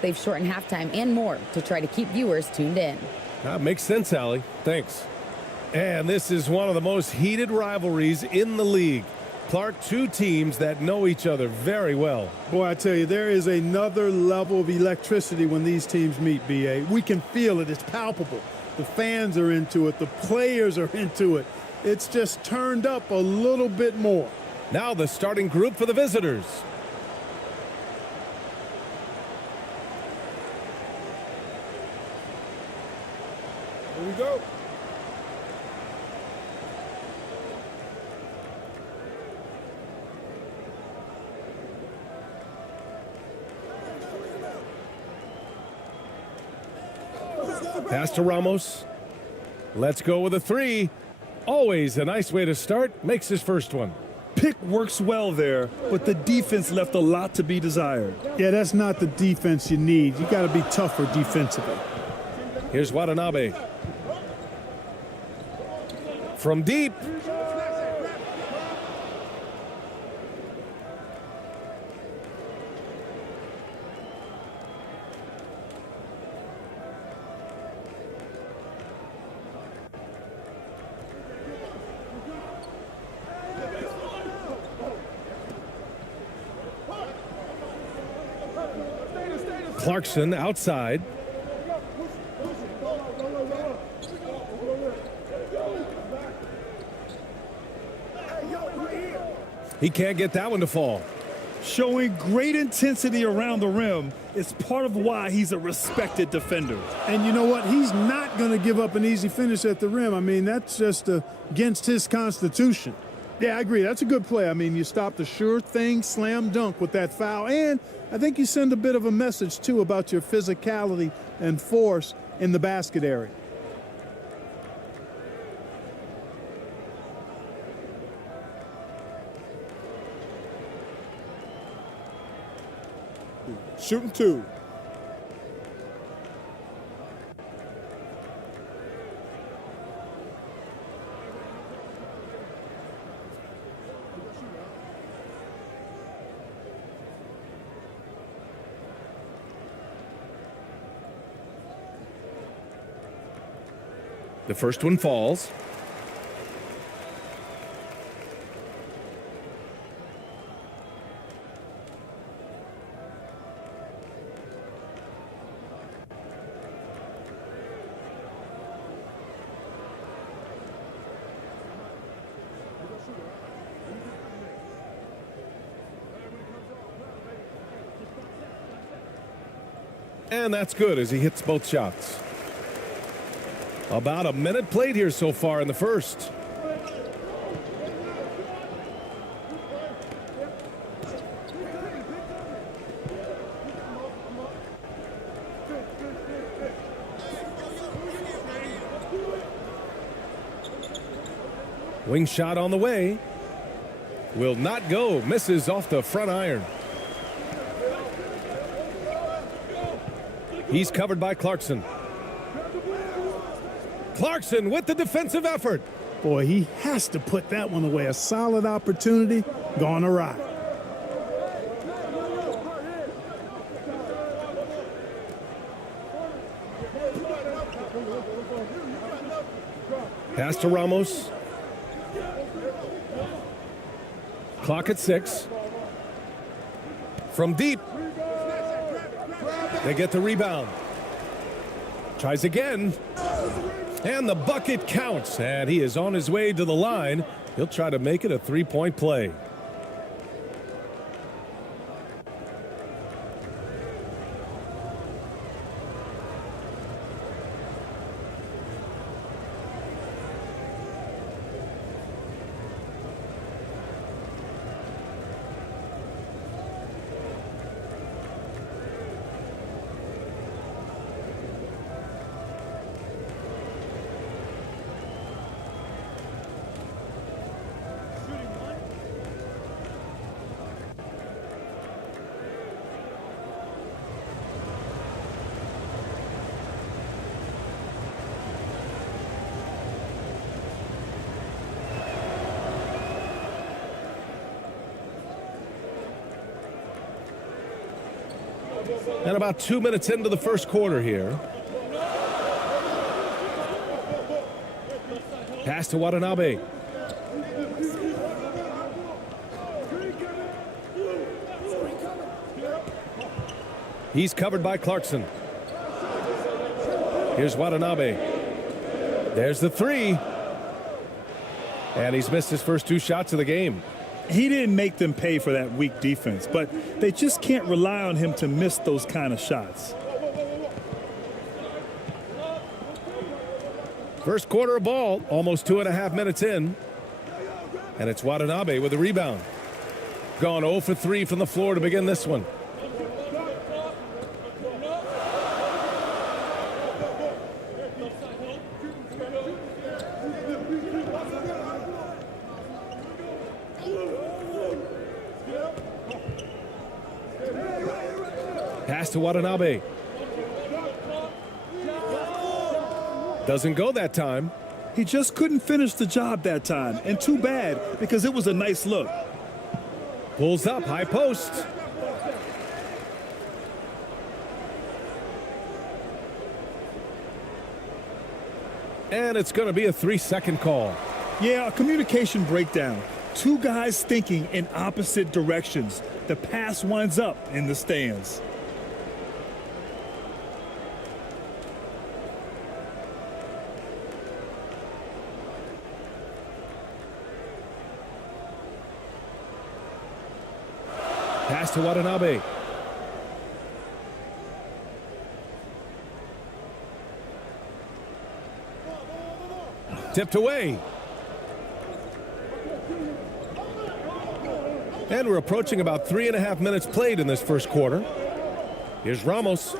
they've shortened halftime and more to try to keep viewers tuned in. That makes sense, Allie. Thanks. And this is one of the most heated rivalries in the league. Clark, two teams that know each other very well. Boy, I tell you, there is another level of electricity when these teams meet, B.A. We can feel it. It's palpable. The fans are into it. The players are into it. It's just turned up a little bit more. Now the starting group for the visitors. Here we go. Pass to Ramos. Let's go with a three. Always a nice way to start. Makes his first one. Pick works well there, but the defense left a lot to be desired. Yeah, that's not the defense you need. You got to be tougher defensively. Here's Watanabe. From deep. Clarkson outside. He can't get that one to fall. Showing great intensity around the rim is part of why he's a respected defender. And you know what? He's not going to give up an easy finish at the rim. I mean, that's just against his constitution. Yeah, I agree. That's a good play. I mean, you stopped a sure thing slam dunk with that foul. And I think you send a bit of a message, too, about your physicality and force in the basket area. Shooting two. The first one falls. And that's good as he hits both shots. About a minute played here so far in the first. Wing shot on the way. Will not go. Misses off the front iron. He's covered by Clarkson. Clarkson with the defensive effort. Boy, he has to put that one away. A solid opportunity gone awry. Pass to Ramos. Clock at 6. From deep. They get the rebound. Tries again. And the bucket counts. And he is on his way to the line. He'll try to make it a three-point play. And about 2 minutes into the first quarter here. Pass to Watanabe. He's covered by Clarkson. Here's Watanabe. There's the three. And he's missed his first 2 shots of the game. He didn't make them pay for that weak defense, but they just can't rely on him to miss those kind of shots. First quarter of ball, almost 2.5 minutes in. And it's Watanabe with the rebound. Gone 0 for 3 from the floor to begin this one. Pass to Watanabe. Doesn't go that time. He just couldn't finish the job that time, and too bad because it was a nice look. Pulls up, high post. And it's going to be a 3-second call. Yeah, a communication breakdown. 2 guys thinking in opposite directions. The pass winds up in the stands. Pass to Watanabe. Tipped away. And we're approaching about 3.5 minutes played in this first quarter. Here's Ramos.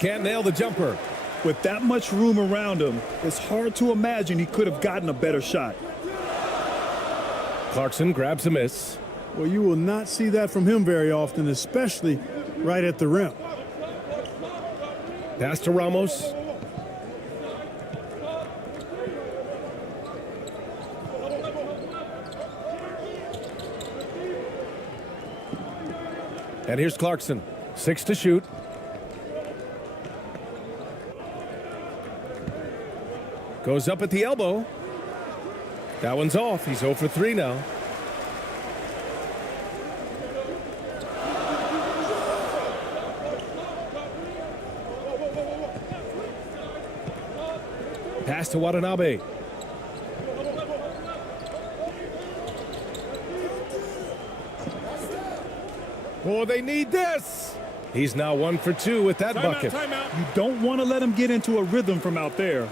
Can't nail the jumper. With that much room around him, it's hard to imagine he could have gotten a better shot. Clarkson grabs a miss. Well, you will not see that from him very often, especially right at the rim. Pass to Ramos. And here's Clarkson. 6 to shoot. Goes up at the elbow. That one's off. He's 0 for 3 now. Pass to Watanabe. Oh, they need this. He's now 1 for 2 with that bucket. You don't want to let him get into a rhythm from out there.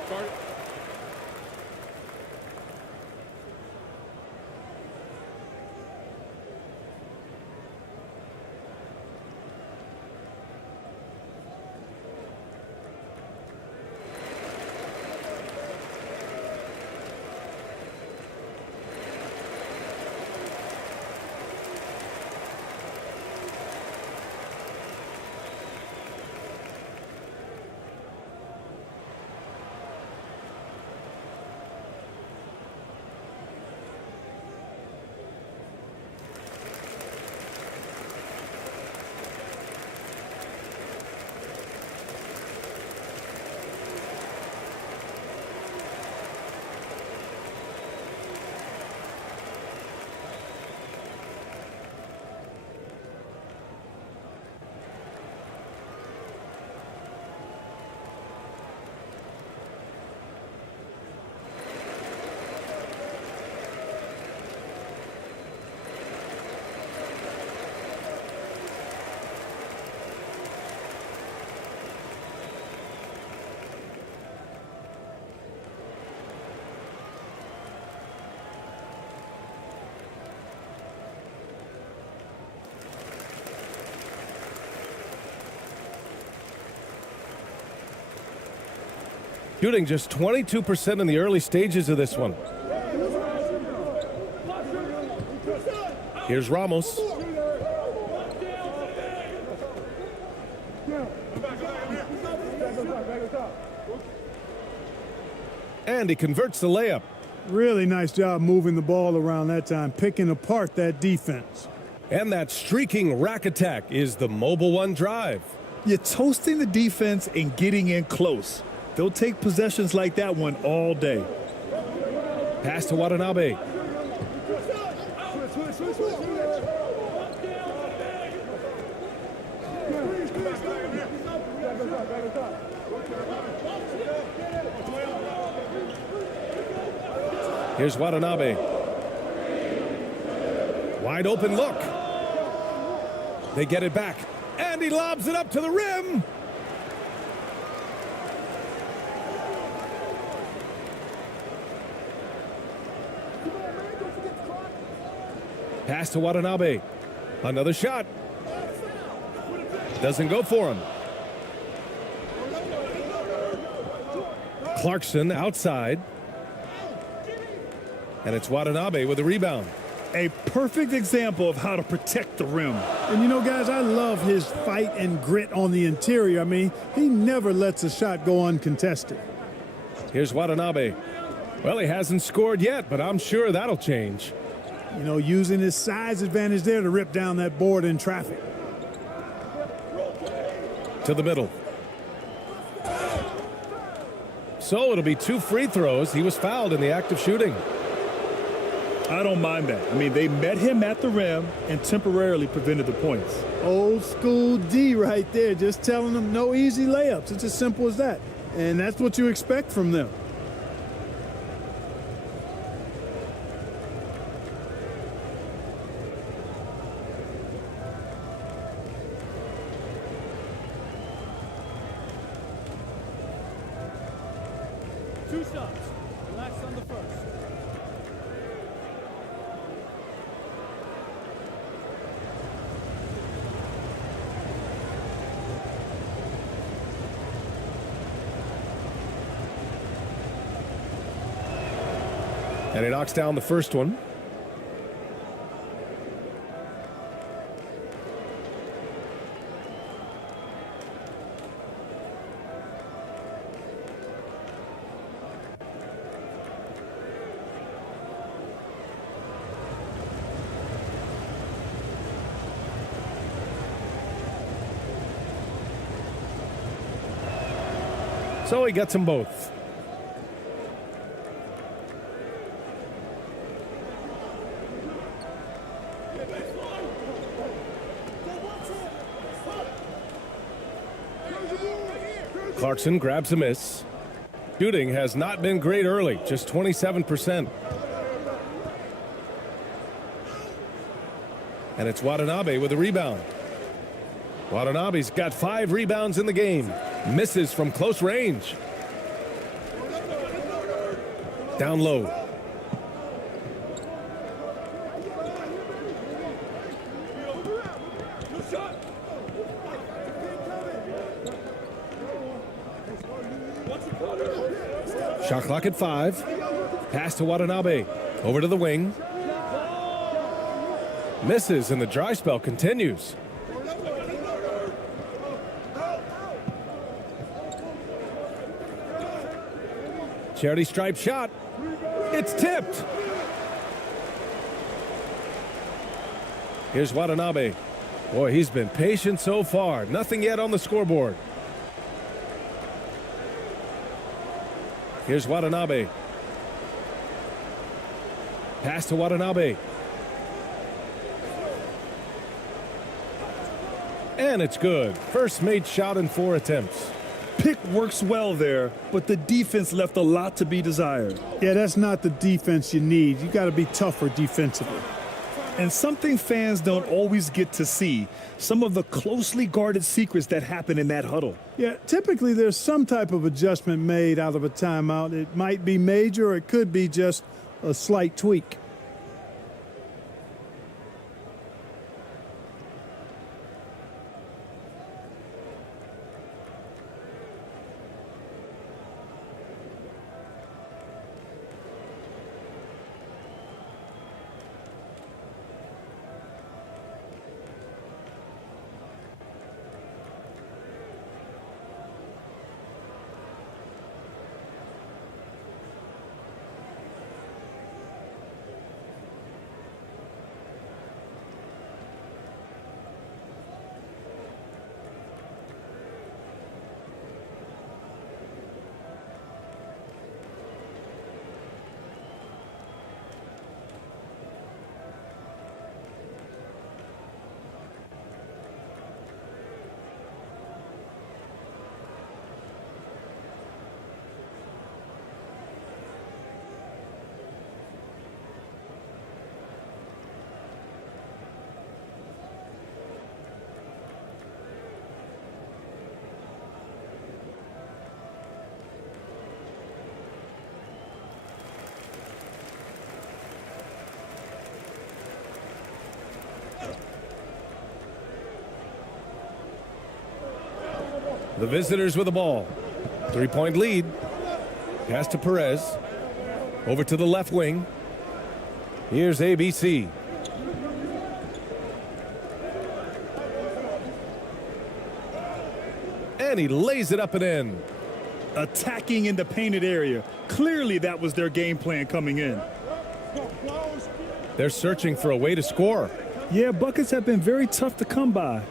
Shooting just 22% in the early stages of this one. Here's Ramos. And he converts the layup. Really nice job moving the ball around that time, picking apart that defense. And that streaking rack attack is the Mobile One drive. You're toasting the defense and getting in close. They'll take possessions like that one all day. Pass to Watanabe. Here's Watanabe. Wide open look. They get it back. And he lobs it up to the rim. Pass to Watanabe. Another shot. Doesn't go for him. Clarkson outside. And it's Watanabe with a rebound. A perfect example of how to protect the rim. And you know, guys, I love his fight and grit on the interior. I mean, he never lets a shot go uncontested. Here's Watanabe. Well, he hasn't scored yet, but I'm sure that'll change. You know, using his size advantage there to rip down that board in traffic. To the middle. So it'll be 2 free throws. He was fouled in the act of shooting. I don't mind that. I mean, they met him at the rim and temporarily prevented the points. Old school D right there, just telling them no easy layups. It's as simple as that. And that's what you expect from them. Two shots. Relax on the first. And he knocks down the first one. So he gets them both. Clarkson grabs a miss. Shooting has not been great early, just 27%. And it's Watanabe with a rebound. Watanabe's got 5 rebounds in the game. Misses from close range. Down low. Shot clock at 5. Pass to Watanabe. Over to the wing. Misses, and the dry spell continues. Charity stripe shot. It's tipped. Here's Watanabe. Boy, he's been patient so far. Nothing yet on the scoreboard. Here's Watanabe. Pass to Watanabe. And it's good. First made shot in 4 attempts. Pick works well there, but the defense left a lot to be desired. Yeah, that's not the defense you need. You got to be tougher defensively. And something fans don't always get to see, some of the closely guarded secrets that happen in that huddle. Yeah, typically there's some type of adjustment made out of a timeout. It might be major, or it could be just a slight tweak. The visitors with the ball. 3-point lead. Pass to Perez. Over to the left wing. Here's ABC. And he lays it up and in. Attacking in the painted area. Clearly that was their game plan coming in. They're searching for a way to score. Yeah, buckets have been very tough to come by.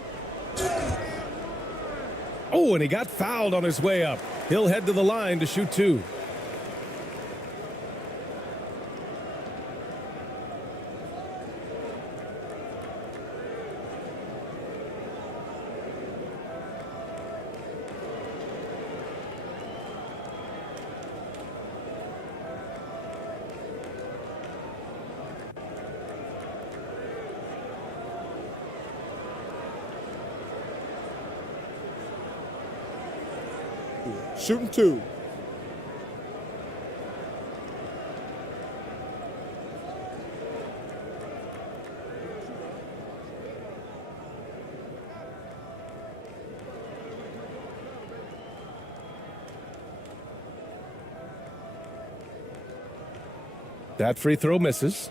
Oh, and he got fouled on his way up. He'll head to the line to shoot 2. Shooting 2. That free throw misses.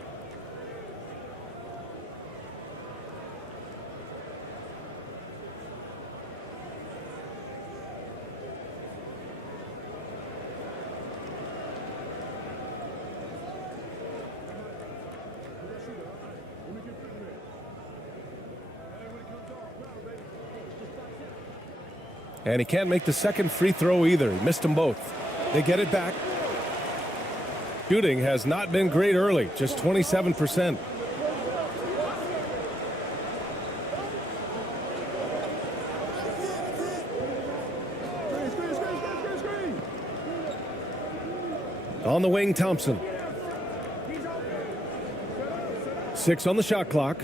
And he can't make the second free throw either. He missed them both. They get it back. Shooting has not been great early, just 27%. On the wing, Thompson. 6 on the shot clock.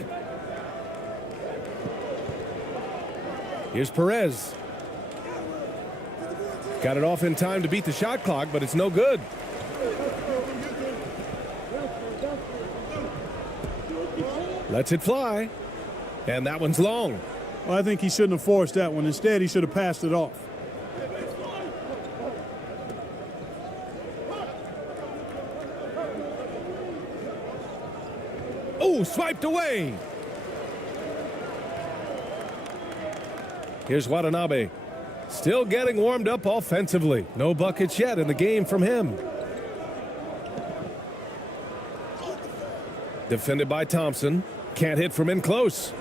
Here's Perez. Got it off in time to beat the shot clock, but it's no good. Lets it fly. And that one's long. Well, I think he shouldn't have forced that one. Instead, he should have passed it off. Oh, swiped away. Here's Watanabe. Still getting warmed up offensively. No buckets yet in the game from him. Defended by Thompson. Can't hit from in close.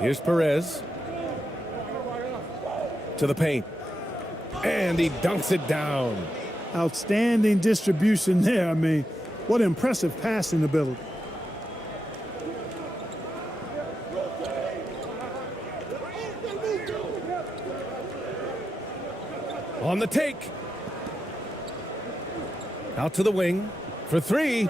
Here's Perez. To the paint. And he dunks it down. Outstanding distribution there. I mean, what impressive passing ability. On the take. Out to the wing for 3.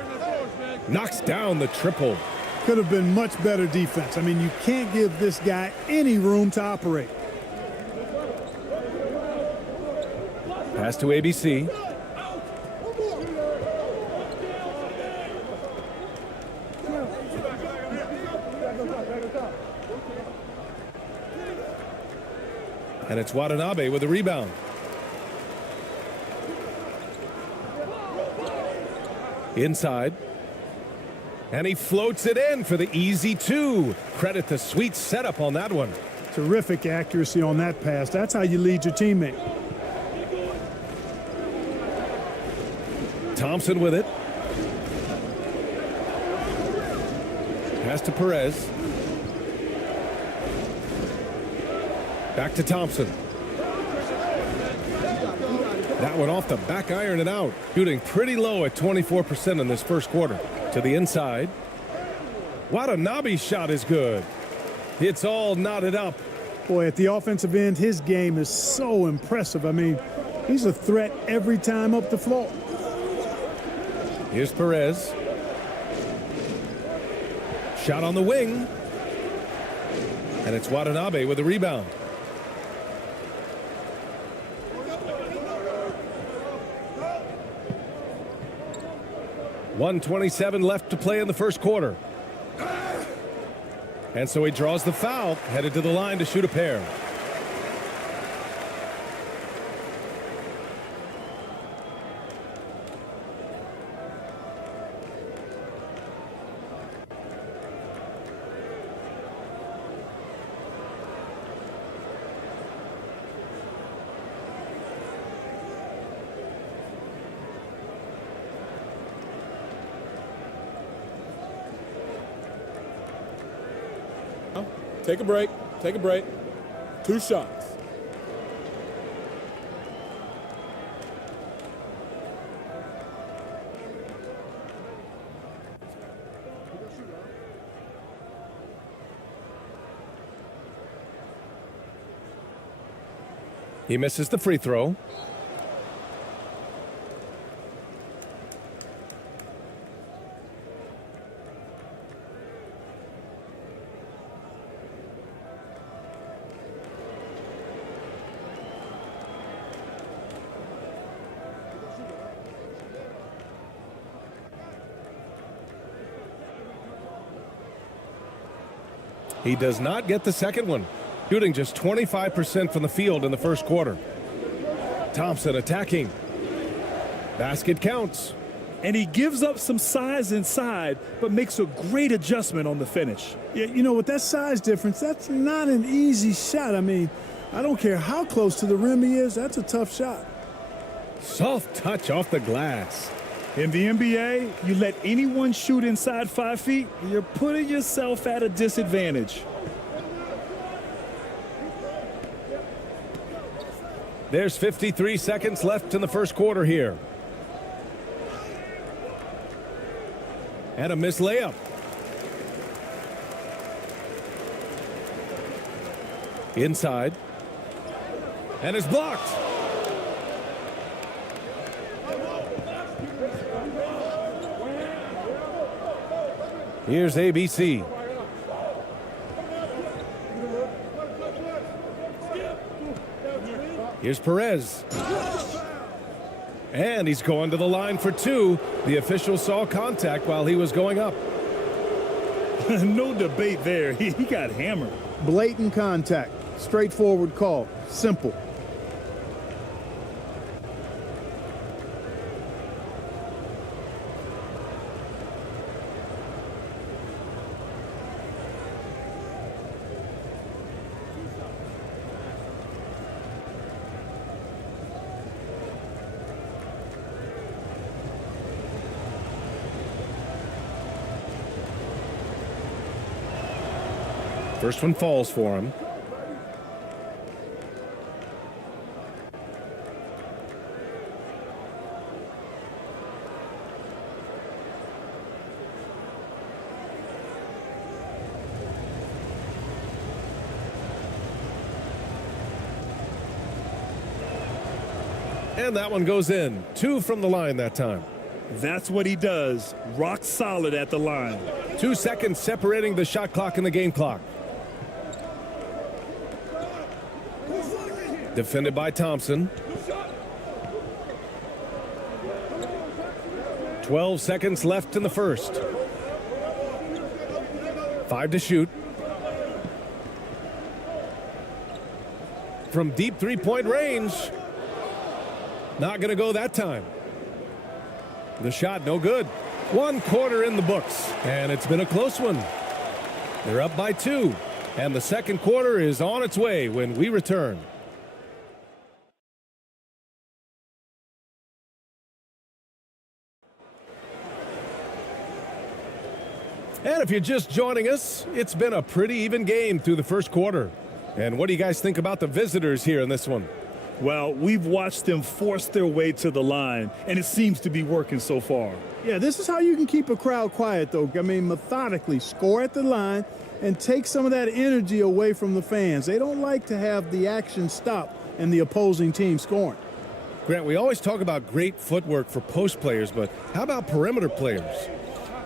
Knocks down the triple. Could have been much better defense. I mean, you can't give this guy any room to operate. Pass to ABC. And it's Watanabe with a rebound. Inside. And he floats it in for the easy 2. Credit the sweet setup on that one. Terrific accuracy on that pass. That's how you lead your teammate. Thompson with it. Pass to Perez. Back to Thompson. That one off the back iron and out. Shooting pretty low at 24% in this first quarter. To the inside. Watanabe's shot is good. It's all knotted up. Boy, at the offensive end, his game is so impressive. I mean, he's a threat every time up the floor. Here's Perez. Shot on the wing. And it's Watanabe with a rebound. .127 left to play in the first quarter. And so he draws the foul, headed to the line to shoot a pair. Take a break. Take a break. 2 shots. He misses the free throw. He does not get the second one, shooting just 25% from the field in the first quarter. Thompson attacking. Basket counts. And he gives up some size inside, but makes a great adjustment on the finish. Yeah, you know, with that size difference, that's not an easy shot. I mean, I don't care how close to the rim he is, that's a tough shot. Soft touch off the glass. In the NBA, you let anyone shoot inside 5 feet, you're putting yourself at a disadvantage. There's 53 seconds left in the first quarter here. And a missed layup. Inside. And it's blocked. Here's ABC. Here's Perez. And he's going to the line for 2. The official saw contact while he was going up. No debate there. He got hammered. Blatant contact. Straightforward call. Simple. First one falls for him. And that one goes in. 2 from the line that time. That's what he does. Rock solid at the line. 2 seconds separating the shot clock and the game clock. Defended by Thompson. 12 seconds left in the first. 5 to shoot. From deep three-point range. Not going to go that time. The shot no good. 1 quarter in the books, and it's been a close one. They're up by 2, and the second quarter is on its way when we return. And if you're just joining us, it's been a pretty even game through the first quarter. And what do you guys think about the visitors here in this one? Well, we've watched them force their way to the line, and it seems to be working so far. Yeah, this is how you can keep a crowd quiet, though. I mean, methodically score at the line and take some of that energy away from the fans. They don't like to have the action stop and the opposing team scoring. Grant, we always talk about great footwork for post players, but how about perimeter players?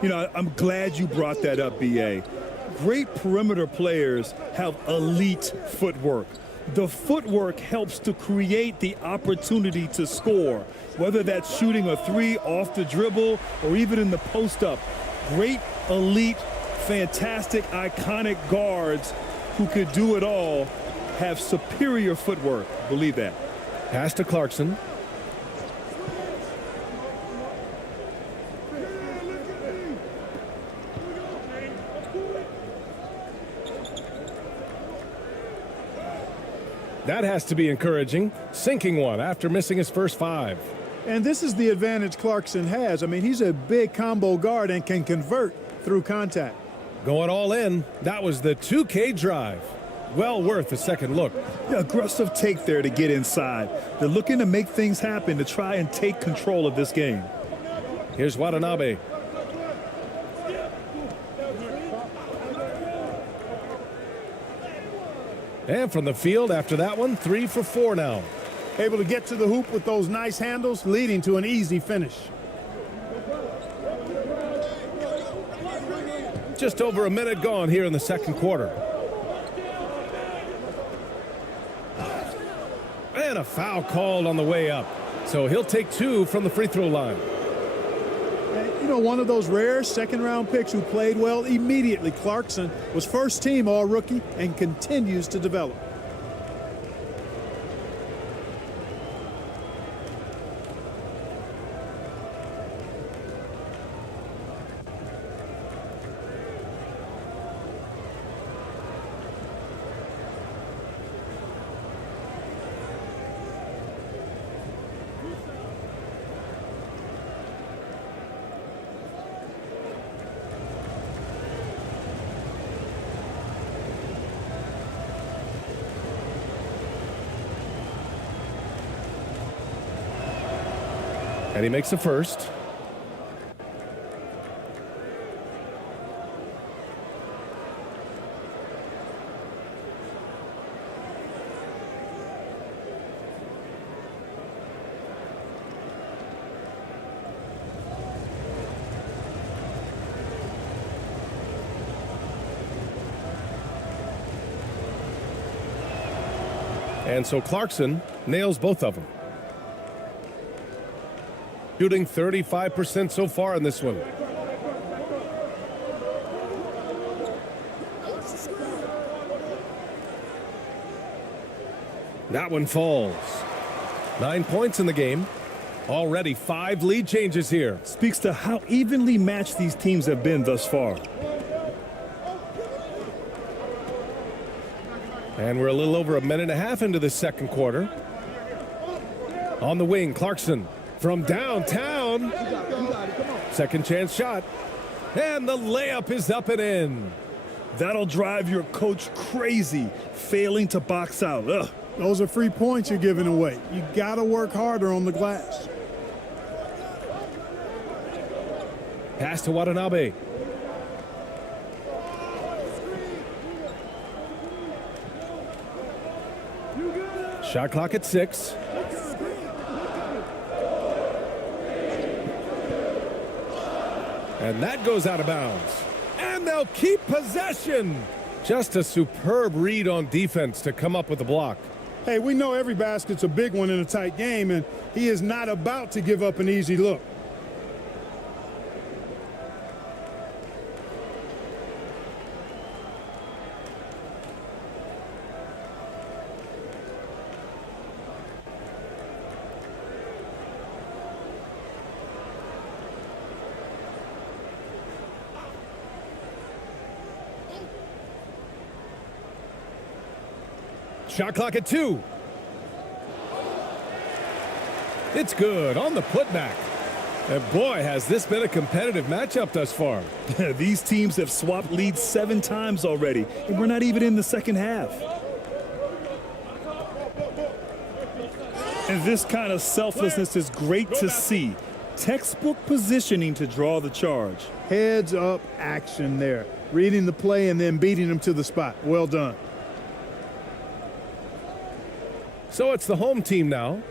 You know, I'm glad you brought that up, B.A. Great perimeter players have elite footwork. The footwork helps to create the opportunity to score, whether that's shooting a 3 off the dribble or even in the post-up. Great elite Fantastic, iconic guards who could do it all have superior footwork. Believe that. Pass to Clarkson. That has to be encouraging. Sinking one after missing his first 5. And this is the advantage Clarkson has. I mean, he's a big combo guard and can convert through contact. Going all in. That was the 2K drive. Well worth a second look. Yeah, aggressive take there to get inside. They're looking to make things happen to try and take control of this game. Here's Watanabe. And from the field after that one, 3 for 4 now. Able to get to the hoop with those nice handles, leading to an easy finish. Just over a minute gone here in the second quarter. And a foul called on the way up. So he'll take 2 from the free throw line. And, you know, one of those rare second-round picks who played well immediately. Clarkson was first team all-rookie and continues to develop. And he makes the first. And so Clarkson nails both of them. Shooting 35% so far in this one. That one falls. 9 points in the game. Already 5 lead changes here. Speaks to how evenly matched these teams have been thus far. And we're a little over a minute and a half into the second quarter. On the wing, Clarkson. From downtown, second chance shot, and the layup is up and in. That'll drive your coach crazy, failing to box out. Ugh. Those are free points you're giving away. You got to work harder on the glass. Pass to Watanabe. Shot clock at 6. And that goes out of bounds. And they'll keep possession. Just a superb read on defense to come up with the block. Hey, we know every basket's a big one in a tight game, and he is not about to give up an easy look. Shot clock at 2. It's good on the putback. And boy, has this been a competitive matchup thus far. These teams have swapped leads 7 times already, and we're not even in the second half. And this kind of selflessness is great to see. Textbook positioning to draw the charge. Heads up action there. Reading the play and then beating them to the spot. Well done. So it's the home team now.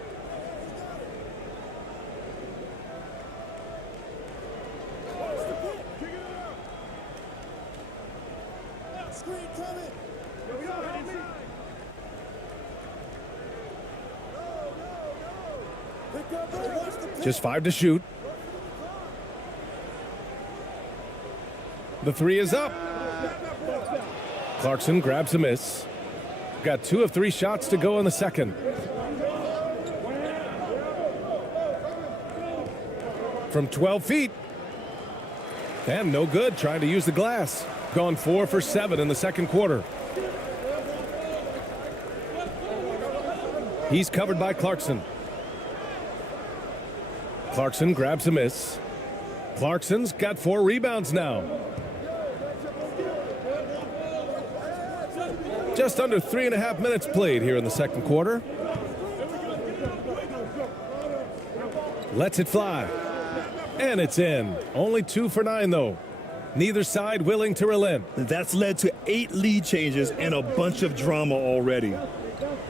Just 5 to shoot. The three is up. Clarkson grabs a miss. Got 2 of 3 shots to go in the second. From 12 feet. And no good, trying to use the glass. Gone 4 for 7 in the second quarter. He's covered by Clarkson. Clarkson grabs a miss. Clarkson's got 4 rebounds now. Just under 3.5 minutes played here in the second quarter. Lets it fly. And it's in. Only 2 for 9, though. Neither side willing to relent. That's led to 8 lead changes and a bunch of drama already.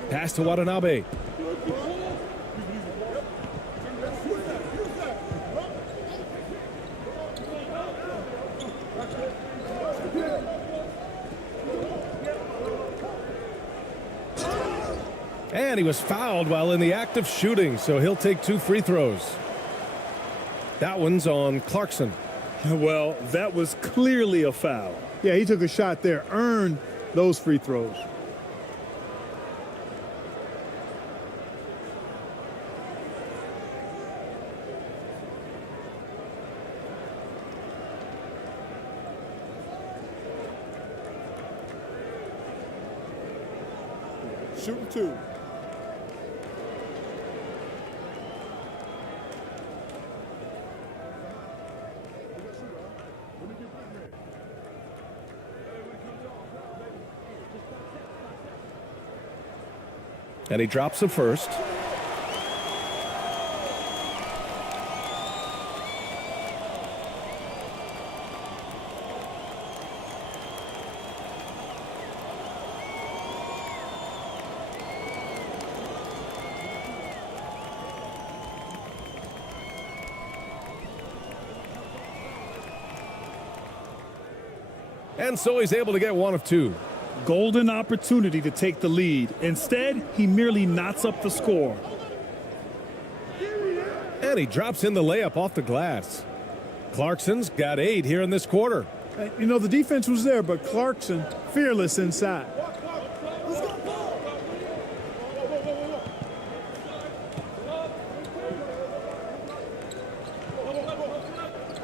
Pass to Watanabe. And he was fouled while in the act of shooting, so he'll take 2 free throws. That one's on Clarkson. Well, that was clearly a foul. Yeah, he took a shot there, earned those free throws. Shooting 2. And he drops the first. And so he's able to get 1 of 2. Golden opportunity to take the lead. Instead, he merely knots up the score. And he drops in the layup off the glass. Clarkson's got 8 here in this quarter. You know, the defense was there, but Clarkson fearless inside.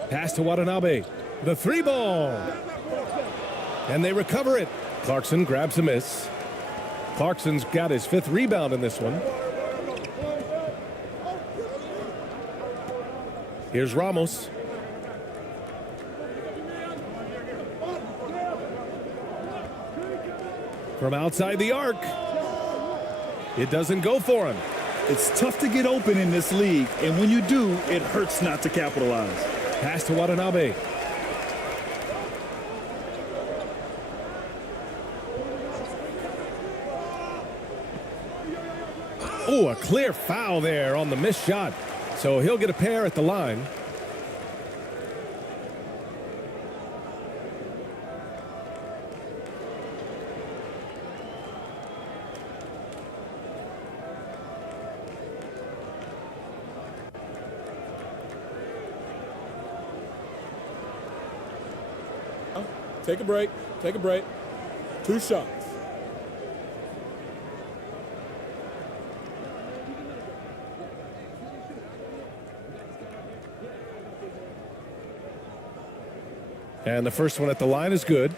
Pass to Watanabe. The 3 ball. And they recover it. Clarkson grabs a miss. Clarkson's got his 5th rebound in this one. Here's Ramos. From outside the arc. It doesn't go for him. It's tough to get open in this league, and when you do, it hurts not to capitalize. Pass to Watanabe. Oh, a clear foul there on the missed shot. So he'll get a pair at the line. Take a break. Take a break. 2 shots. And the first one at the line is good.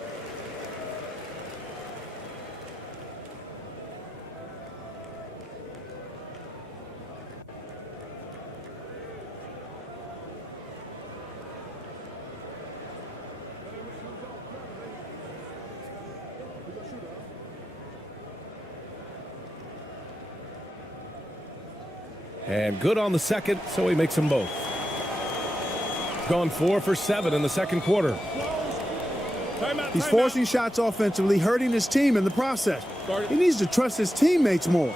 And good on the second, so he makes them both. Gone 4 for 7 in the second quarter. He's forcing shots offensively, hurting his team in the process. He needs to trust his teammates more.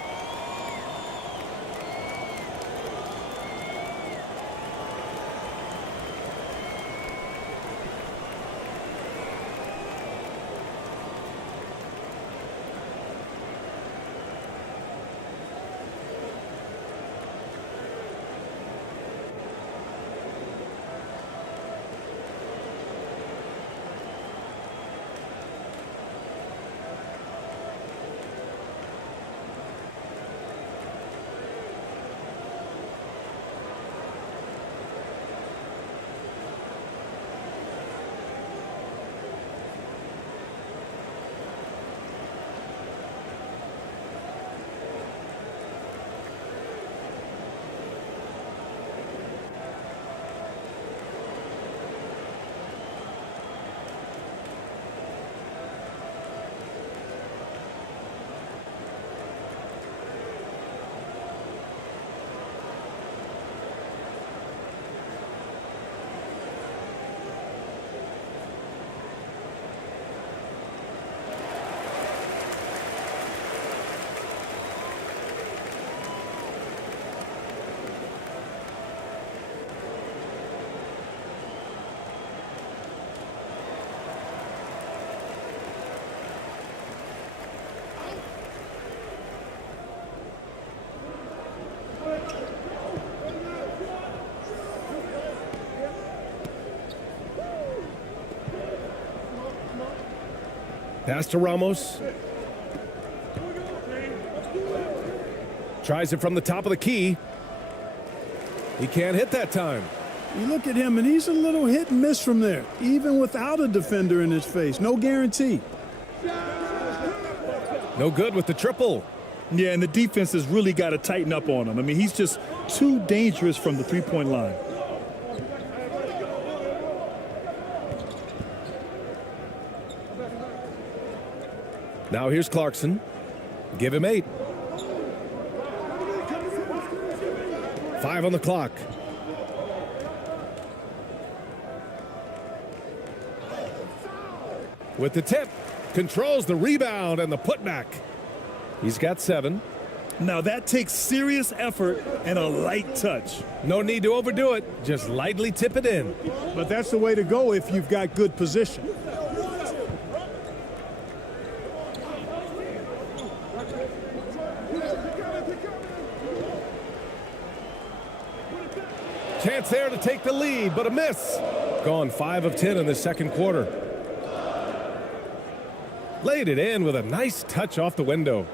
Pass to Ramos. Tries it from the top of the key. He can't hit that time. You look at him, and he's a little hit and miss from there, even without a defender in his face. No guarantee. No good with the triple. Yeah, and the defense has really got to tighten up on him. I mean, he's just too dangerous from the three-point line. Now here's Clarkson. Give him 8. 5 on the clock. With the tip, controls the rebound and the putback. He's got 7. Now that takes serious effort and a light touch. No need to overdo it. Just lightly tip it in. But that's the way to go if you've got good position. Chance there to take the lead, but a miss. Gone 5 of 10 in the second quarter. Laid it in with a nice touch off the window.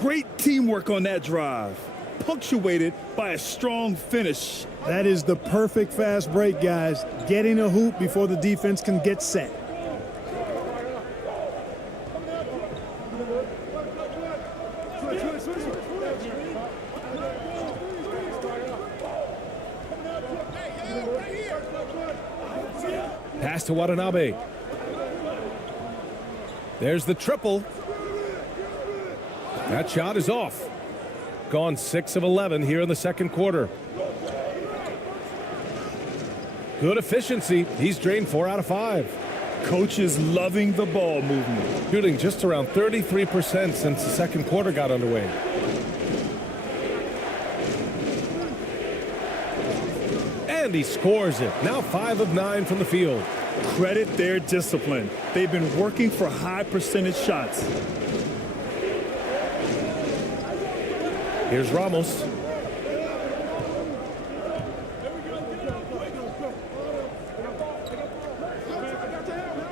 Great teamwork on that drive, punctuated by a strong finish. That is the perfect fast break, guys. Getting a hoop before the defense can get set. Pass to Watanabe. There's the triple. That shot is off. Gone 6 of 11 here in the second quarter. Good efficiency. He's drained 4 out of 5. Coach is loving the ball movement. Shooting just around 33% since the second quarter got underway. And he scores it. Now 5 of 9 from the field. Credit their discipline. They've been working for high percentage shots. Here's Ramos.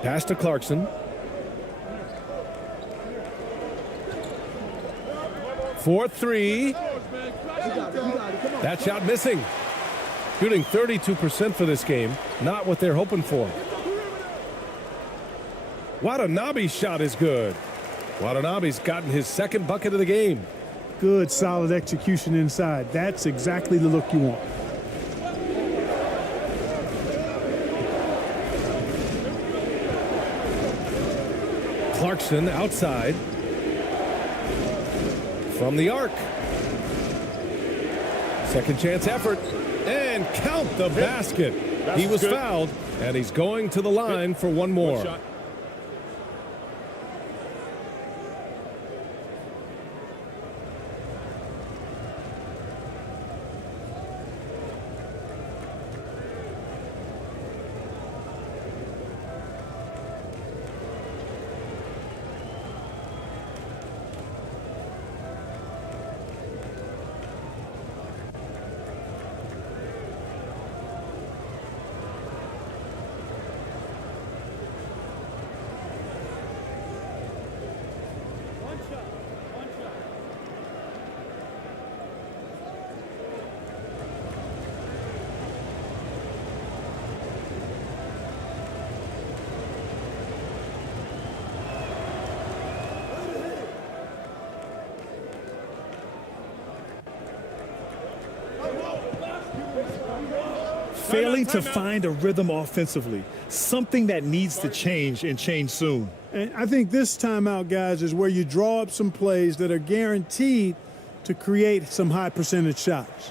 Pass to Clarkson. 4-3. That shot missing. Shooting 32% for this game. Not what they're hoping for. Watanabe's shot is good. Watanabe's gotten his second bucket of the game. Good, solid execution inside. That's exactly the look you want. Clarkson outside. From the arc. Second chance effort. And count the basket. He was fouled, and he's going to the line for one more. Failing to find a rhythm offensively, something that needs to change and change soon. And I think this timeout, guys, is where you draw up some plays that are guaranteed to create some high percentage shots.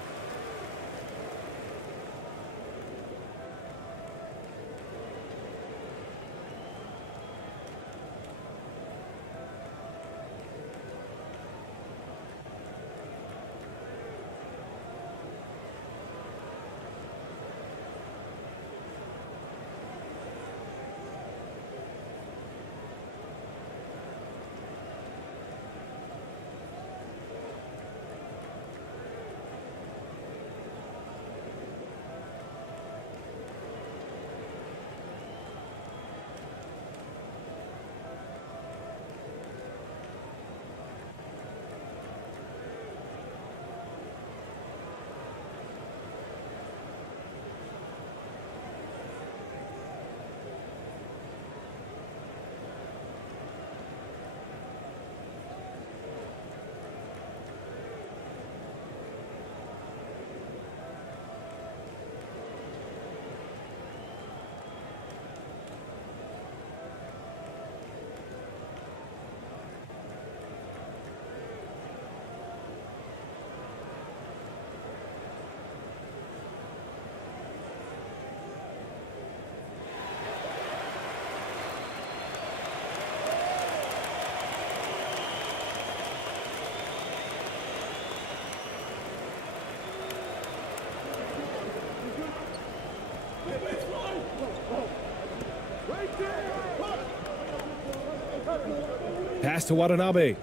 Pass to Watanabe.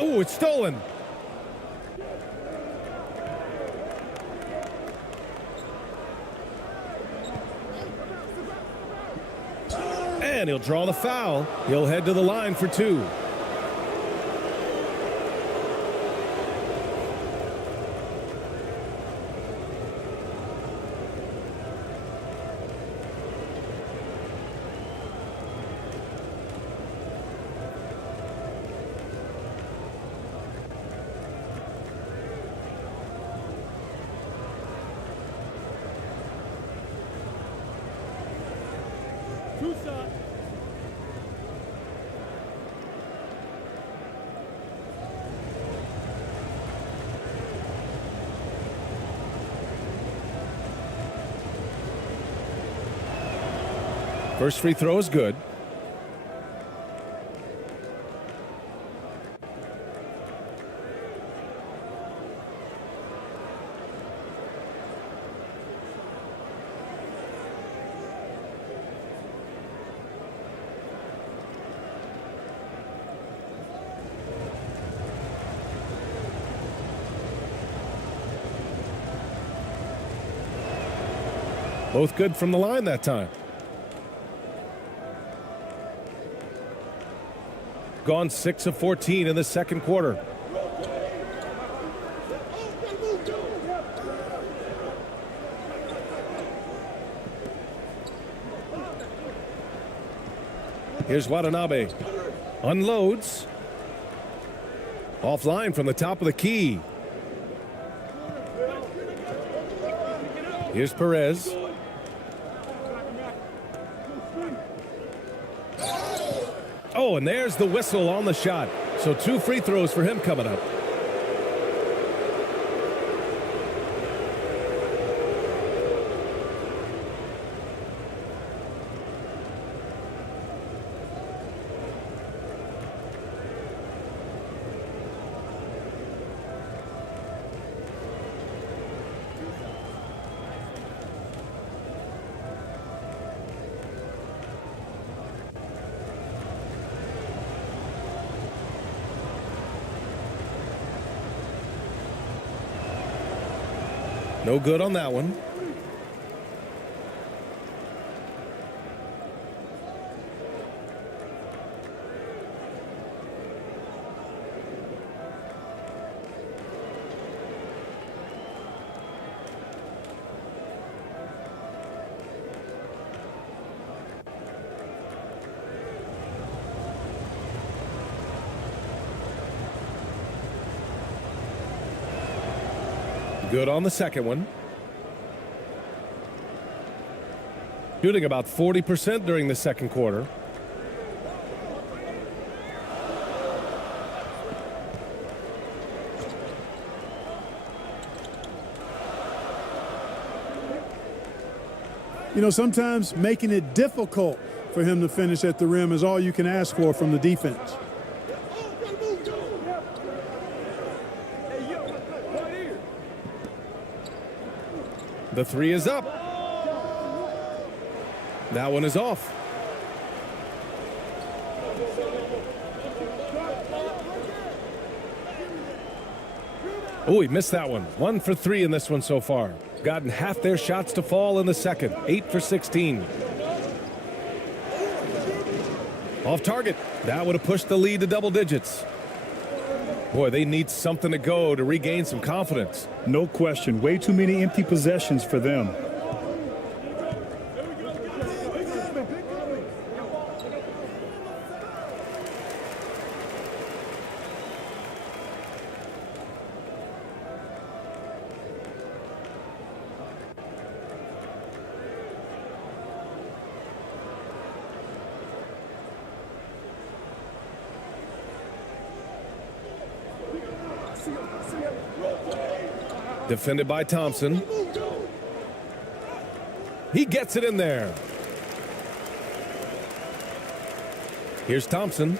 Oh, it's stolen. And he'll draw the foul. He'll head to the line for two. Two shots. First free throw is good. Both good from the line that time. Gone 6 of 14 in the second quarter. Here's Watanabe. Unloads. Offline from the top of the key. Here's Perez. Oh, and there's the whistle on the shot. So 2 free throws for him coming up. No good on that one. Good on the second one. Shooting about 40% during the second quarter. You know, sometimes making it difficult for him to finish at the rim is all you can ask for from the defense. The three is up. That one is off. Oh, he missed that one. 1 for 3 in this one so far. Gotten half their shots to fall in the second. 8 for 16. Off target. That would have pushed the lead to double digits. Boy, they need something to go to regain some confidence. No question. Way too many empty possessions for them. Defended by Thompson. He gets it in there. Here's Thompson.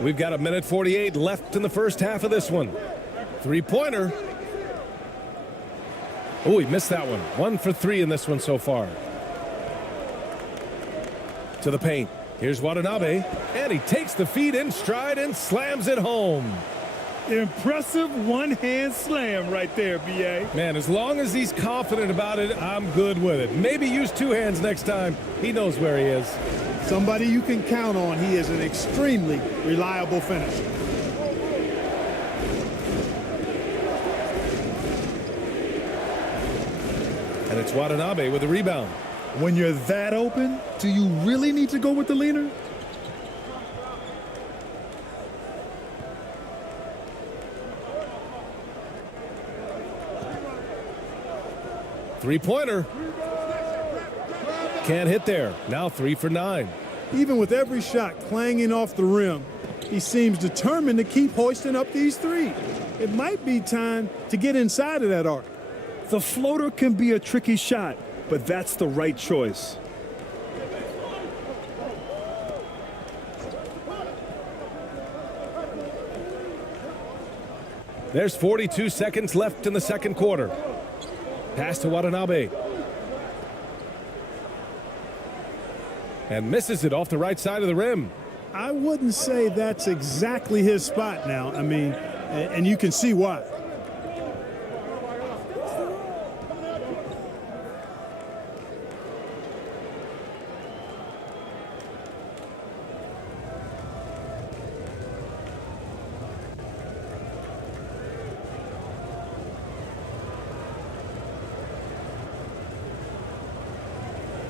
We've got 1:48 left in the first half of this one. Three-pointer. Oh, he missed that one. 1 for 3 in this one so far. To the paint. Here's Watanabe. And he takes the feed in stride and slams it home. Impressive one-hand slam right there, B.A. Man, as long as he's confident about it, I'm good with it. Maybe use 2 hands next time. He knows where he is. Somebody you can count on. He is an extremely reliable finisher. And it's Watanabe with the rebound. When you're that open, do you really need to go with the leaner? Three-pointer. Can't hit there. Now 3 for 9. Even with every shot clanging off the rim, he seems determined to keep hoisting up these threes. It might be time to get inside of that arc. The floater can be a tricky shot, but that's the right choice. There's 42 seconds left in the second quarter. Pass to Watanabe. And misses it off the right side of the rim. I wouldn't say that's exactly his spot now. I mean, and you can see why.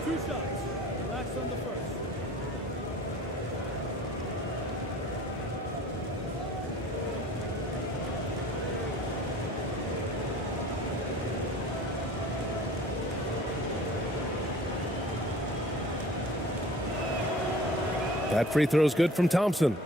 Two shots. Last on the first. That free throw is good from Thompson.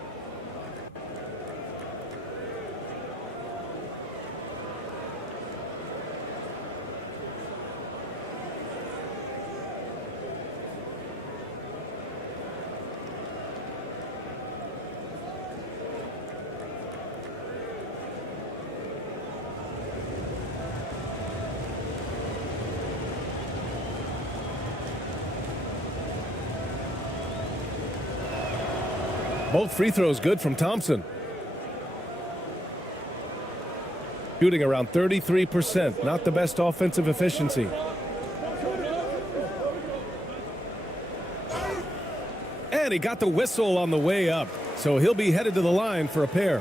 Both free throws good from Thompson. Shooting around 33%. Not the best offensive efficiency. And he got the whistle on the way up. So he'll be headed to the line for a pair.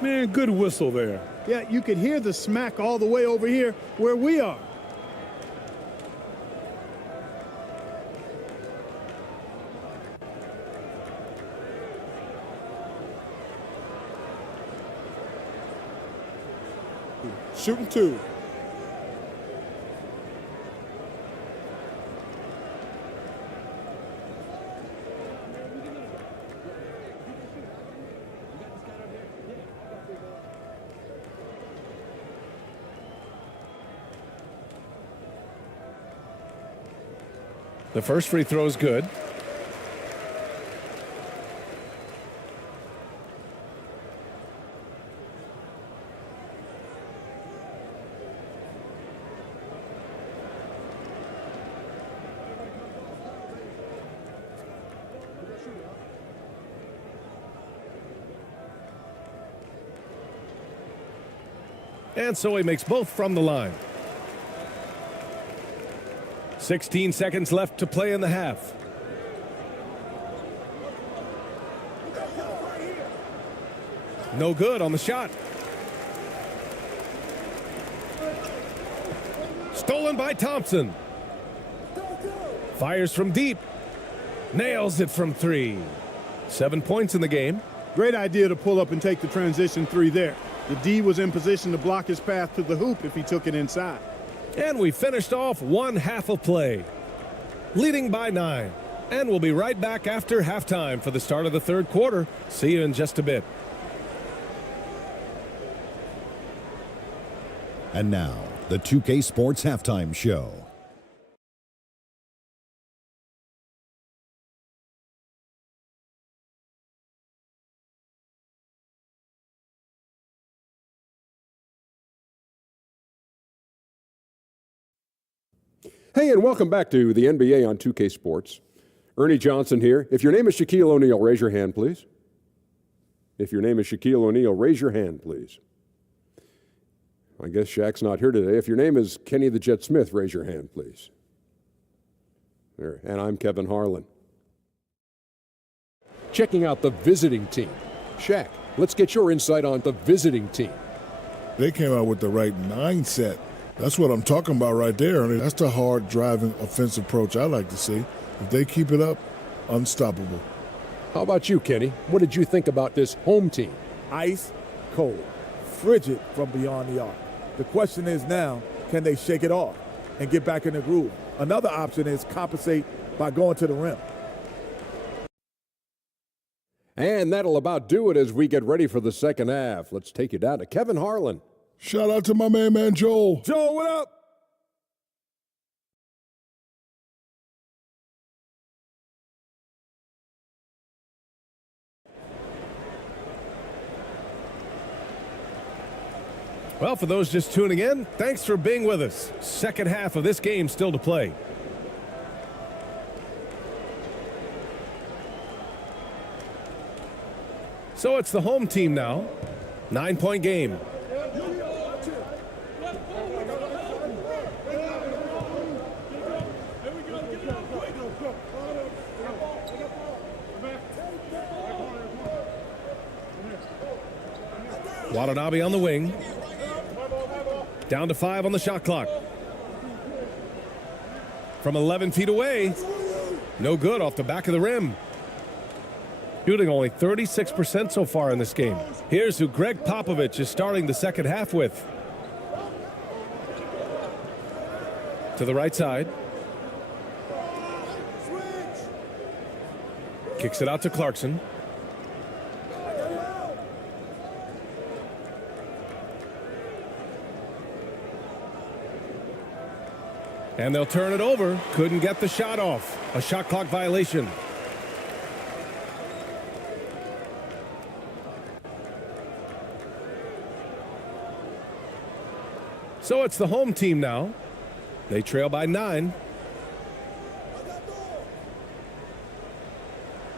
Man, good whistle there. Yeah, you could hear the smack all the way over here where we are. Shooting 2. The first free throw is good. And so he makes both from the line. 16 seconds left to play in the half. No good on the shot. Stolen by Thompson. Fires from deep. Nails it from 3. 7 points in the game. Great idea to pull up and take the transition 3 there. The D was in position to block his path to the hoop if he took it inside. And we finished off one half of play, leading by 9. And we'll be right back after halftime for the start of the third quarter. See you in just a bit. And now, the 2K Sports Halftime Show. Hey, and welcome back to the NBA on 2K Sports. Ernie Johnson here. If your name is Shaquille O'Neal, raise your hand, please. If your name is Shaquille O'Neal, raise your hand, please. I guess Shaq's not here today. If your name is Kenny the Jet Smith, raise your hand, please. There. And I'm Kevin Harlan. Checking out the visiting team. Shaq, let's get your insight on the visiting team. They came out with the right mindset. That's what I'm talking about right there. I mean, that's the hard driving offensive approach I like to see. If they keep it up, unstoppable. How about you, Kenny? What did you think about this home team? Ice cold, frigid from beyond the arc. The question is now, can they shake it off and get back in the groove? Another option is compensate by going to the rim. And that'll about do it as we get ready for the second half. Let's take you down to Kevin Harlan. Shout out to my man Joel. Joel, what up? Well, for those just tuning in, thanks for being with us. Second half of this game still to play. So it's the home team now. 9-point game. Watanabe on the wing. Down to 5 on the shot clock. From 11 feet away. No good off the back of the rim. Shooting only 36% so far in this game. Here's who Greg Popovich is starting the second half with. To the right side. Kicks it out to Clarkson. And they'll turn it over. Couldn't get the shot off. A shot clock violation. So it's the home team now. They trail by 9.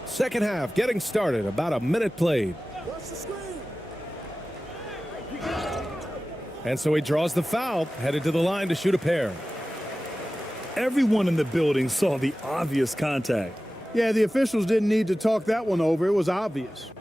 Second half getting started. About a minute played. And so he draws the foul. Headed to the line to shoot a pair. Everyone in the building saw the obvious contact. Yeah, the officials didn't need to talk that one over. It was obvious.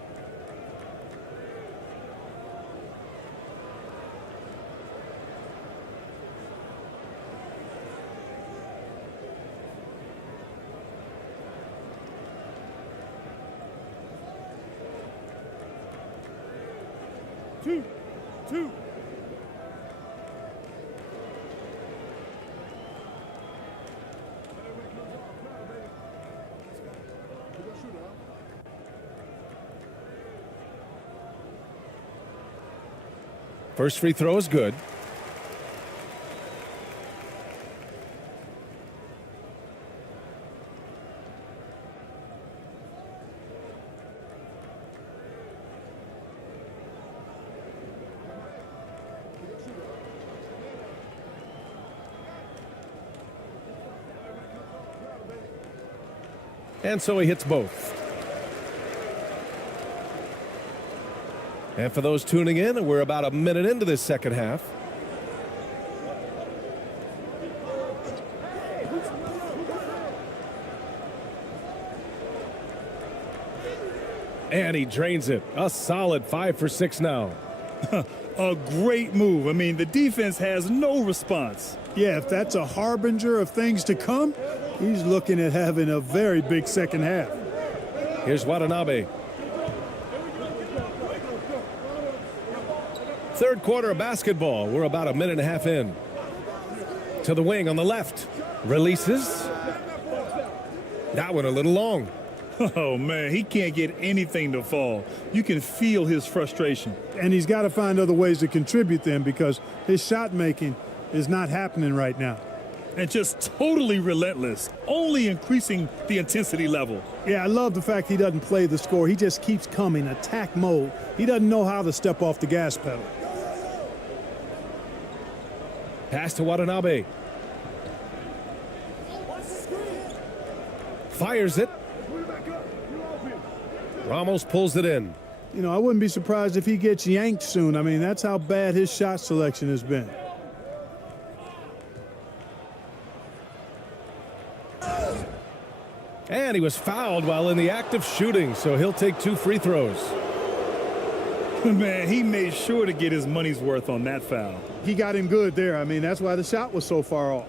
Two. First free throw is good. And so he hits both. And for those tuning in, we're about a minute into this second half. And he drains it. A solid 5 for 6 now. A great move. I mean, the defense has no response. Yeah, if that's a harbinger of things to come, he's looking at having a very big second half. Here's Watanabe. Third quarter of basketball. We're about a minute and a half in. To the wing on the left. Releases. That one a little long. Oh, man, he can't get anything to fall. You can feel his frustration. And he's got to find other ways to contribute then, because his shot making is not happening right now. And just totally relentless, only increasing the intensity level. Yeah, I love the fact he doesn't play the score. He just keeps coming, attack mode. He doesn't know how to step off the gas pedal. Pass to Watanabe. Fires it. Ramos pulls it in. You know, I wouldn't be surprised if he gets yanked soon. I mean, that's how bad his shot selection has been. And he was fouled while in the act of shooting, so he'll take 2 free throws. Man, he made sure to get his money's worth on that foul. He got him good there. I mean, that's why the shot was so far off.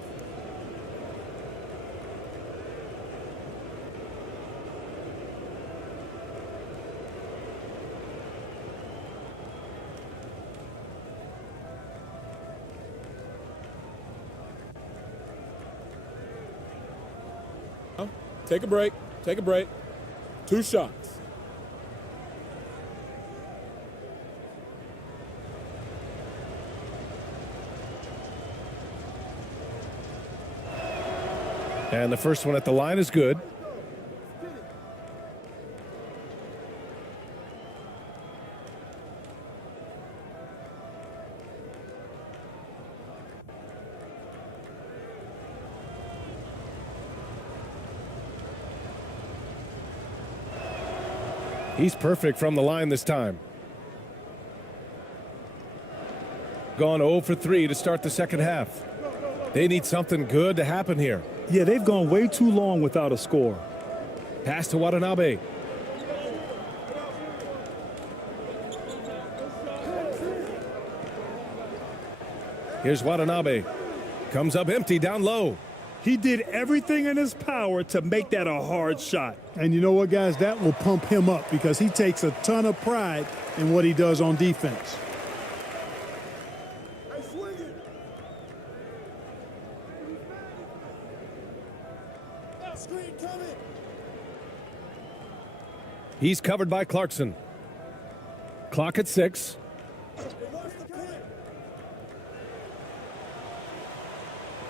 Take a break. Take a break. 2 shots. And the first one at the line is good. He's perfect from the line this time. Gone 0 for 3 to start the second half. They need something good to happen here. Yeah, they've gone way too long without a score. Pass to Watanabe. Here's Watanabe. Comes up empty down low. He did everything in his power to make that a hard shot. And you know what, guys? That will pump him up because he takes a ton of pride in what he does on defense. He's covered by Clarkson. Clock at 6.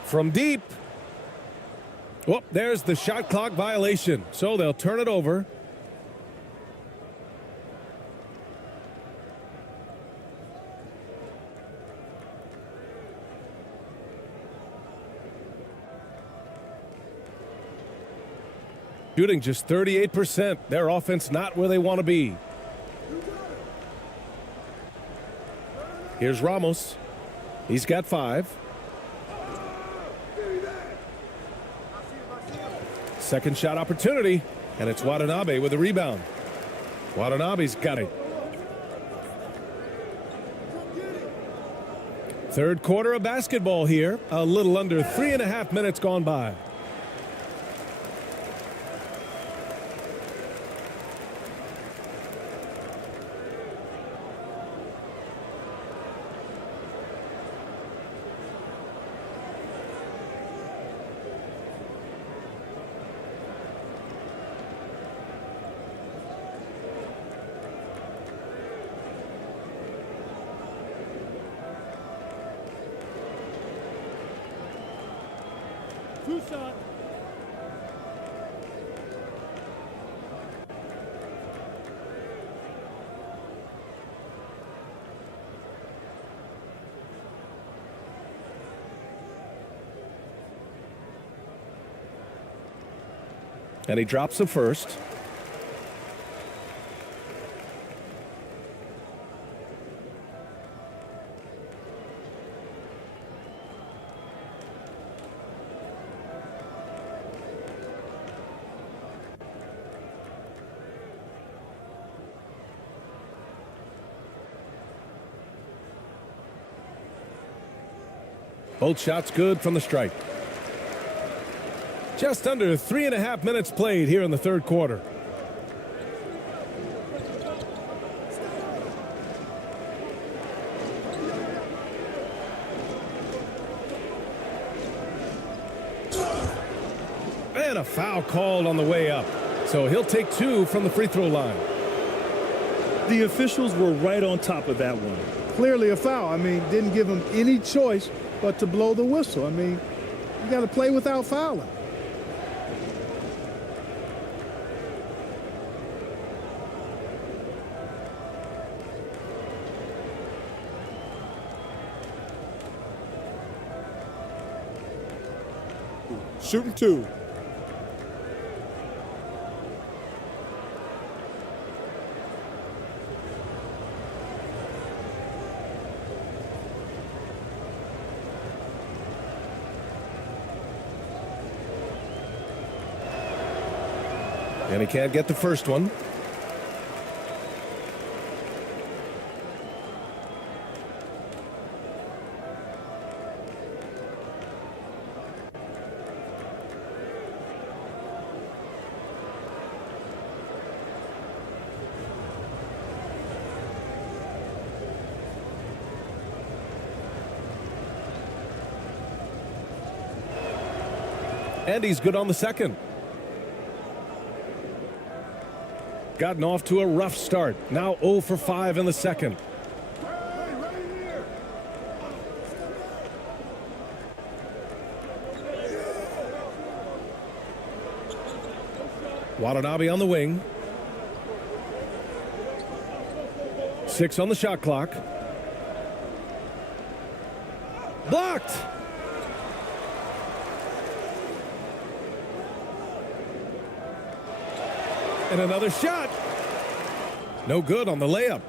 From deep. Oh, there's the shot clock violation. So they'll turn it over. Shooting just 38%. Their offense not where they want to be. Here's Ramos. He's got 5. Second shot opportunity, and it's Watanabe with a rebound. Watanabe's got it. Third quarter of basketball here. A little under 3.5 minutes gone by. Shot. And he drops the first. Both shots good from the strike. Just under 3.5 minutes played here in the third quarter. And a foul called on the way up. So he'll take 2 from the free throw line. The officials were right on top of that one. Clearly a foul. I mean, didn't give him any choice but to blow the whistle. I mean, you got to play without fouling. Shooting 2. And he can't get the first one. And he's good on the second. Gotten off to a rough start. Now 0 for 5 in the second. Watanabe on the wing. 6 on the shot clock. Blocked. And another shot. No good on the layup.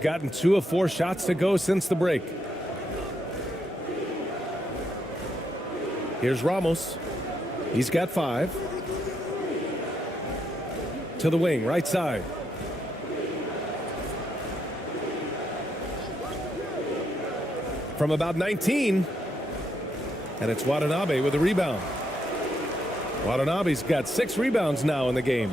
Gotten 2 of 4 shots to go since the break. Here's Ramos. He's got 5. To the wing, right side. From about 19. And it's Watanabe with a rebound. Watanabe's got 6 rebounds now in the game.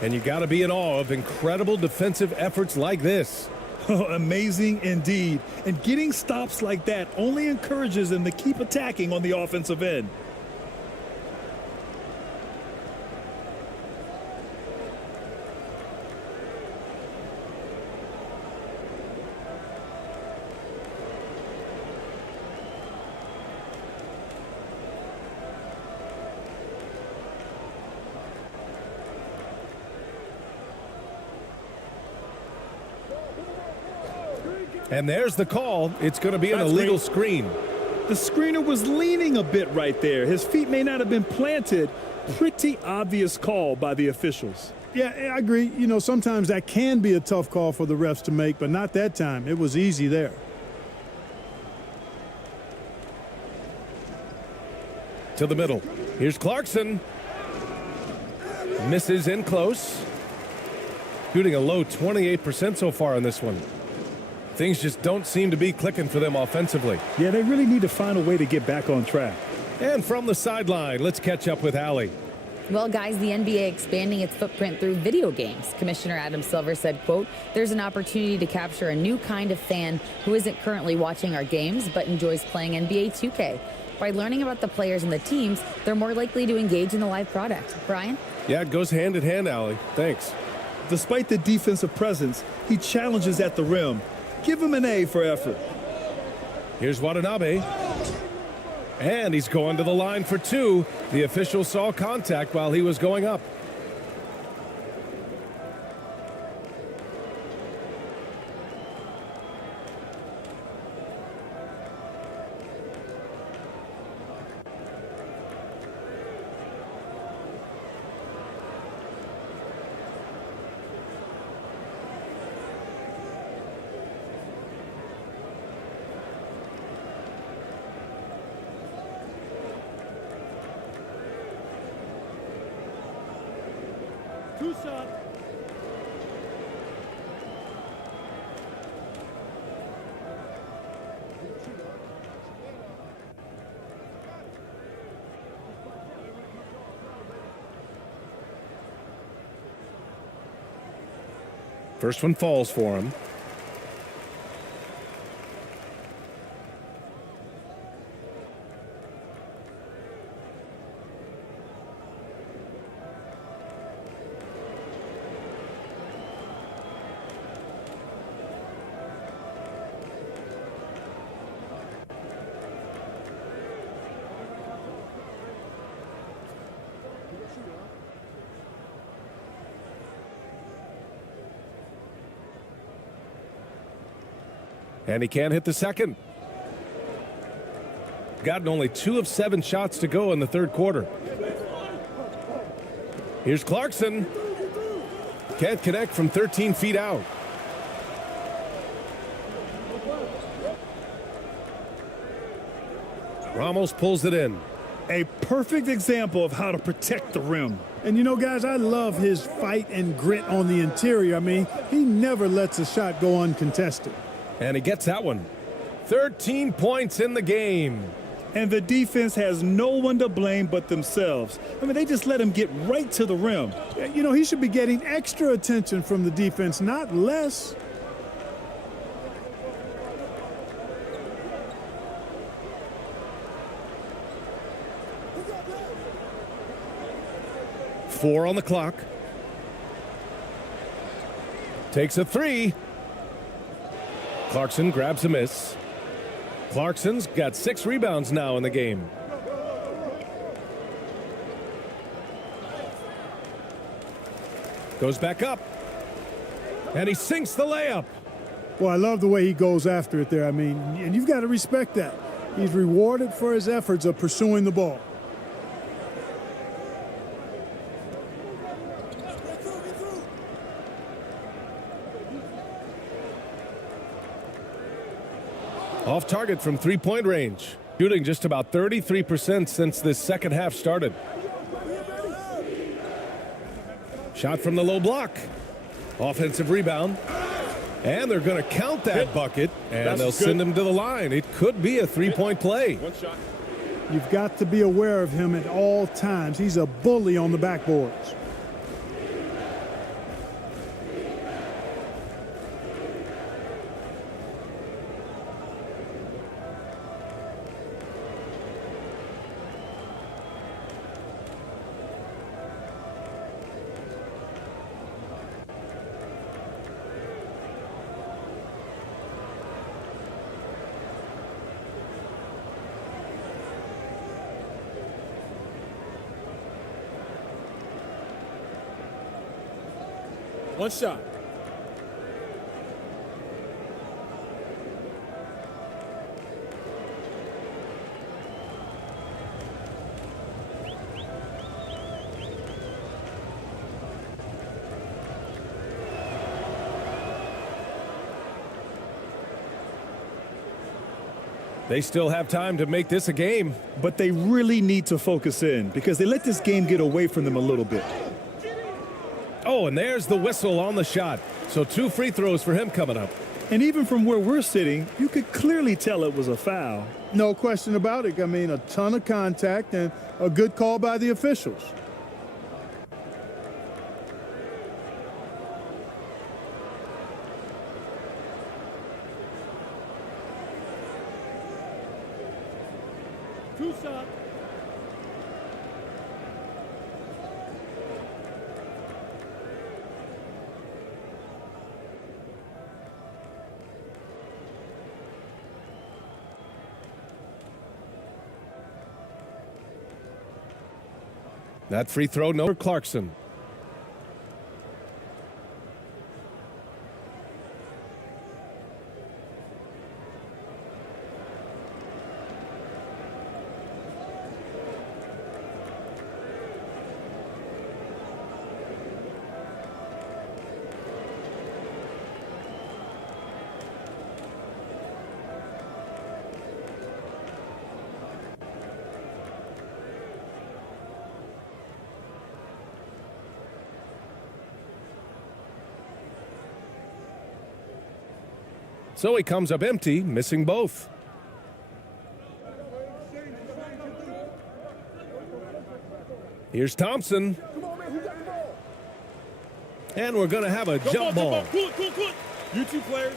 And you got to be in awe of incredible defensive efforts like this. Amazing indeed. And getting stops like that only encourages them to keep attacking on the offensive end. And there's the call. It's going to be an illegal screen. The screener was leaning a bit right there. His feet may not have been planted. Pretty obvious call by the officials. Yeah, I agree. You know, sometimes that can be a tough call for the refs to make, but not that time. It was easy there. To the middle. Here's Clarkson. Misses in close. Shooting a low 28% so far in this one. Things just don't seem to be clicking for them offensively. Yeah, they really need to find a way to get back on track. And from the sideline, let's catch up with Allie. Well, guys, the NBA expanding its footprint through video games. Commissioner Adam Silver said, quote, "There's an opportunity to capture a new kind of fan who isn't currently watching our games but enjoys playing NBA 2K. By learning about the players and the teams, they're more likely to engage in the live product." Brian? Yeah, it goes hand in hand, Allie. Thanks. Despite the defensive presence, he challenges at the rim. Give him an A for effort. Here's Watanabe. And he's going to the line for 2. The official saw contact while he was going up. Two shot. First one falls for him. And he can't hit the second. Gotten only 2 of 7 shots to go in the third quarter. Here's Clarkson. Can't connect from 13 feet out. Ramos pulls it in. A perfect example of how to protect the rim. And you know, guys, I love his fight and grit on the interior. I mean, he never lets a shot go uncontested. And he gets that one. 13 points in the game. And the defense has no one to blame but themselves. I mean, they just let him get right to the rim. You know, he should be getting extra attention from the defense, not less. Four on the clock. Takes a 3. Clarkson grabs a miss. Clarkson's got 6 rebounds now in the game. Goes back up. And he sinks the layup. Well, I love the way he goes after it there. I mean, and you've got to respect that. He's rewarded for his efforts of pursuing the ball. Off target from 3-point range. Shooting just about 33% since this second half started. Shot from the low block. Offensive rebound. And they're going to count that bucket, and they'll send him to the line. It could be a 3-point play. One shot. You've got to be aware of him at all times. He's a bully on the backboards. One shot. They still have time to make this a game. But they really need to focus in because they let this game get away from them a little bit. Oh, and there's the whistle on the shot. So 2 free throws for him coming up. And even from where we're sitting, you could clearly tell it was a foul. No question about it. I mean, a ton of contact and a good call by the officials. Two shot. That free throw, no for Clarkson. So he comes up empty, missing both. Here's Thompson. And we're going to have a jump ball. Cool. You two players.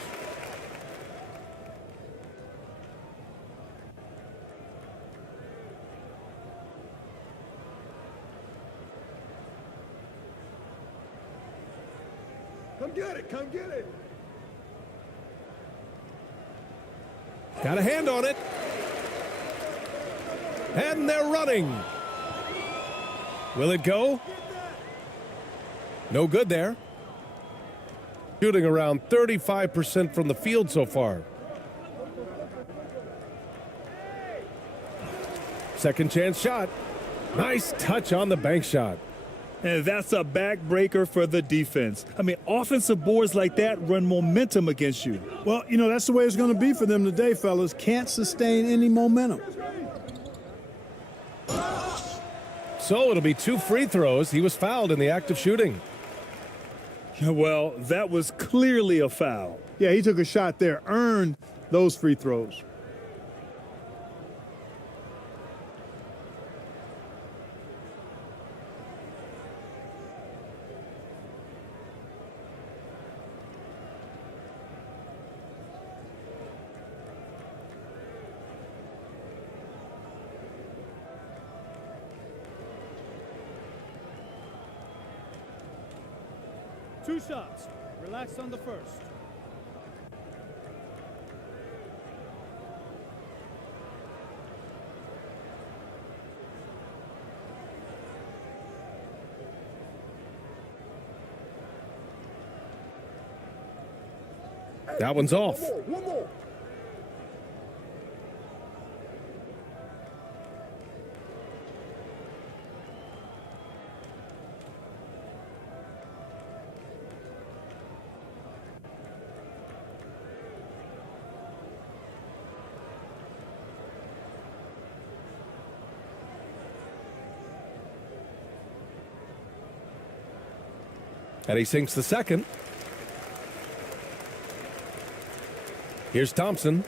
Come get it. Got a hand on it. And they're running. Will it go? No good there. Shooting around 35% from the field so far. Second chance shot. Nice touch on the bank shot. And that's a backbreaker for the defense. I mean, offensive boards like that run momentum against you. Well, you know, that's the way it's going to be for them today, fellas. Can't sustain any momentum. So it'll be 2 free throws. He was fouled in the act of shooting. Well, that was clearly a foul. Yeah, he took a shot there, earned those free throws. Two shots. Relax on the first. That one's off. And he sinks the second. Here's Thompson.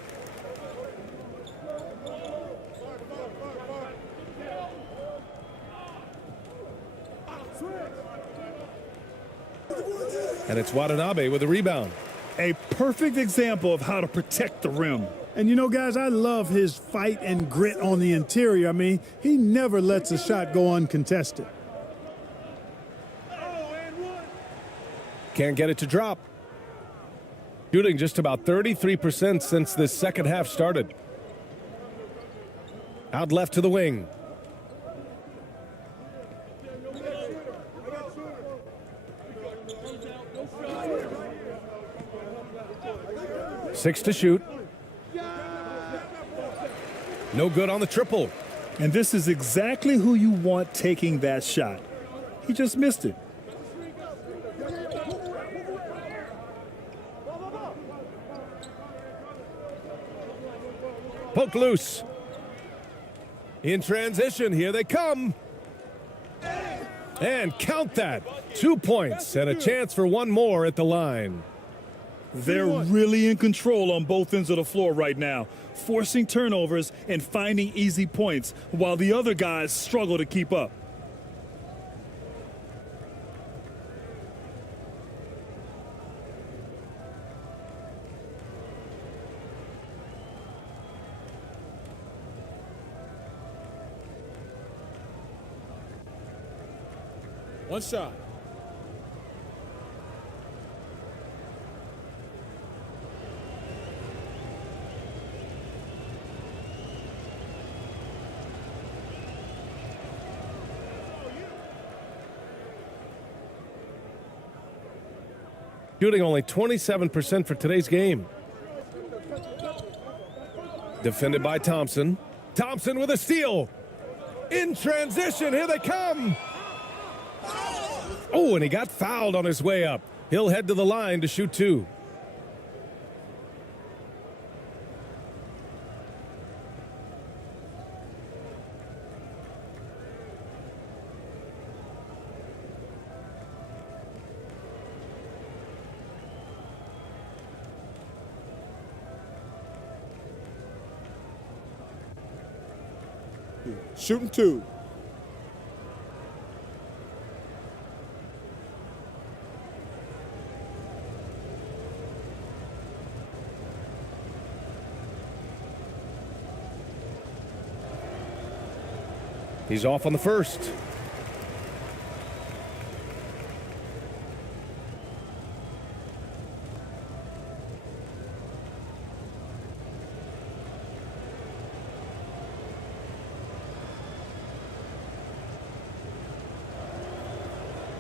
And it's Watanabe with a rebound. A perfect example of how to protect the rim. And you know, guys, I love his fight and grit on the interior. I mean, he never lets a shot go uncontested. Can't get it to drop. Shooting just about 33% since this second half started. Out left to the wing. Six to shoot. No good on the triple. And this is exactly who you want taking that shot. He just missed it. Poke loose. In transition, here they come. And count that. 2 points and a chance for one more at the line. They're really in control on both ends of the floor right now, forcing turnovers and finding easy points while the other guys struggle to keep up. One shot. Shooting only 27% for today's game. Defended by Thompson. Thompson with a steal. In transition, here they come. Oh, and he got fouled on his way up. He'll head to the line to shoot 2. Shooting 2. He's off on the first.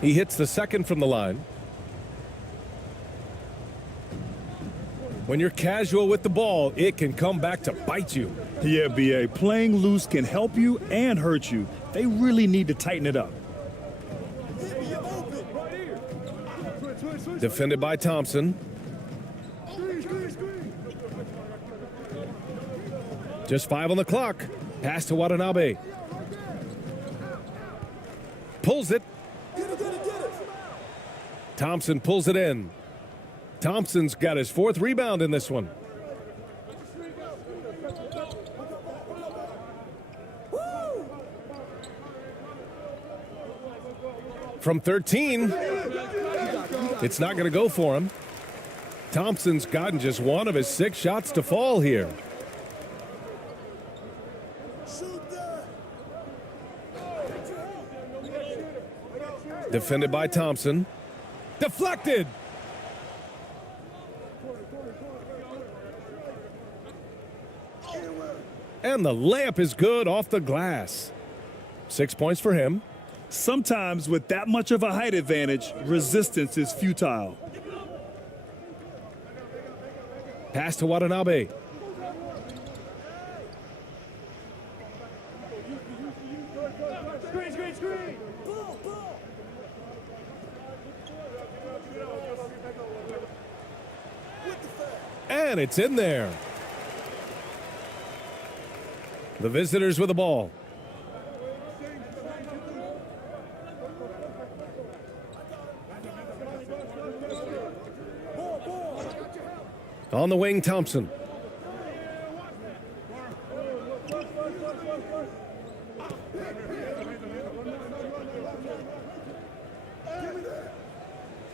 He hits the second from the line. When you're casual with the ball, it can come back to bite you. Yeah, BA, playing loose can help you and hurt you. They really need to tighten it up. Defended by Thompson. Just 5 on the clock. Pass to Watanabe. Pulls it. Thompson pulls it in. Thompson's got his 4th rebound in this one. From 13, it's not going to go for him. Thompson's gotten just 1 of his 6 shots to fall here. Defended by Thompson. Deflected. And the layup is good off the glass. 6 points for him. Sometimes with that much of a height advantage, resistance is futile. Pass to Watanabe. And it's in there. The visitors with the ball. On the wing, Thompson.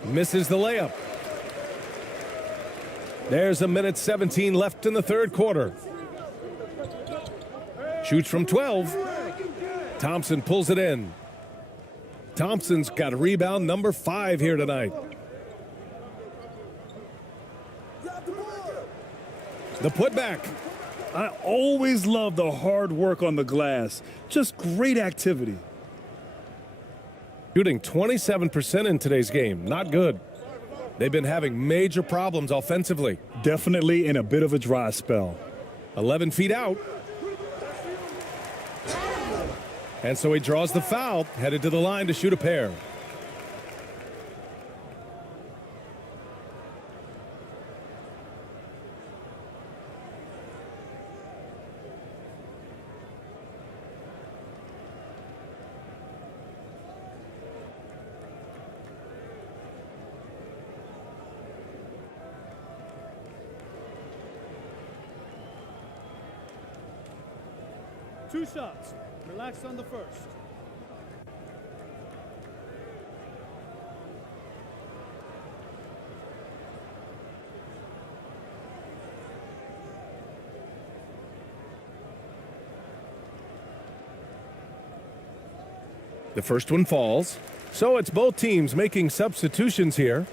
Misses the layup. There's a minute 17 left in the 3rd quarter. Shoots from 12. Thompson pulls it in. Thompson's got rebound number 5 here tonight. The putback. I always love the hard work on the glass. Just great activity. Shooting 27% in today's game. Not good. They've been having major problems offensively. Definitely in a bit of a dry spell. 11 feet out. And so he draws the foul, headed to the line to shoot a pair. Two shots. Relax on the first. The first one falls. So it's both teams making substitutions here.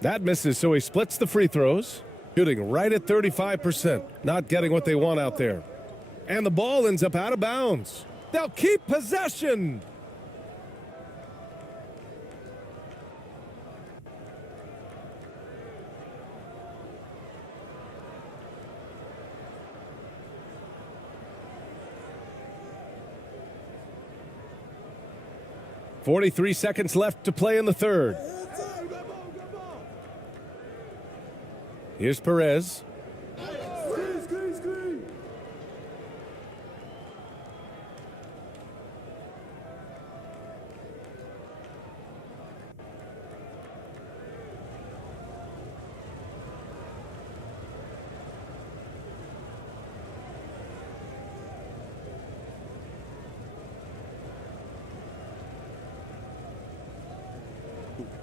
That misses, so he splits the free throws, shooting right at 35%, not getting what they want out there. And the ball ends up out of bounds. They'll keep possession. .43 seconds left to play in the 3rd. Here's Perez.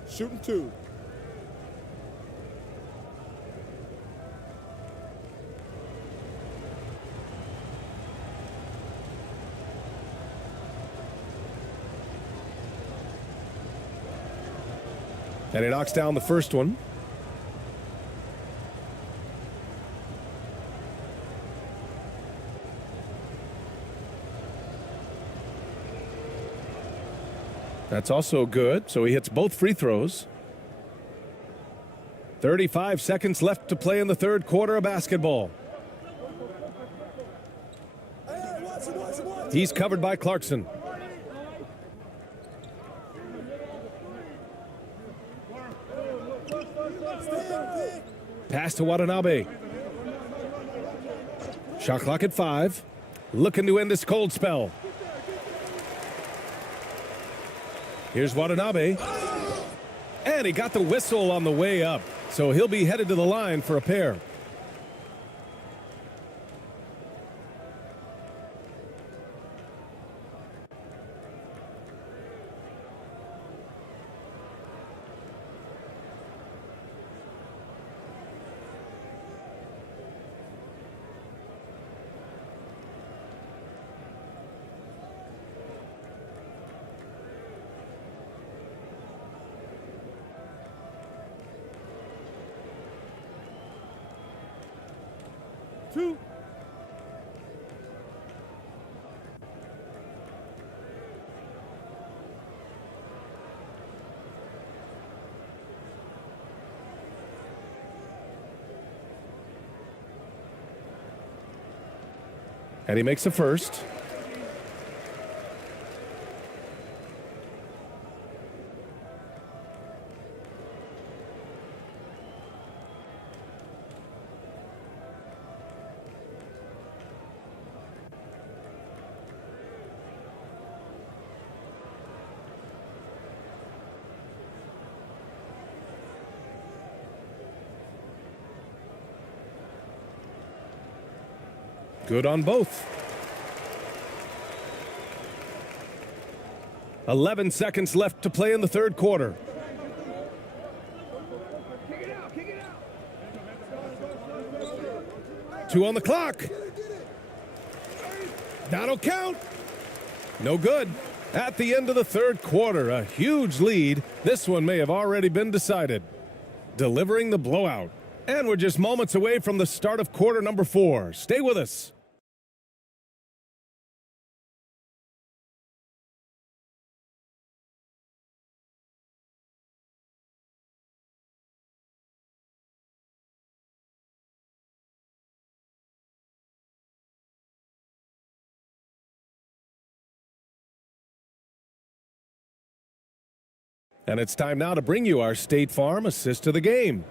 Shooting 2. And he knocks down the first one. That's also good, so he hits both free throws. 35 seconds left to play in the third quarter of basketball. He's covered by Clarkson. Pass to Watanabe. Shot clock at 5. Looking to end this cold spell. Here's Watanabe. And he got the whistle on the way up. So he'll be headed to the line for a pair. Two. And he makes a first. Good on both. 11 seconds left to play in the third quarter. Two on the clock. That'll count. No good. At the end of the third quarter, a huge lead. This one may have already been decided. Delivering the blowout. And we're just moments away from the start of quarter number 4. Stay with us. And it's time now to bring you our State Farm assist of the game.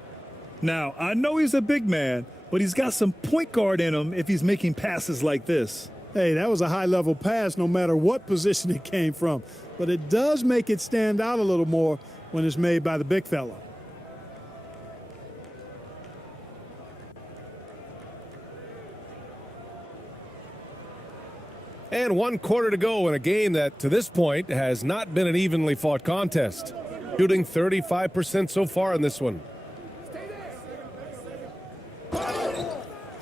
Now, I know he's a big man, but he's got some point guard in him if he's making passes like this. Hey, that was a high-level pass no matter what position it came from. But it does make it stand out a little more when it's made by the big fella. And 1 quarter to go in a game that, to this point, has not been an evenly fought contest. Shooting 35% so far in this one.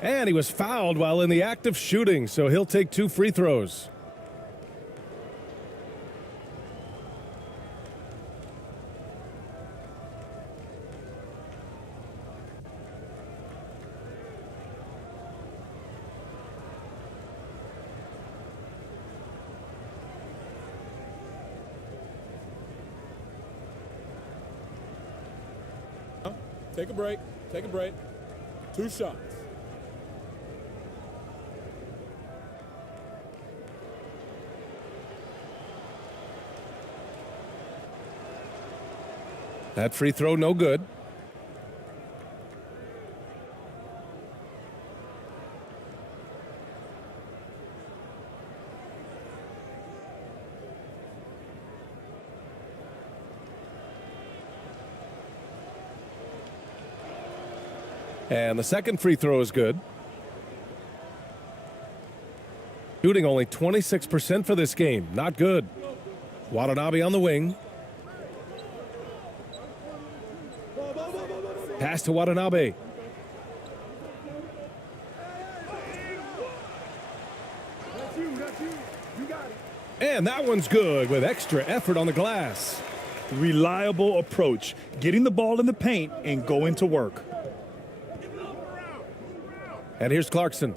And he was fouled while in the act of shooting, so he'll take 2 free throws. Take a break. Take a break. 2 shots. That free throw no good. And the second free throw is good. Shooting only 26% for this game. Not good. Watanabe on the wing. Pass to Watanabe. And that one's good with extra effort on the glass. reliable approach, getting the ball in the paint and going to work. And here's Clarkson.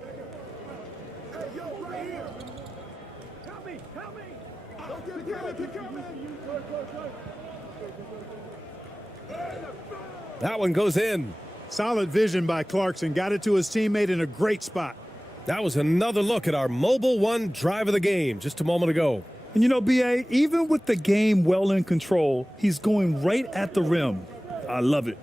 That one goes in. Solid vision by Clarkson. Got it to his teammate in a great spot. That was another look at our Mobile One drive of the game just a moment ago. And you know, B.A., even with the game well in control, he's going right at the rim. I love it.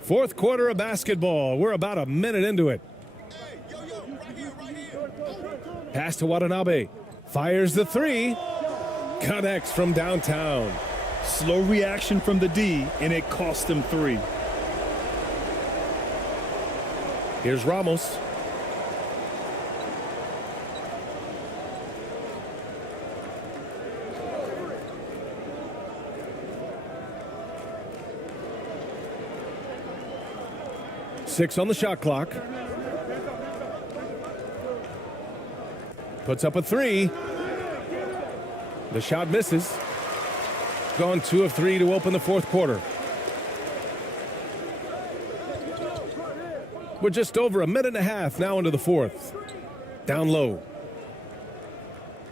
Fourth quarter of basketball. We're about a minute into it. Pass to Watanabe. Fires the three. Connects from downtown. Slow reaction from the D, and it cost him 3. Here's Ramos. Six on the shot clock. Puts up a 3. The shot misses. Gone 2 of 3 to open the fourth quarter. We're just over a minute and a half now into the fourth. Down low.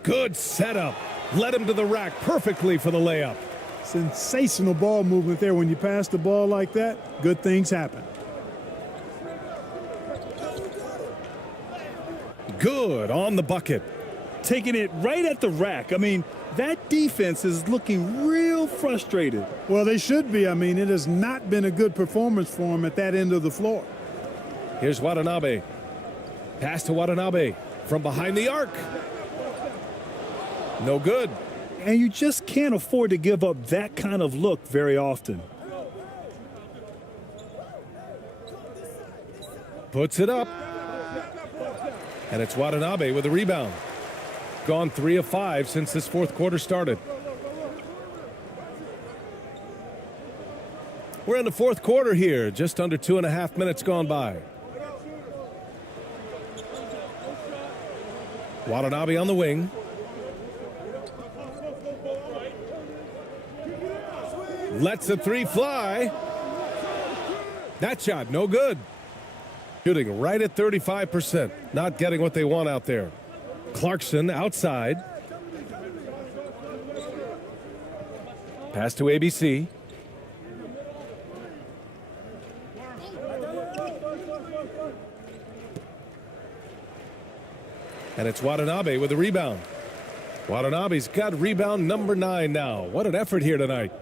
Good setup. Led him to the rack perfectly for the layup. Sensational ball movement there. When you pass the ball like that, good things happen. Good on the bucket. Taking it right at the rack. I mean, that defense is looking real frustrated. Well, they should be. I mean, it has not been a good performance for him at that end of the floor. Here's Watanabe. Pass to Watanabe from behind the arc. No good. And you just can't afford to give up that kind of look very often. Puts it up. And it's Watanabe with a rebound. Gone 3 of 5 since this fourth quarter started. We're in the fourth quarter here, just under 2.5 minutes gone by. Watanabe on the wing. Lets the 3 fly. That shot, no good. Shooting right at 35%. Not getting what they want out there. Clarkson outside. Pass to ABC. And it's Watanabe with a rebound. Watanabe's got rebound number 9 now. What an effort here tonight.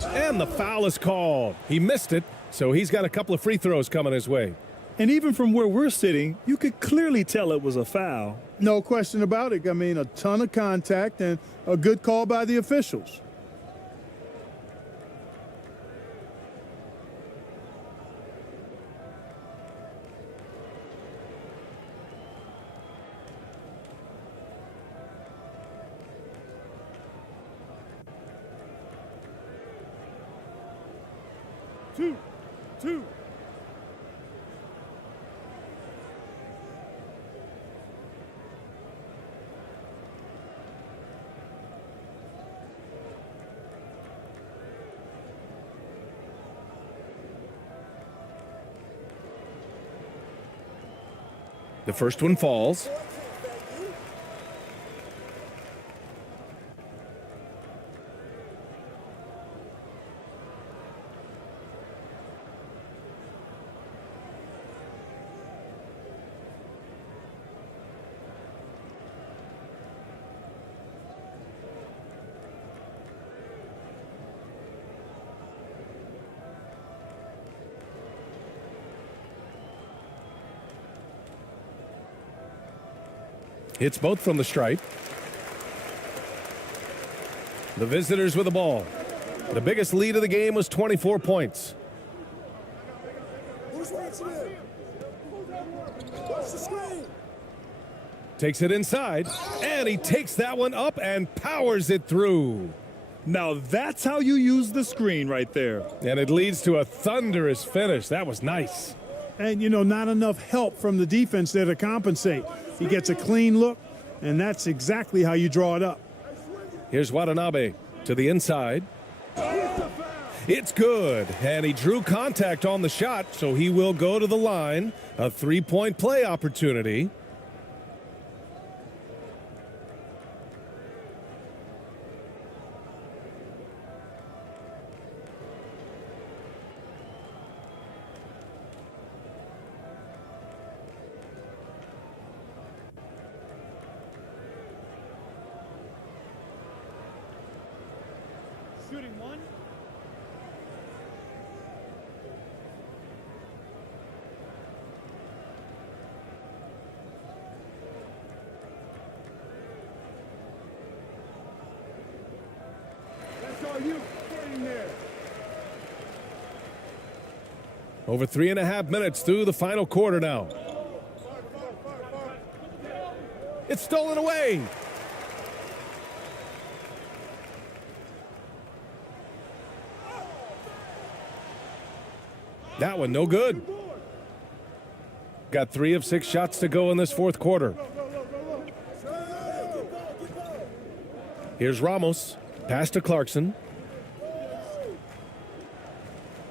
And the foul is called. He missed it, so he's got a couple of free throws coming his way. And even from where we're sitting, you could clearly tell it was a foul. No question about it. I mean, a ton of contact and a good call by the officials. Two. The first one falls. Hits both from the stripe. The visitors with the ball. The biggest lead of the game was 24 points. Takes it inside, and he takes that one up and powers it through. Now that's how you use the screen right there. And it leads to a thunderous finish. That was nice. And, you know, not enough help from the defense there to compensate. He gets a clean look, and that's exactly how you draw it up. Here's Watanabe to the inside. It's good, and he drew contact on the shot, so he will go to the line. A three-point play opportunity. Shooting one. That's all you getting there. Over 3.5 minutes through the final quarter now. It's stolen away. That one no good. Got 3 of 6 shots to go in this fourth quarter. Here's Ramos. Pass to Clarkson.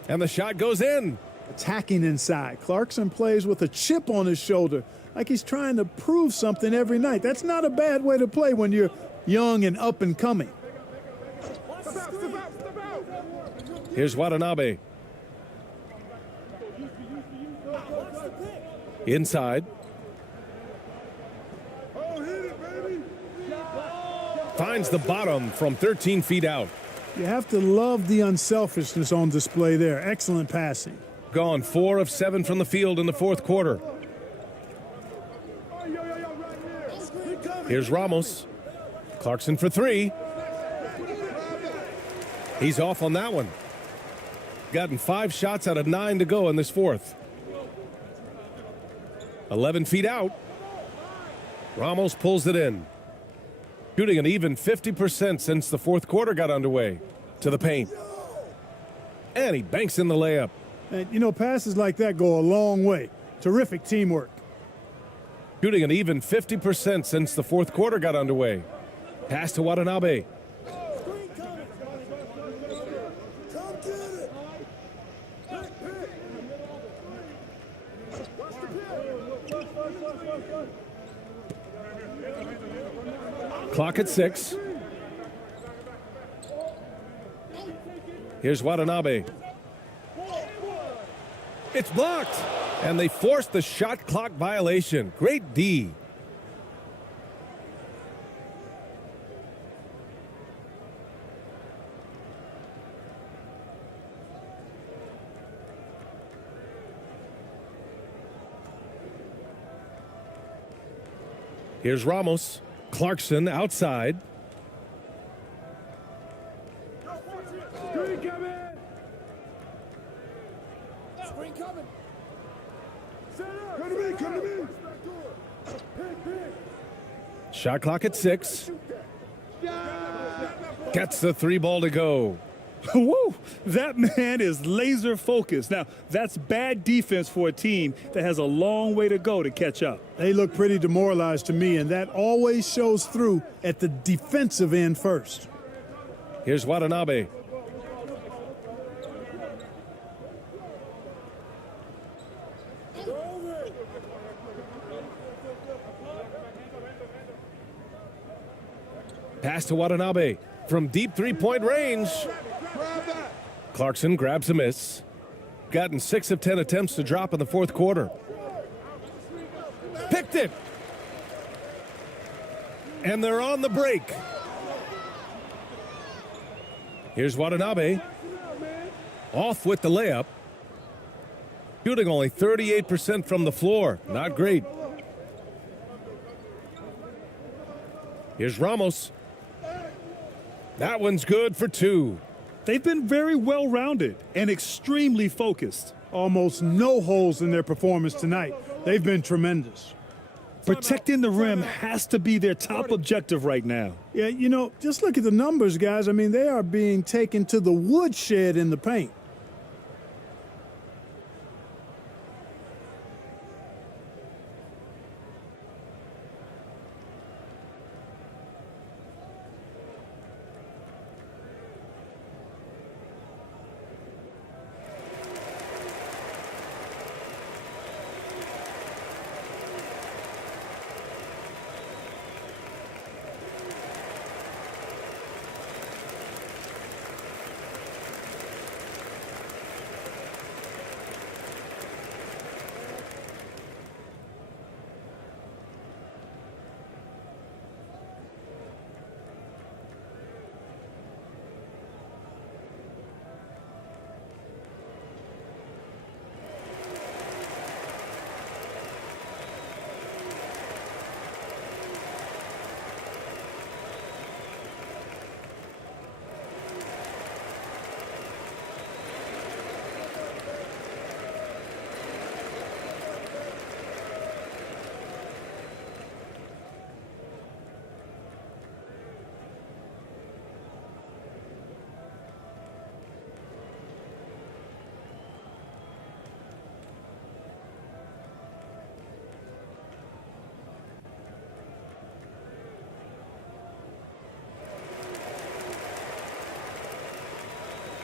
And the shot goes in. Attacking inside. Clarkson plays with a chip on his shoulder, like he's trying to prove something every night. That's not a bad way to play when you're young and up and coming. Here's Watanabe. Inside. Finds the bottom from 13 feet out. You have to love the unselfishness on display there. Excellent passing. Gone 4 of 7 from the field in the fourth quarter. Here's Ramos. Clarkson for 3. He's off on that one. Gotten 5 shots out of 9 to go in this fourth. 11 feet out. Ramos pulls it in. Shooting an even 50% since the fourth quarter got underway. To the paint. And he banks in the layup. And, you know, passes like that go a long way. Terrific teamwork. Shooting an even 50% since the fourth quarter got underway. Pass to Watanabe. Clock at 6. Here's Watanabe. It's blocked. And they forced the shot clock violation. Great D. Here's Ramos. Clarkson outside. Screen coming. Screen coming. Come to me, come to me. Shot clock at 6. Gets the 3 ball to go. Woo! That man is laser focused. Now, that's bad defense for a team that has a long way to go to catch up. They look pretty demoralized to me, and that always shows through at the defensive end first. Here's Watanabe. Pass to Watanabe from deep three-point range. Clarkson grabs a miss. Gotten 6 of 10 attempts to drop in the fourth quarter. Picked it. And they're on the break. Here's Watanabe. Off with the layup. Shooting only 38% from the floor. Not great. Here's Ramos. That one's good for 2. They've been very well-rounded and extremely focused. Almost no holes in their performance tonight. They've been tremendous. Protecting the rim has to be their top objective right now. Yeah, you know, just look at the numbers, guys. I mean, they are being taken to the woodshed in the paint.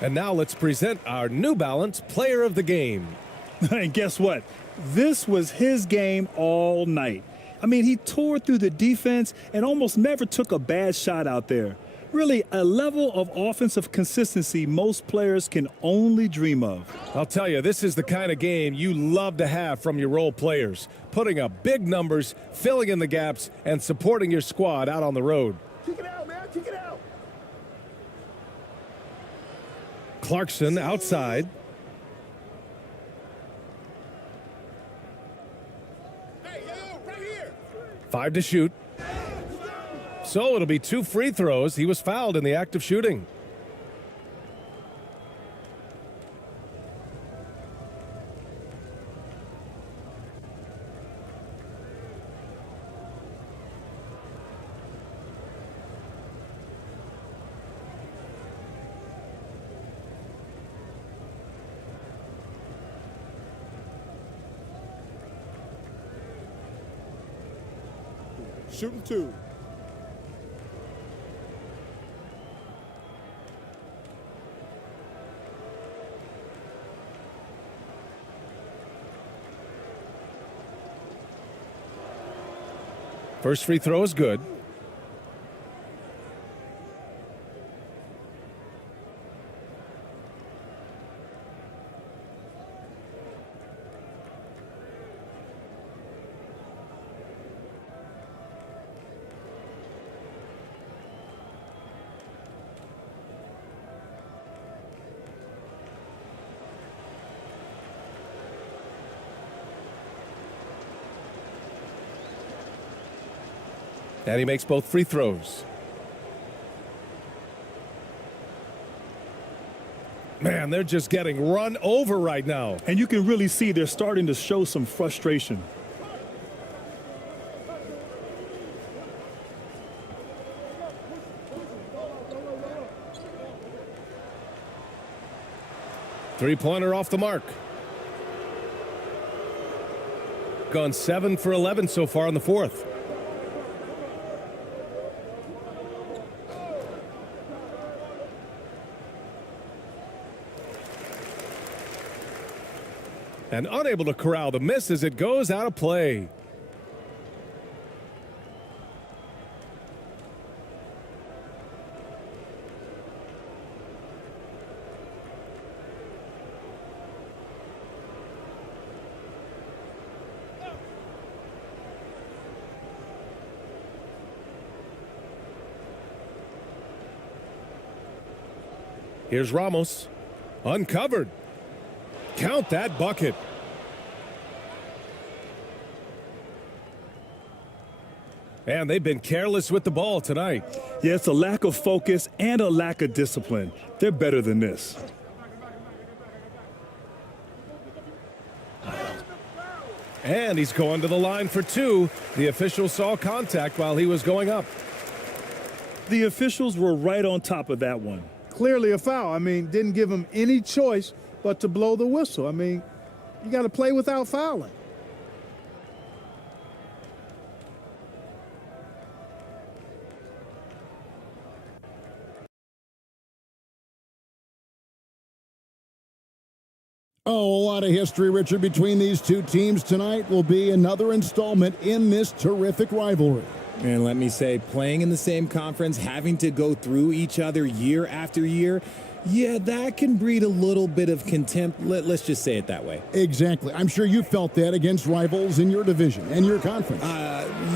And now let's present our New Balance Player of the Game. And guess what? This was his game all night. I mean, he tore through the defense and almost never took a bad shot out there. Really, a level of offensive consistency most players can only dream of. I'll tell you, this is the kind of game you love to have from your role players. Putting up big numbers, filling in the gaps, and supporting your squad out on the road. Kick it out, man. Kick it out. Clarkson outside. Hey, yo, right here. 5 to shoot. So it'll be 2 free throws. He was fouled in the act of shooting. Shooting 2. First free throw is good. And he makes both free throws. Man, they're just getting run over right now. And you can really see they're starting to show some frustration. Three-pointer off the mark. Gone 7 for 11 so far in the fourth. And unable to corral the miss as it goes out of play. Here's Ramos. Uncovered. Count that bucket. And they've been careless with the ball tonight. Yeah, it's a lack of focus and a lack of discipline. They're better than this. And he's going to the line for 2. The official saw contact while he was going up. The officials were right on top of that one. Clearly a foul. I mean, didn't give him any choice but to blow the whistle. I mean, you got to play without fouling. Oh, a lot of history, Richard, between these two teams tonight will be another installment in this terrific rivalry. And let me say, playing in the same conference, having to go through each other year after year, yeah, that can breed a little bit of contempt. Let's just say it that way. Exactly. I'm sure you felt that against rivals in your division and your conference.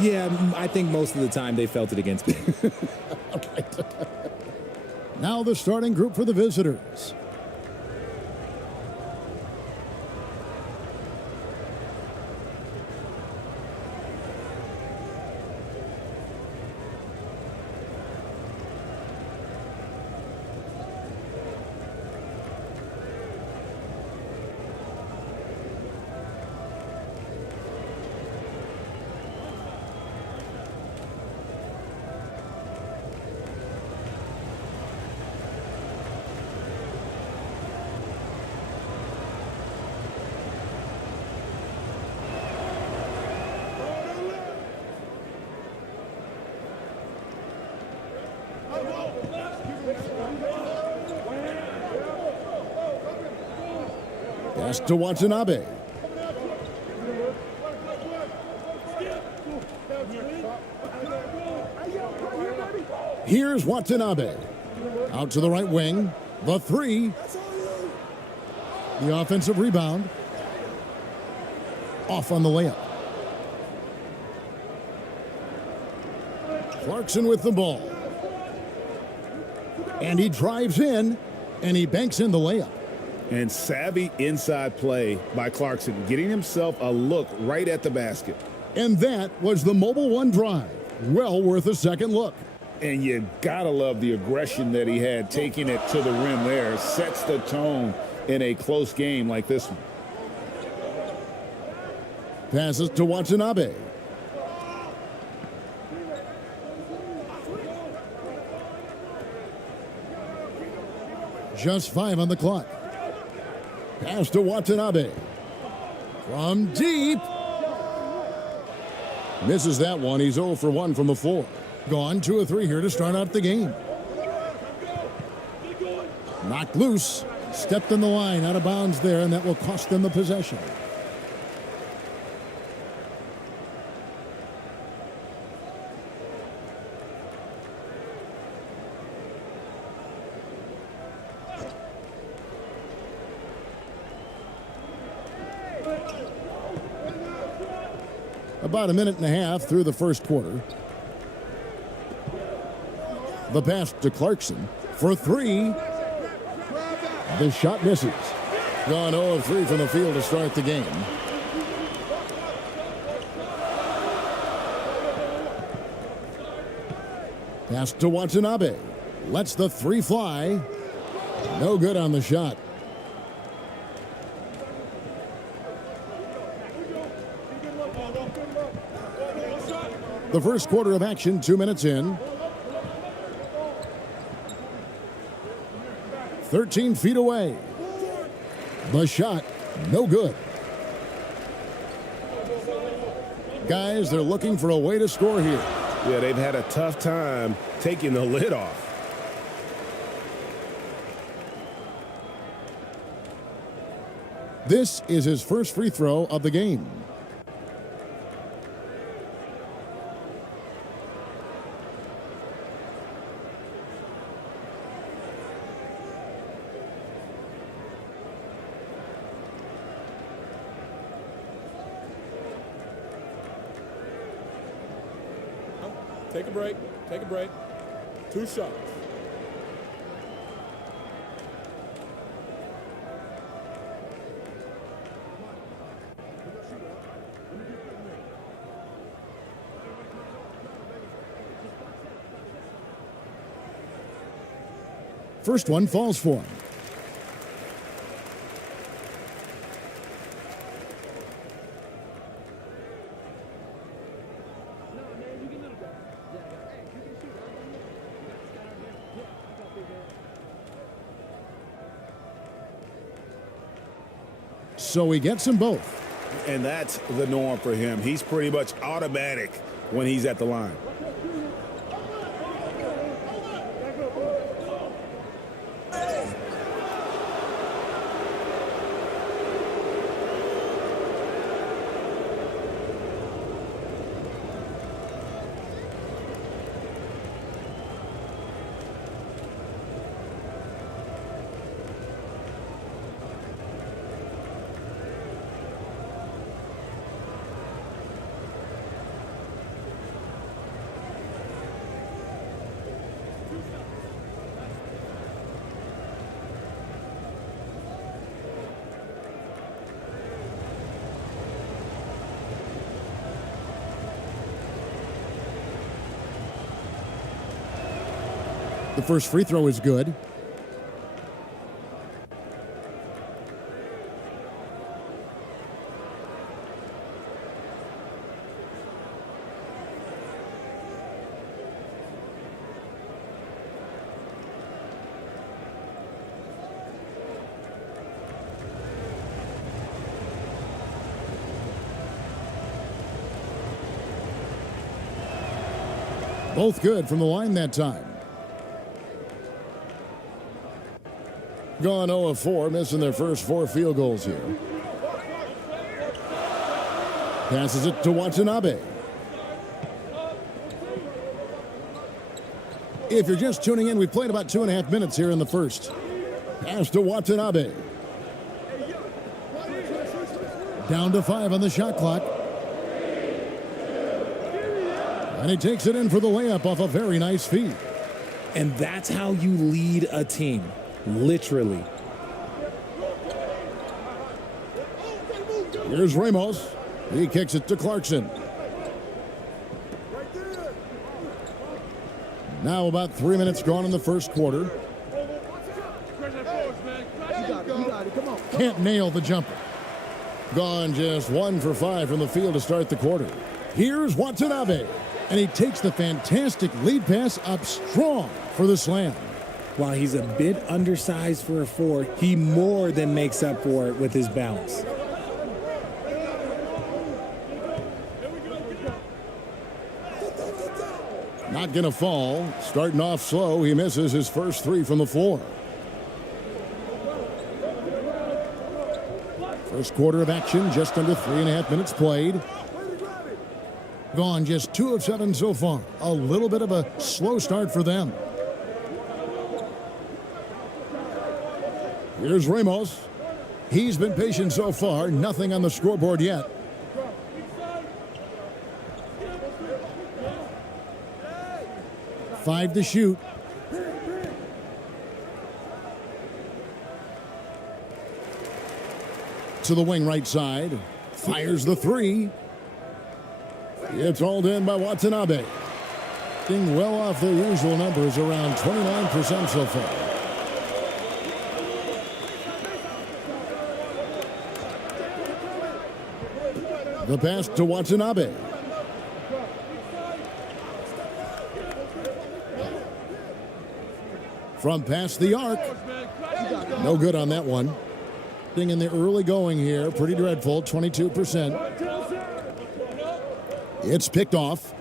Yeah, I think most of the time they felt it against me. All right. Now the starting group for the visitors. Pass to Watanabe. Here's Watanabe. Out to the right wing. The three. The offensive rebound. Off on the layup. Clarkson with the ball. And he drives in, and he banks in the layup. And savvy inside play by Clarkson, getting himself a look right at the basket. And that was the Mobile One drive. Well worth a second look. And you gotta love the aggression that he had, taking it to the rim there. Sets the tone in a close game like this one. Passes to Watanabe. Just 5 on the clock. Pass to Watanabe. From deep. Misses that one. He's 0 for 1 from the floor. Gone 2 of 3 here to start out the game. Knocked loose. Stepped in the line, out of bounds there, and that will cost them the possession. About a minute and a half through the first quarter. The pass to Clarkson for 3. The shot misses. Gone 0 of 3 from the field to start the game. Pass to Watanabe. Lets the 3 fly. No good on the shot. The first quarter of action, 2 minutes in. 13 feet away. The shot, no good. Guys, they're looking for a way to score here. Yeah, they've had a tough time taking the lid off. This is his first free throw of the game. Take a break. Take a break. 2 shots. First one falls for him. So he gets them both. And that's the norm for him. He's pretty much automatic when he's at the line. The first free throw is good. Both good from the line that time. Gone 0 of 4, missing their first 4 field goals here. Passes it to Watanabe. If you're just tuning in, we've played about 2.5 minutes here in the first. Pass to Watanabe. Down to 5 on the shot clock. And he takes it in for the layup off a very nice feed. And that's how you lead a team. Literally. Here's Ramos. He kicks it to Clarkson. Now about 3 minutes gone in the first quarter. Can't nail the jumper. Gone just 1 for 5 from the field to start the quarter. Here's Watanabe. And he takes the fantastic lead pass up strong for the slam. While he's a bit undersized for a 4, he more than makes up for it with his balance. Not going to fall. Starting off slow, he misses his first 3 from the floor. First quarter of action, just under 3.5 minutes played. Gone just 2 of 7 so far. A little bit of a slow start for them. Here's Ramos. He's been patient so far. Nothing on the scoreboard yet. Five to shoot. To the wing right side. Fires the 3. It's all in by Watanabe. Getting well off their usual numbers, around 29% so far. The pass to Watanabe. From past the arc. No good on that one. Thing in the early going here, pretty dreadful, 22%. It's picked off.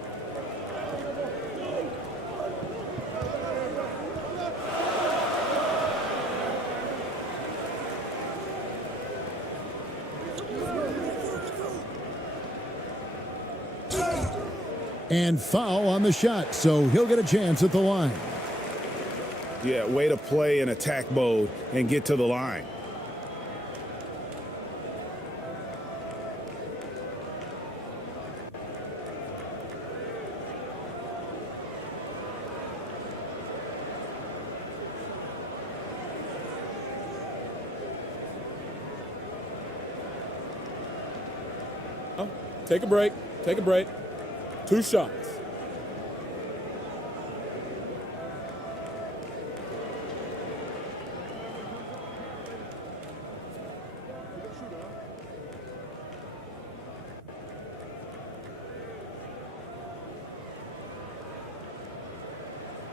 And foul on the shot, so he'll get a chance at the line. Yeah, way to play in attack mode and get to the line. Take a break. Take a break. 2 shots.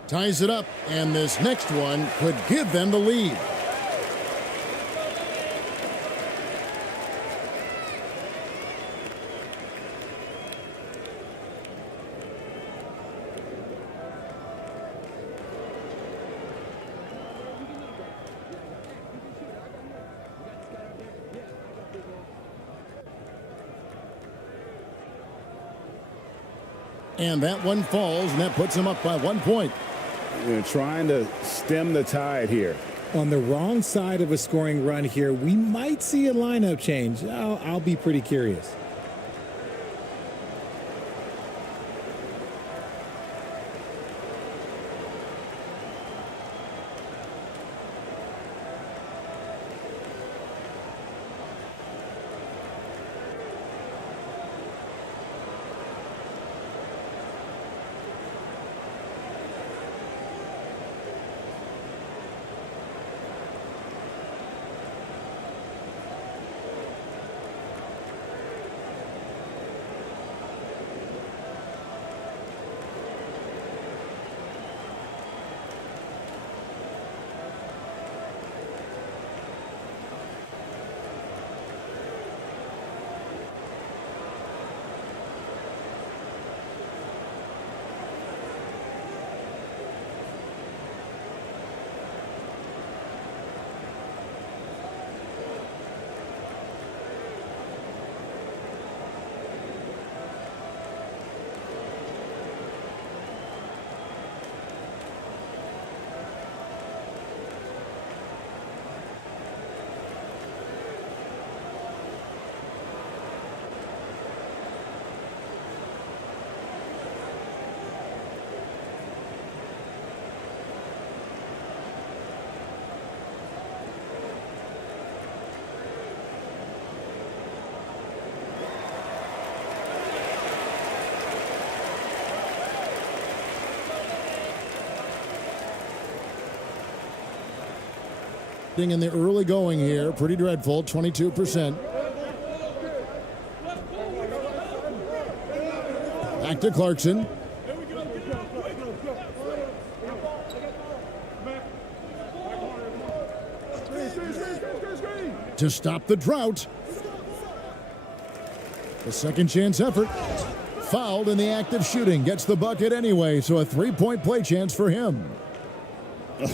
Ties it up, and this next one could give them the lead. And that one falls, and that puts them up by 1 point. They're trying to stem the tide here. On the wrong side of a scoring run here, we might see a lineup change. I'll be pretty curious. In the early going here, pretty dreadful, 22%. Back to Clarkson. To stop the drought. A second chance effort. Fouled in the act of shooting. Gets the bucket anyway, so a three-point play chance for him.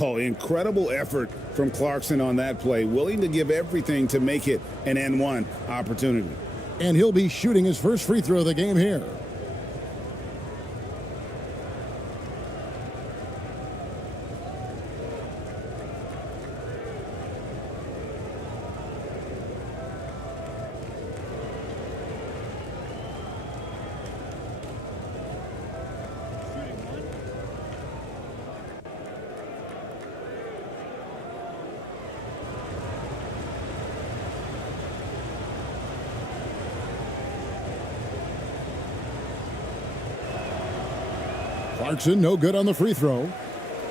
Oh, incredible effort from Clarkson on that play. Willing to give everything to make it an N1 opportunity. And he'll be shooting his first free throw of the game here. Clarkson, no good on the free throw.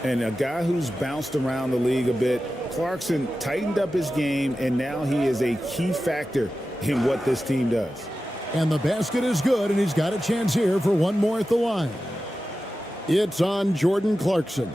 And a guy who's bounced around the league a bit, Clarkson tightened up his game, and now he is a key factor in what this team does. And the basket is good, and he's got a chance here for one more at the line. It's on Jordan Clarkson.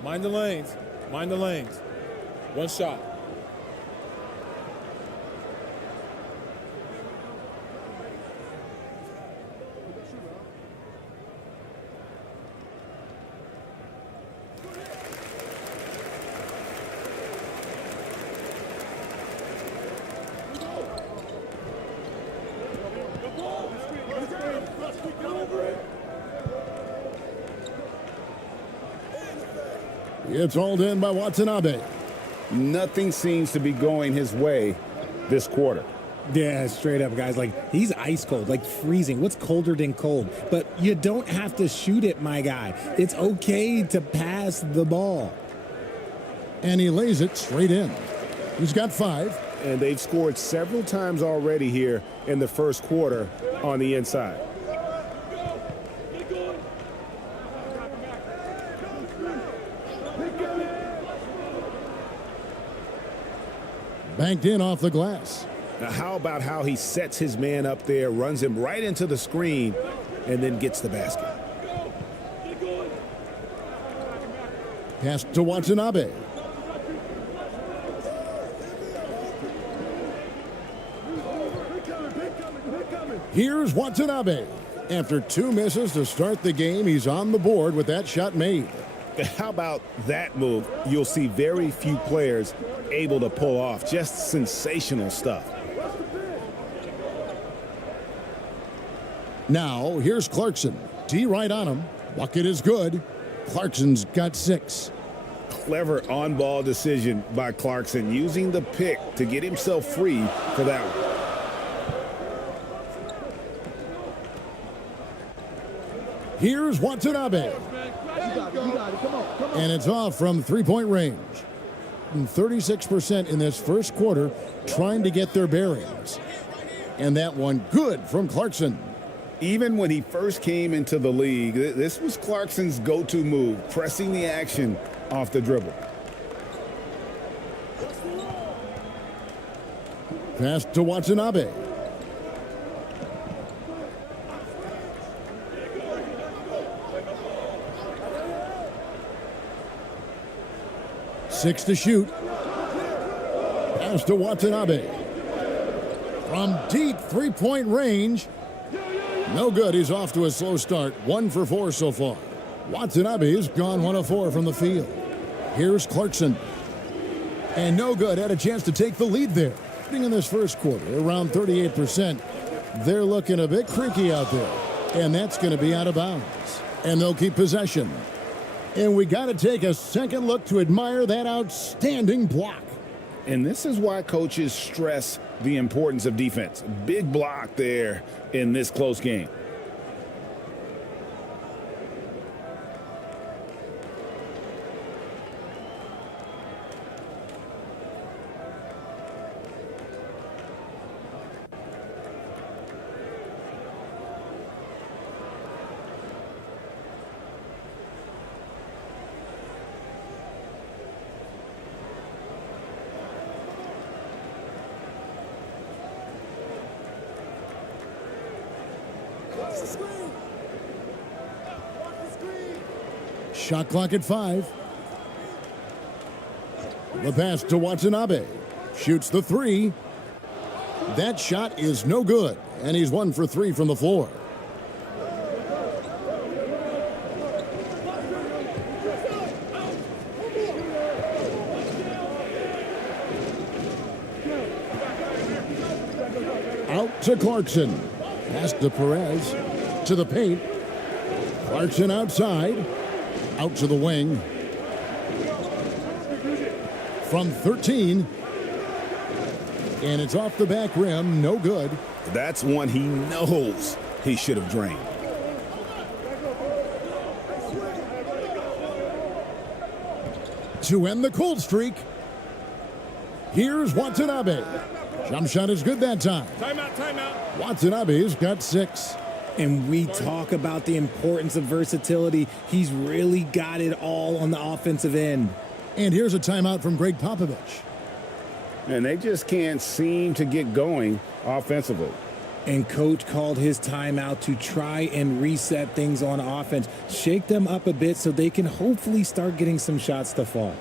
Mind the lanes. Mind the lanes. One shot. It's hauled in by Watanabe. Nothing seems to be going his way this quarter. Yeah, straight up, guys. Like, he's ice cold, like freezing. What's colder than cold? But you don't have to shoot it, my guy. It's okay to pass the ball. And he lays it straight in. He's got 5. And they've scored several times already here in the first quarter on the inside. Banked in off the glass. Now, how about how he sets his man up there, runs him right into the screen, and then gets the basket. Pass to Watanabe. Here's Watanabe. After 2 misses to start the game, he's on the board with that shot made. How about that move? You'll see very few players able to pull off. Just sensational stuff. Now, here's Clarkson. D right on him. Bucket is good. Clarkson's got 6. Clever on-ball decision by Clarkson, using the pick to get himself free for that one. Here's Watanabe. And it's off from three-point range. 36% in this first quarter, trying to get their bearings. And that one good from Clarkson. Even when he first came into the league, this was Clarkson's go-to move, pressing the action off the dribble. Pass to Watanabe. Six to shoot. Pass to Watanabe. From deep three-point range. No good. He's off to a slow start. 1 for 4 so far. Watanabe has gone 1 of 4 from the field. Here's Clarkson. And no good. Had a chance to take the lead there. In this first quarter, around 38%. They're looking a bit creaky out there. And that's going to be out of bounds. And they'll keep possession. And we got to take a second look to admire that outstanding block. And this is why coaches stress the importance of defense. Big block there in this close game. Shot clock at 5. The pass to Watanabe. Shoots the 3. That shot is no good, and he's 1 for 3 from the floor. Out to Clarkson. Pass to Perez. To the paint. Clarkson outside. Out to the wing. From 13. And it's off the back rim. No good. That's one he knows he should have drained. To end the cold streak, here's Watanabe. Jump shot is good that time. Timeout, timeout. Watanabe's got 6. And we talk about the importance of versatility. He's really got it all on the offensive end. And here's a timeout from Greg Popovich. And they just can't seem to get going offensively. And coach called his timeout to try and reset things on offense. Shake them up a bit so they can hopefully start getting some shots to fall.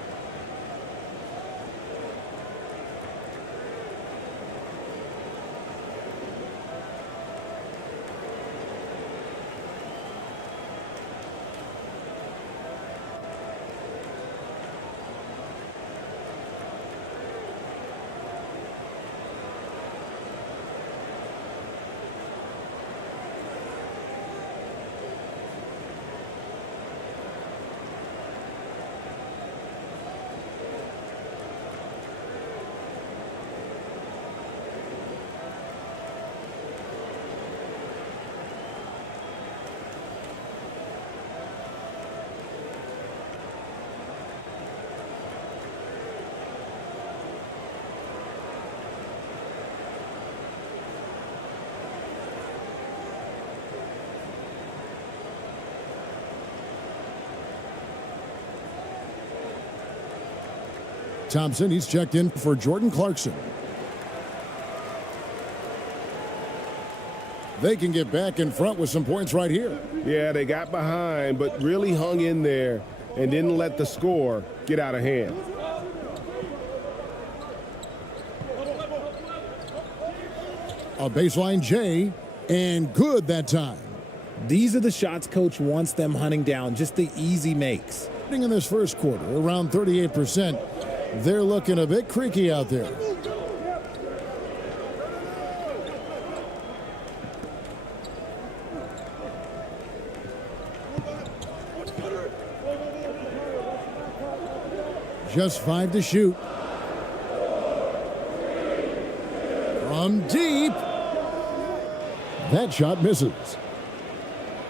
Thompson, he's checked in for Jordan Clarkson. They can get back in front with some points right here. Yeah, they got behind, but really hung in there and didn't let the score get out of hand. A baseline J, and good that time. These are the shots coach wants them hunting down, just the easy makes. In this first quarter, around 38%. They're looking a bit creaky out there. Just 5 to shoot. From deep. That shot misses.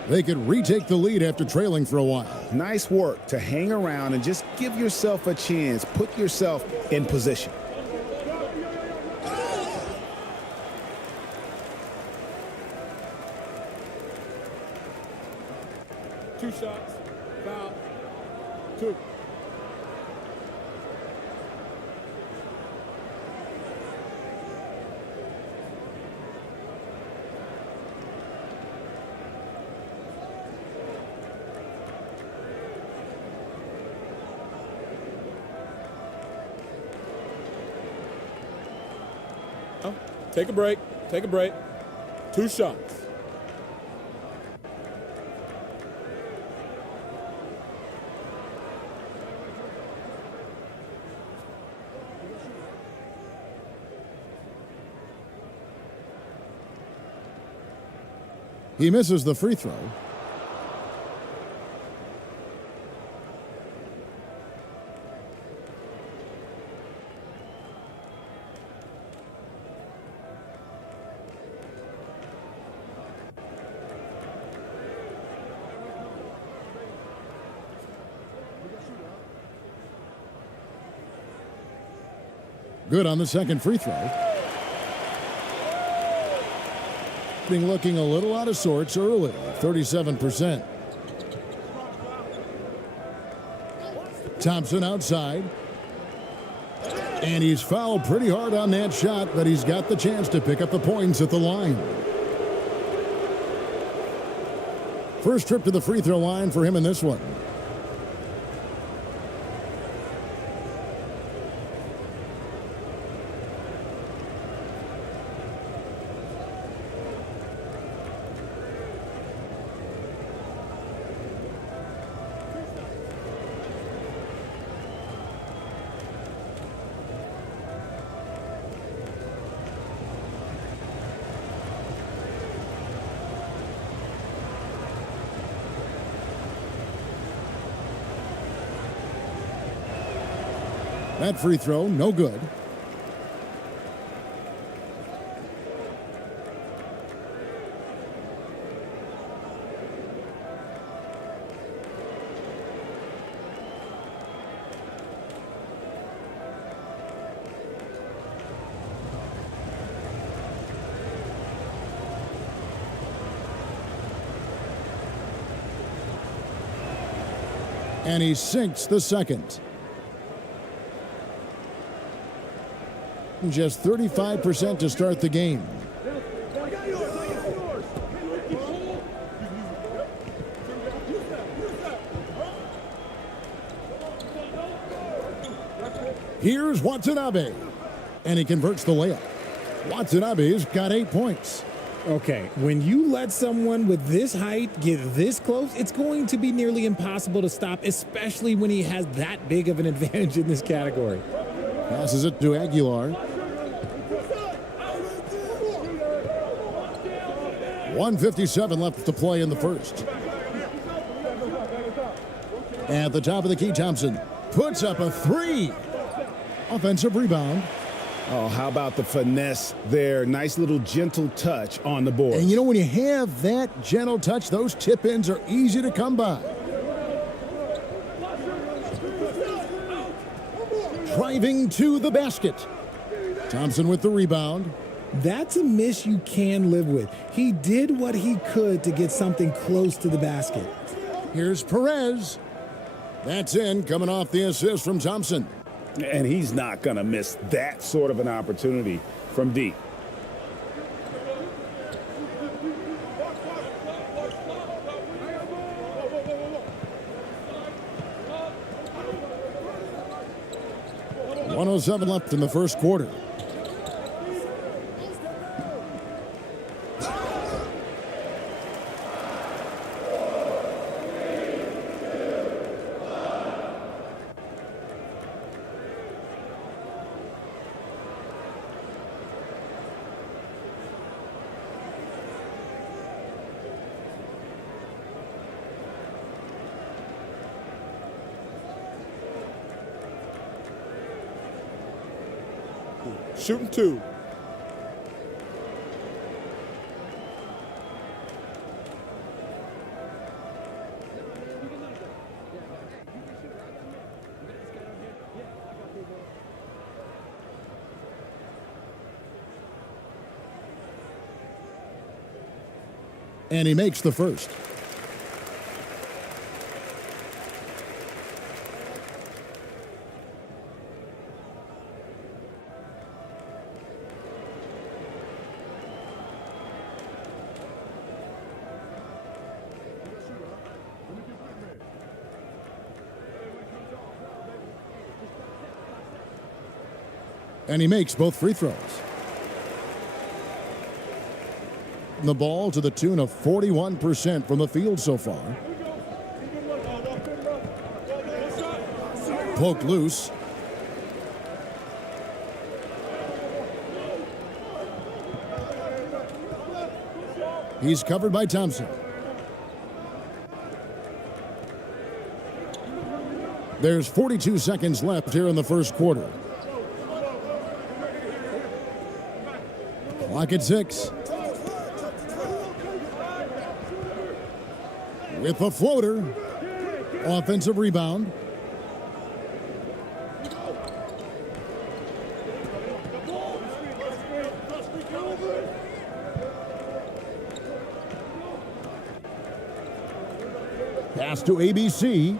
They could retake the lead after trailing for a while. Nice work to hang around and just give yourself a chance. Put yourself in position. Two shots. Foul. 2. Take a break. Take a break. 2 shots. He misses the free throw. Good on the second free throw. Looking a little out of sorts early, 37%. Thompson outside. And he's fouled pretty hard on that shot, but he's got the chance to pick up the points at the line. First trip to the free throw line for him in this one. That free throw, no good. And he sinks the second. Just 35% to start the game. Here's Watanabe. And he converts the layup. Watanabe's got 8 points. Okay, when you let someone with this height get this close, it's going to be nearly impossible to stop, especially when he has that big of an advantage in this category. Passes it to Aguilar. 1:57 left to play in the first. At the top of the key, Thompson puts up a 3. Offensive rebound. Oh, how about the finesse there? Nice little gentle touch on the board. And you know, when you have that gentle touch, those tip-ins are easy to come by. Driving to the basket. Thompson with the rebound. That's a miss you can live with. He did what he could to get something close to the basket. Here's Perez. That's in, coming off the assist from Thompson. And he's not going to miss that sort of an opportunity from deep. .107 left in the first quarter. Shooting 2. And he makes the first. And he makes both free throws. The ball to the tune of 41% from the field so far. Poked loose. He's covered by Thompson. There's 42 seconds left here in the first quarter. Clock at 6. With the floater. Offensive rebound. Pass to ABC.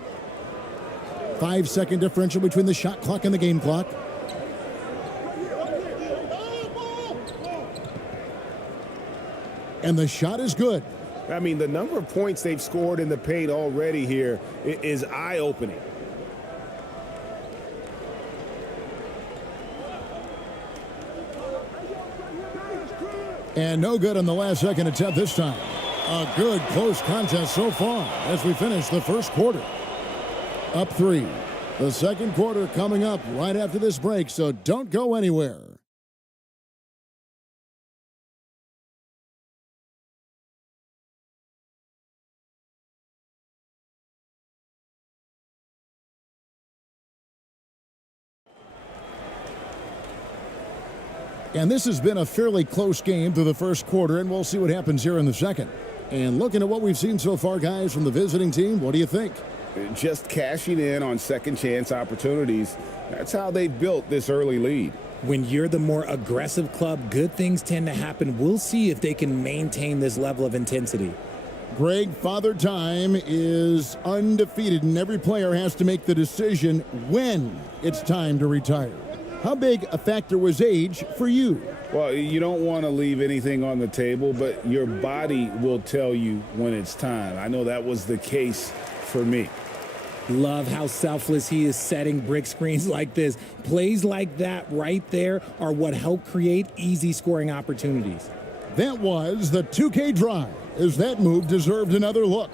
5-second differential between the shot clock and the game clock. And the shot is good. I mean, the number of points they've scored in the paint already here is eye-opening. And no good on the last second attempt this time. A good close contest so far as we finish the first quarter. Up 3. The second quarter coming up right after this break, so don't go anywhere. And this has been a fairly close game through the first quarter, and we'll see what happens here in the second. And looking at what we've seen so far, guys, from the visiting team, what do you think? Just cashing in on second chance opportunities. That's how they built this early lead. When you're the more aggressive club, good things tend to happen. We'll see if they can maintain this level of intensity. Greg, Father Time is undefeated, and every player has to make the decision when it's time to retire. How big a factor was age for you? Well, you don't want to leave anything on the table, but your body will tell you when it's time. I know that was the case for me. Love how selfless he is setting brick screens like this. Plays like that right there are what help create easy scoring opportunities. That was the 2K drive, as that move deserved another look.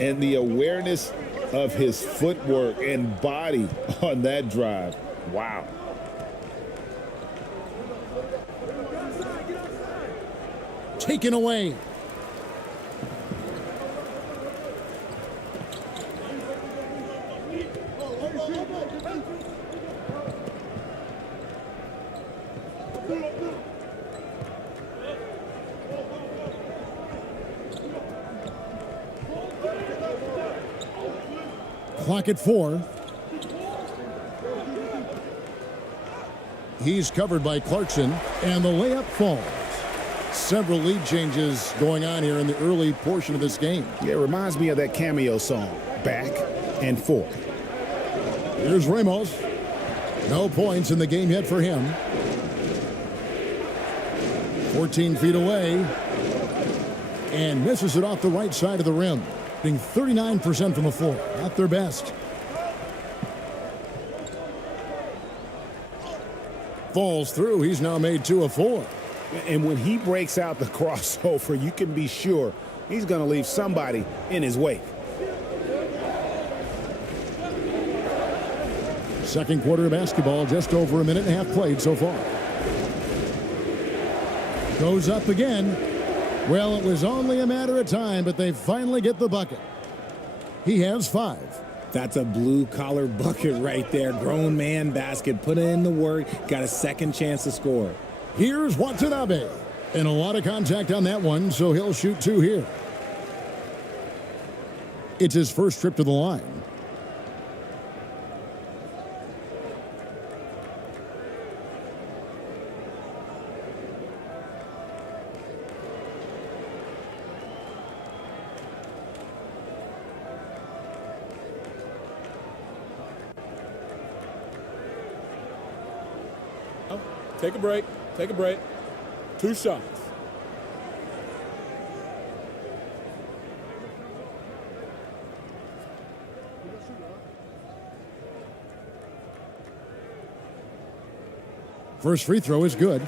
And the awareness of his footwork and body on that drive. Wow. Taken away. Clock at 4. He's covered by Clarkson, and the layup falls. Several lead changes going on here in the early portion of this game. Yeah, it reminds me of that Cameo song, Back and Forth. Here's Ramos. No points in the game yet for him. 14 feet away. And misses it off the right side of the rim. Being 39% from the floor. Not their best. Falls through. He's now made 2 of 4. And when he breaks out the crossover, you can be sure he's going to leave somebody in his wake. Second quarter of basketball, just over a minute and a half played so far. Goes up again. Well, it was only a matter of time, but they finally get the bucket. He has 5. That's a blue-collar bucket right there. Grown man basket. Put in the work. Got a second chance to score. Here's Watanabe. And a lot of contact on that one, so he'll shoot 2 here. It's his first trip to the line. Take a break. Take a break. 2 shots. First free throw is good.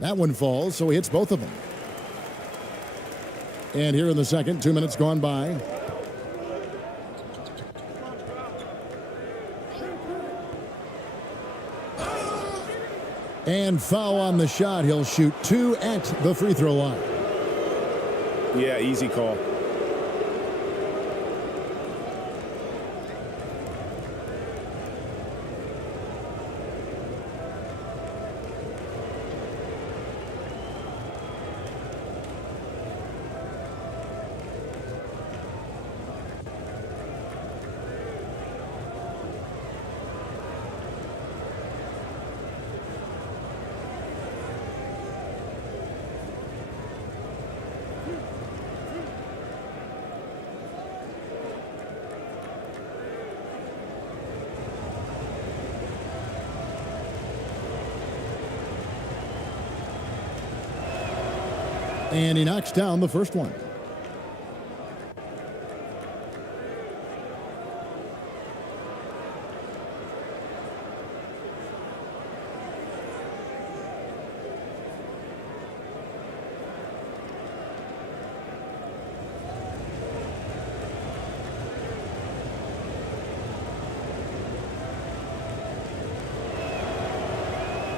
That one falls, so he hits both of them. And here in the second, 2 minutes gone by. And foul on the shot. He'll shoot 2 at the free throw line. Yeah, easy call. And he knocks down the first one.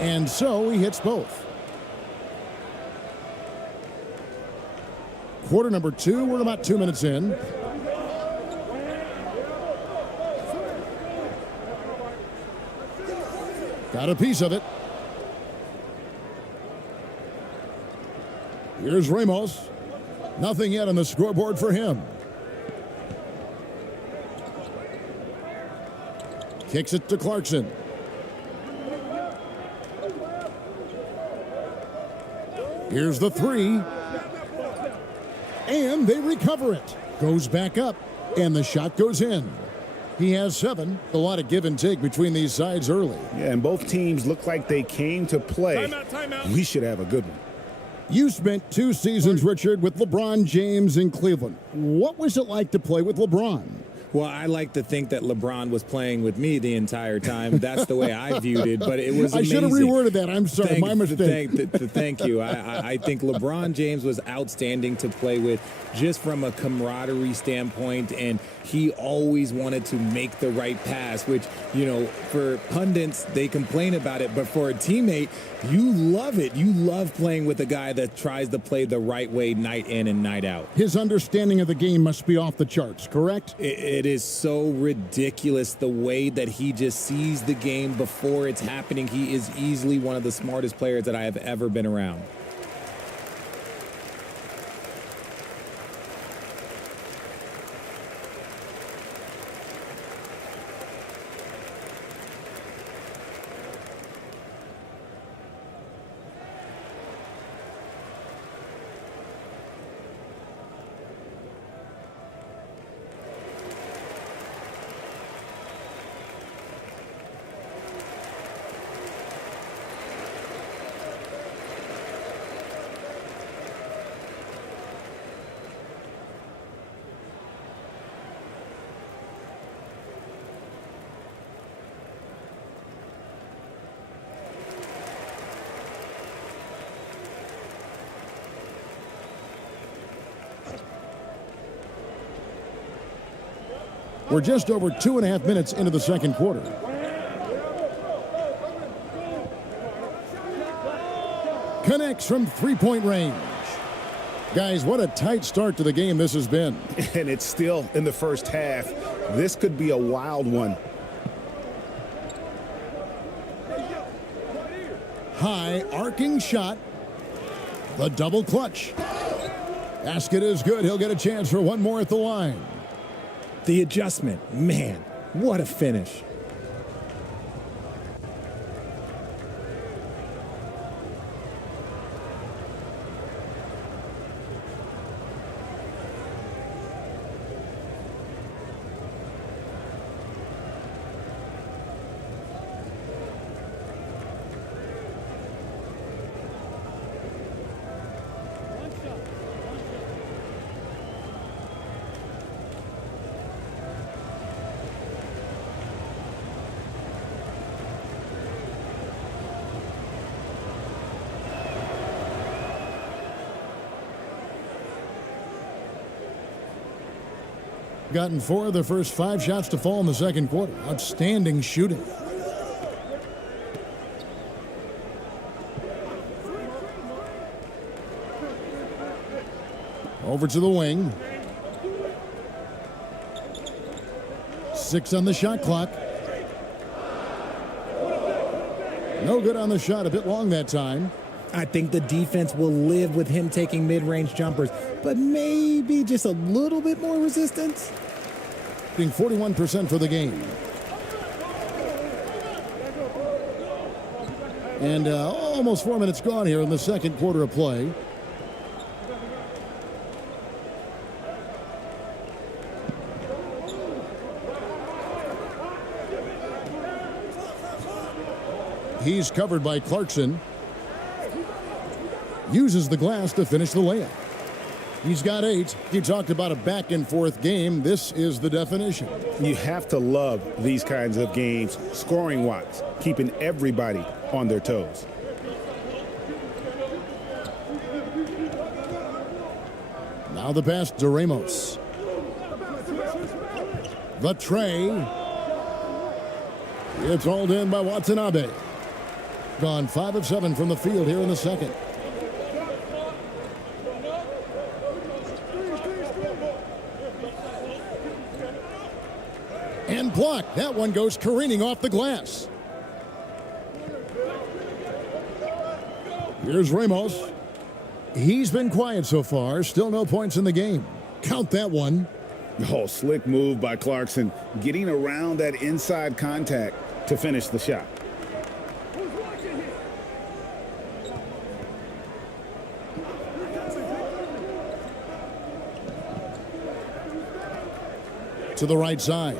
And so he hits both. Quarter number 2, we're about 2 minutes in. Got a piece of it. Here's Ramos. Nothing yet on the scoreboard for him. Kicks it to Clarkson. Here's the 3. And they recover it. Goes back up, and the shot goes in. He has 7. A lot of give and take between these sides early. Yeah, and both teams look like they came to play. Timeout. We should have a good one. You spent 2 seasons, Richard, with LeBron James in Cleveland. What was it like to play with LeBron? Well, I like to think that LeBron was playing with me the entire time. That's the way I viewed it, but it was amazing. I should have reworded that. I'm sorry, my mistake. Thank you. I think LeBron James was outstanding to play with just from a camaraderie standpoint, and he always wanted to make the right pass, which, you know, for pundits, they complain about it, but for a teammate, you love it. You love playing with a guy that tries to play the right way night in and night out. His understanding of the game must be off the charts, correct? It is so ridiculous the way that he just sees the game before it's happening. He is easily one of the smartest players that I have ever been around. We're just over 2.5 minutes into the second quarter. Connects from three-point range. Guys, what a tight start to the game this has been. And it's still in the first half. This could be a wild one. High arcing shot. The double clutch. Basket is good. He'll get a chance for one more at the line. The adjustment, man, what a finish. Gotten 4 of the first 5 shots to fall in the second quarter. Outstanding shooting. Over to the wing. 6 on the shot clock. No good on the shot. A bit long that time. I think the defense will live with him taking mid-range jumpers, but maybe just a little bit more resistance. Being 41% for the game. And almost 4 minutes gone here in the second quarter of play. He's covered by Clarkson. uses the glass to finish the layup. He's got 8. You talked about a back-and-forth game. This is the definition. You have to love these kinds of games, scoring-wise, keeping everybody on their toes. Now the pass to Ramos. The tray. It's hauled in by Watanabe. Gone 5 of 7 from the field here in the second. And blocked. That one goes careening off the glass. Here's Ramos. He's been quiet so far. Still no points in the game. Count that one. Oh, slick move by Clarkson, getting around that inside contact to finish the shot. To the right side.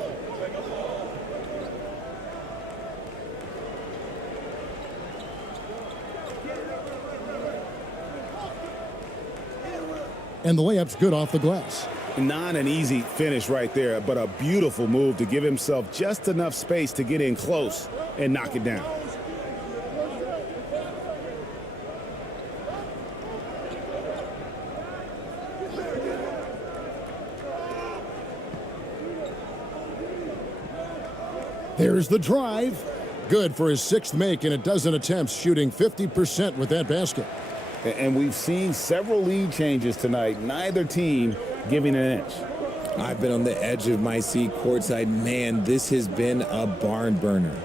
And the layup's good off the glass. Not an easy finish right there, but a beautiful move to give himself just enough space to get in close and knock it down. There's the drive. Good for his 6th make in a dozen attempts, shooting 50% with that basket. And we've seen several lead changes tonight, neither team giving an inch. I've been on the edge of my seat courtside. Man, this has been a barn burner.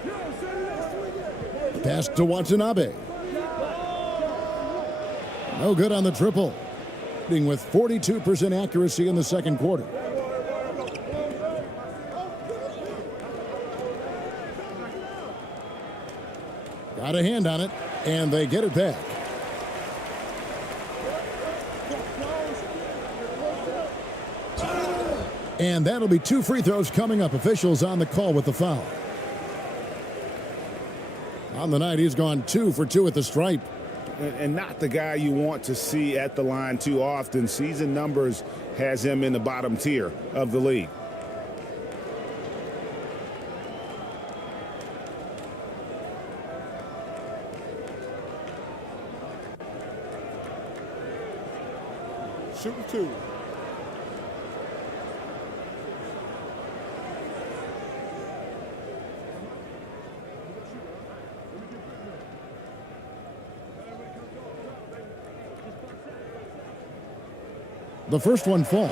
Pass to Watanabe. No good on the triple. Shooting with 42% accuracy in the second quarter. Got a hand on it, and they get it back. And that'll be 2 free throws coming up. Officials on the call with the foul. On the night, he's gone 2 for 2 at the stripe. And not the guy you want to see at the line too often. Season numbers has him in the bottom tier of the league. Shooting 2. The first one falls.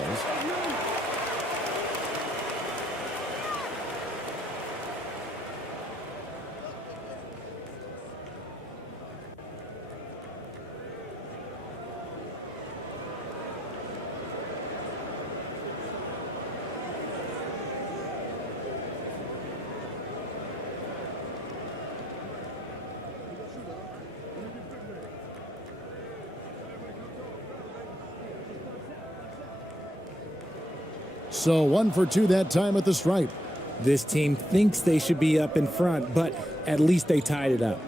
So 1 for 2 that time at the stripe. This team thinks they should be up in front, but at least they tied it up.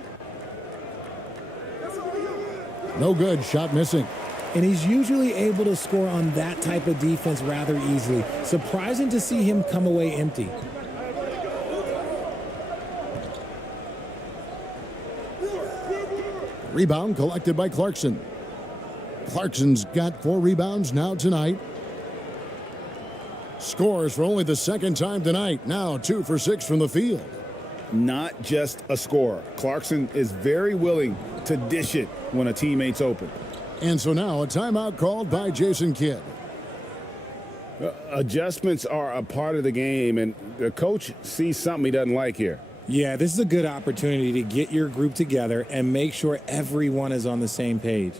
No good. Shot missing. And he's usually able to score on that type of defense rather easily. Surprising to see him come away empty. Rebound collected by Clarkson. Clarkson's got 4 rebounds now tonight. Scores for only the 2nd time tonight. Now 2 for 6 from the field. Not just a scorer. Clarkson is very willing to dish it when a teammate's open. And so now a timeout called by Jason Kidd. Adjustments are a part of the game, and the coach sees something he doesn't like here. Yeah, this is a good opportunity to get your group together and make sure everyone is on the same page.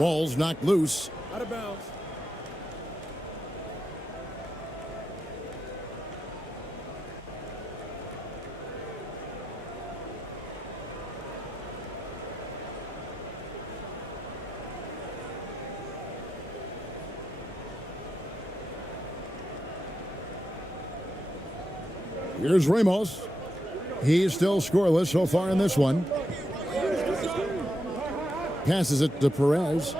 Ball's knocked loose. Out of bounds. Here's Ramos. He's still scoreless so far in this one. Passes it to Perez.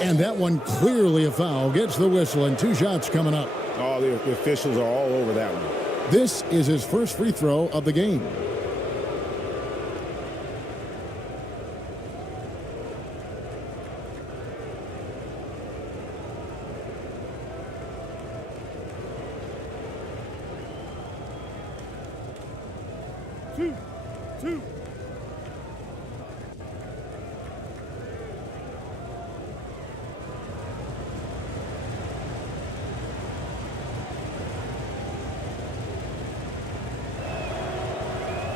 And that one clearly a foul. Gets the whistle and 2 shots coming up. Oh, the officials are all over that one. This is his first free throw of the game. Two.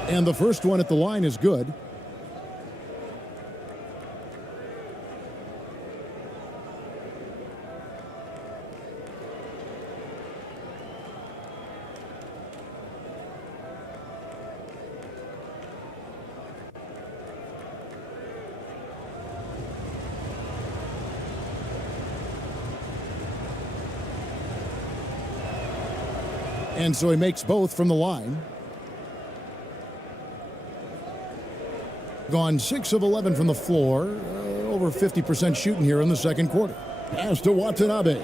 And the first one at the line is good. And so he makes both from the line. Gone 6 of 11 from the floor. Over 50% shooting here in the second quarter. Pass to Watanabe.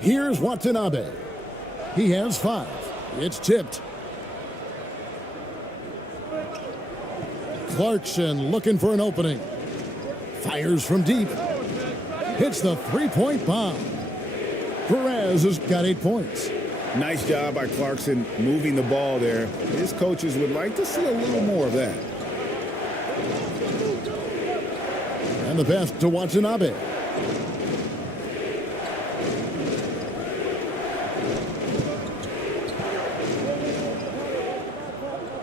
Here's Watanabe. He has 5. It's tipped. Clarkson looking for an opening. Fires from deep. Hits the three-point bomb. Perez has got 8 points. Nice job by Clarkson moving the ball there. His coaches would like to see a little more of that. And the pass to Watanabe.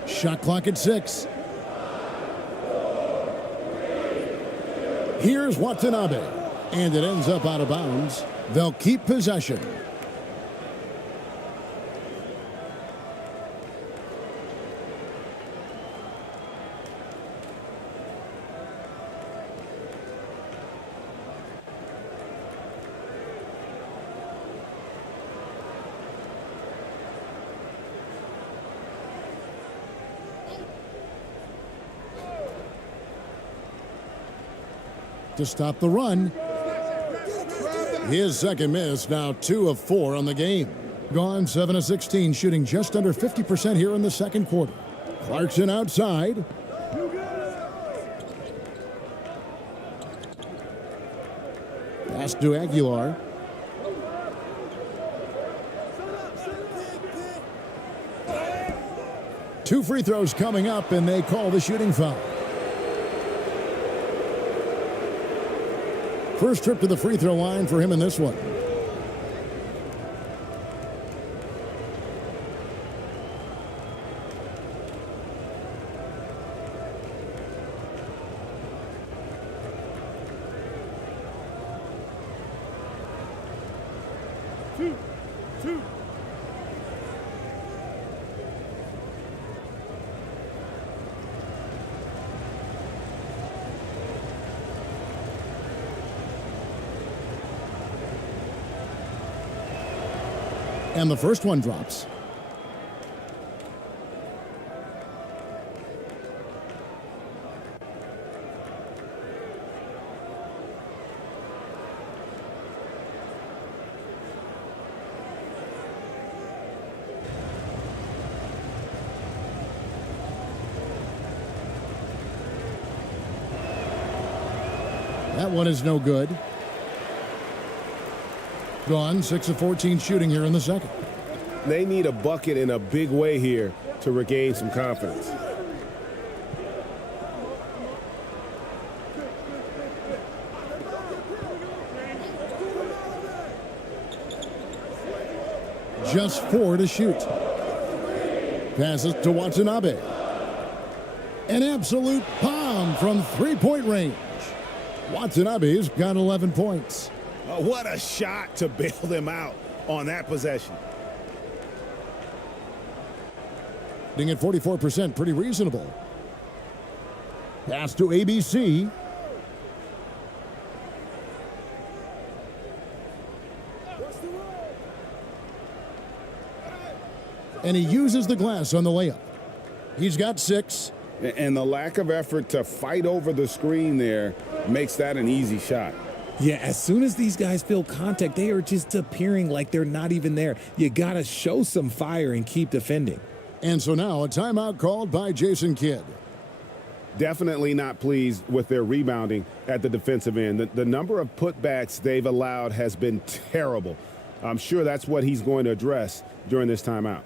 Shot clock at 6. Here's Watanabe. And it ends up out of bounds. They'll keep possession. To stop the run. His second miss, now 2 of 4 on the game. Gone 7 of 16, shooting just under 50% here in the second quarter. Clarkson outside. Pass to Aguilar. Two free throws coming up, and they call the shooting foul. First trip to the free throw line for him in this one. Two. And the first one drops. That one is no good. Gone 6 of 14 shooting here in the second. They need a bucket in a big way here to regain some confidence. just 4 to shoot. Passes to Watanabe. An absolute bomb from three-point range. Watanabe's got 11 points. Oh, what a shot to bail them out on that possession. At 44%, pretty reasonable. Pass to ABC. And he uses the glass on the layup. He's got 6. And the lack of effort to fight over the screen there makes that an easy shot. Yeah, as soon as these guys feel contact, they are just appearing like they're not even there. You got to show some fire and keep defending. And so now a timeout called by Jason Kidd. Definitely not pleased with their rebounding at the defensive end. The number of putbacks they've allowed has been terrible. I'm sure that's what he's going to address during this timeout.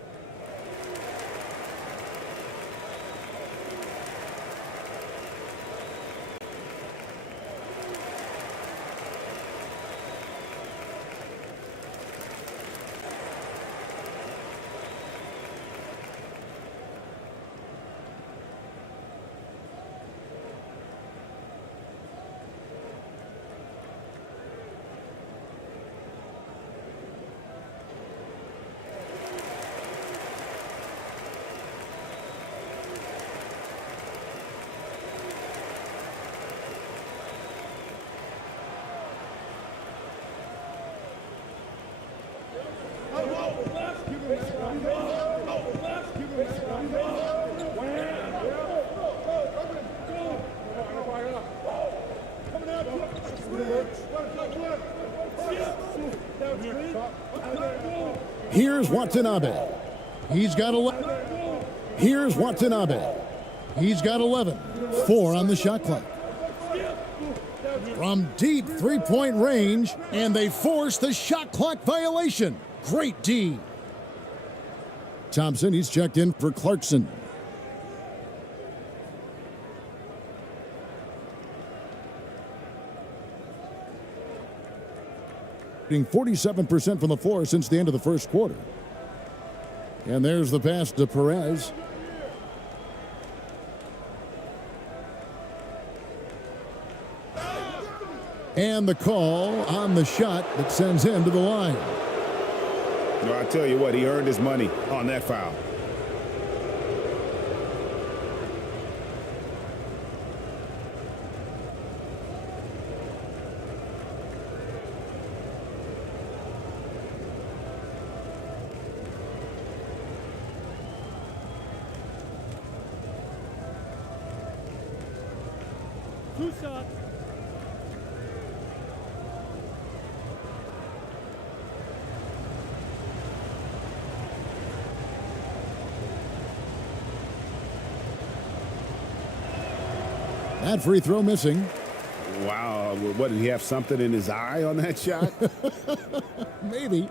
Here's Watanabe. He's got 11. Here's Watanabe. He's got 11. 4 on the shot clock. From deep three-point range, and they force the shot clock violation. Great D. Thompson, he's checked in for Clarkson. Shooting 47% from the floor since the end of the first quarter. And there's the pass to Perez. And the call on the shot that sends him to the line. No, I tell you what, he earned his money on that foul. Two shots. That free throw missing. Wow, what, did he have something in his eye on that shot? Maybe.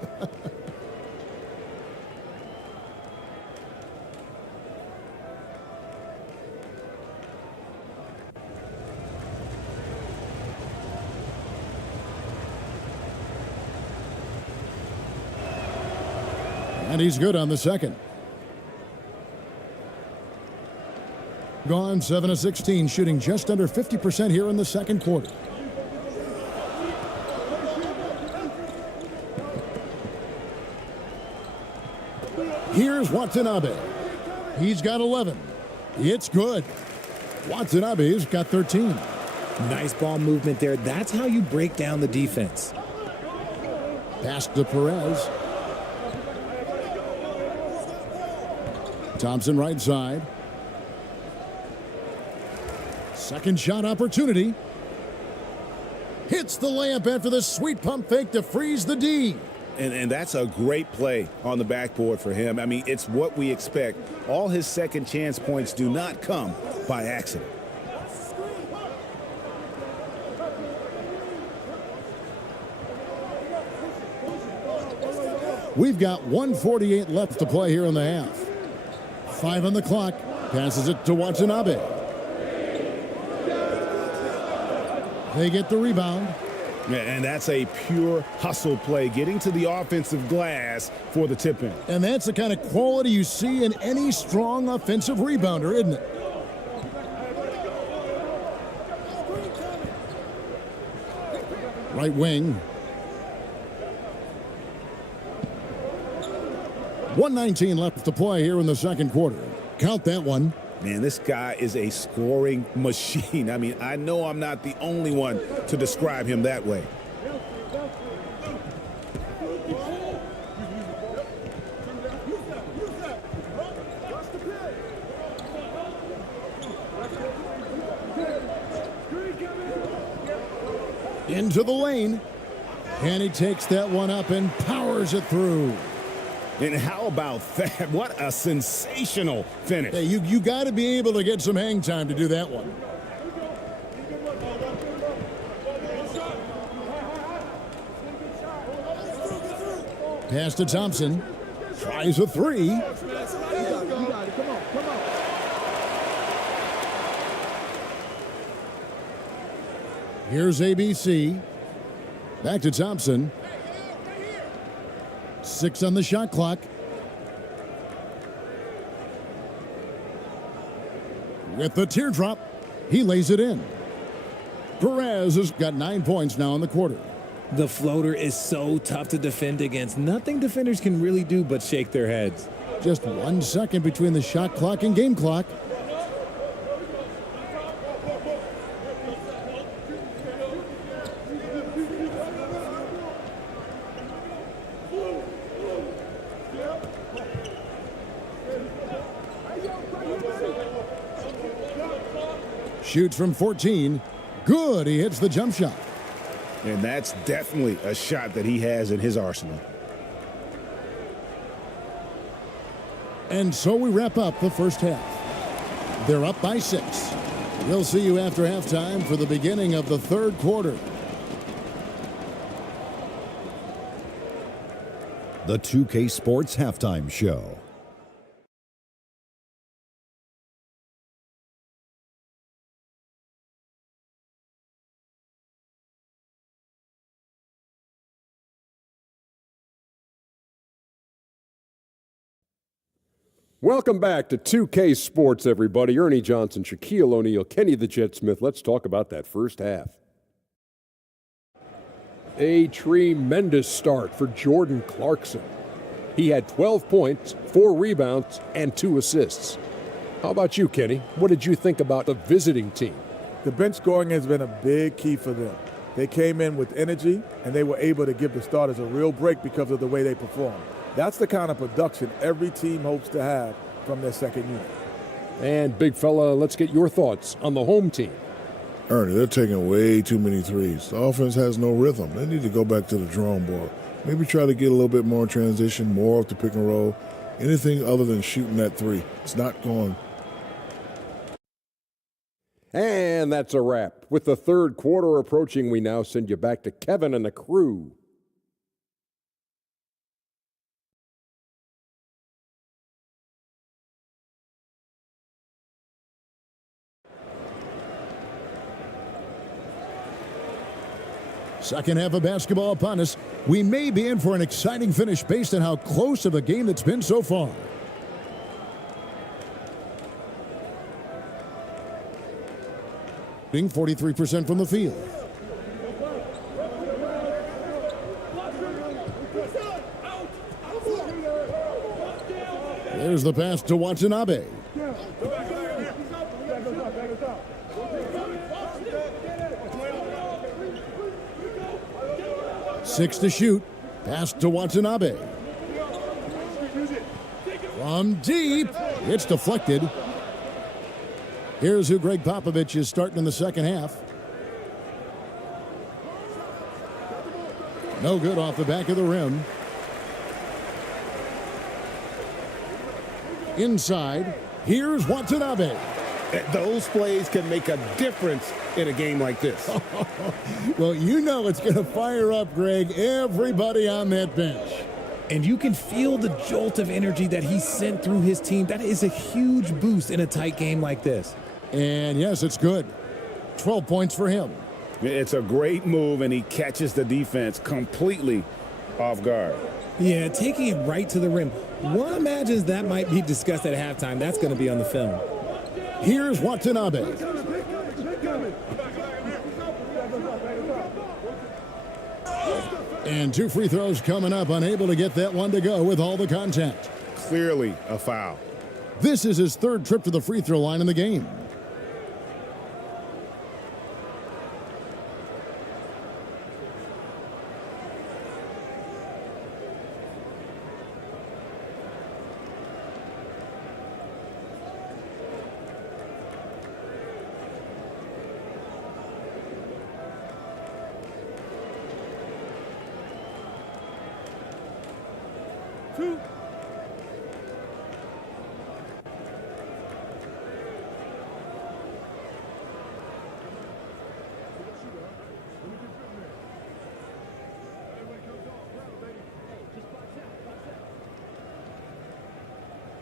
And he's good on the second. Gone 7 of 16, shooting just under 50% here in the second quarter. Here's Watanabe. He's got 11. It's good. Watanabe's got 13. Nice ball movement there. That's how you break down the defense. Pass to Perez. Thompson right side. Second shot opportunity. Hits the layup after the sweet pump fake to freeze the D. And that's a great play on the backboard for him. I mean, it's what we expect. All his second chance points do not come by accident. We've got 1:48 left to play here in the half. 5 on the clock. Passes it to Watanabe. They get the rebound. And that's a pure hustle play, getting to the offensive glass for the tip-in. And that's the kind of quality you see in any strong offensive rebounder, isn't it? Right wing. 1:19 left to play here in the second quarter. Count that one. Man, this guy is a scoring machine. I mean, I know I'm not the only one to describe him that way. Into the lane. And he takes that one up and powers it through. And how about that? What a sensational finish. Hey, you got to be able to get some hang time to do that one. Pass to Thompson. Tries a three. Here's ABC. Back to Thompson. 6 on the shot clock. With the teardrop, he lays it in. Perez has got 9 points now in the quarter. The floater is so tough to defend against. Nothing defenders can really do but shake their heads. Just 1 second between the shot clock and game clock. Shoots from 14. Good. He hits the jump shot. And that's definitely a shot that he has in his arsenal. And so we wrap up the first half. They're up by 6. We'll see you after halftime for the beginning of the third quarter. The 2K Sports Halftime Show. Welcome back to 2K Sports, everybody. Ernie Johnson, Shaquille O'Neal, Kenny the Jet Smith. Let's talk about that first half. A tremendous start for Jordan Clarkson. He had 12 points, 4 rebounds, and 2 assists. How about you, Kenny? What did you think about the visiting team? The bench scoring has been a big key for them. They came in with energy, and they were able to give the starters a real break because of the way they performed. That's the kind of production every team hopes to have from their second unit. And, big fella, let's get your thoughts on the home team. Ernie, they're taking way too many threes. The offense has no rhythm. They need to go back to the drawing board. Maybe try to get a little bit more transition, more off the pick and roll. Anything other than shooting that three. It's not going. And that's a wrap. With the third quarter approaching, we now send you back to Kevin and the crew. Second half of basketball upon us. We may be in for an exciting finish based on how close of a game it's been so far. Being 43% from the field. There's the pass to Watanabe. Six to shoot. Pass to Watanabe. From deep. It's deflected. Here's who Greg Popovich is starting in the second half. No good off the back of the rim. Inside. Here's Watanabe. Those plays can make a difference in a game like this. Well, you know it's going to fire up, Greg, everybody on that bench. And you can feel the jolt of energy that he sent through his team. That is a huge boost in a tight game like this. And yes, it's good. 12 points for him. It's a great move, and he catches the defense completely off guard. Yeah, taking it right to the rim. One imagines that might be discussed at halftime. That's going to be on the film. Here's Watanabe. And 2 free throws coming up, unable to get that one to go with all the contact. Clearly a foul. This is his 3rd trip to the free throw line in the game.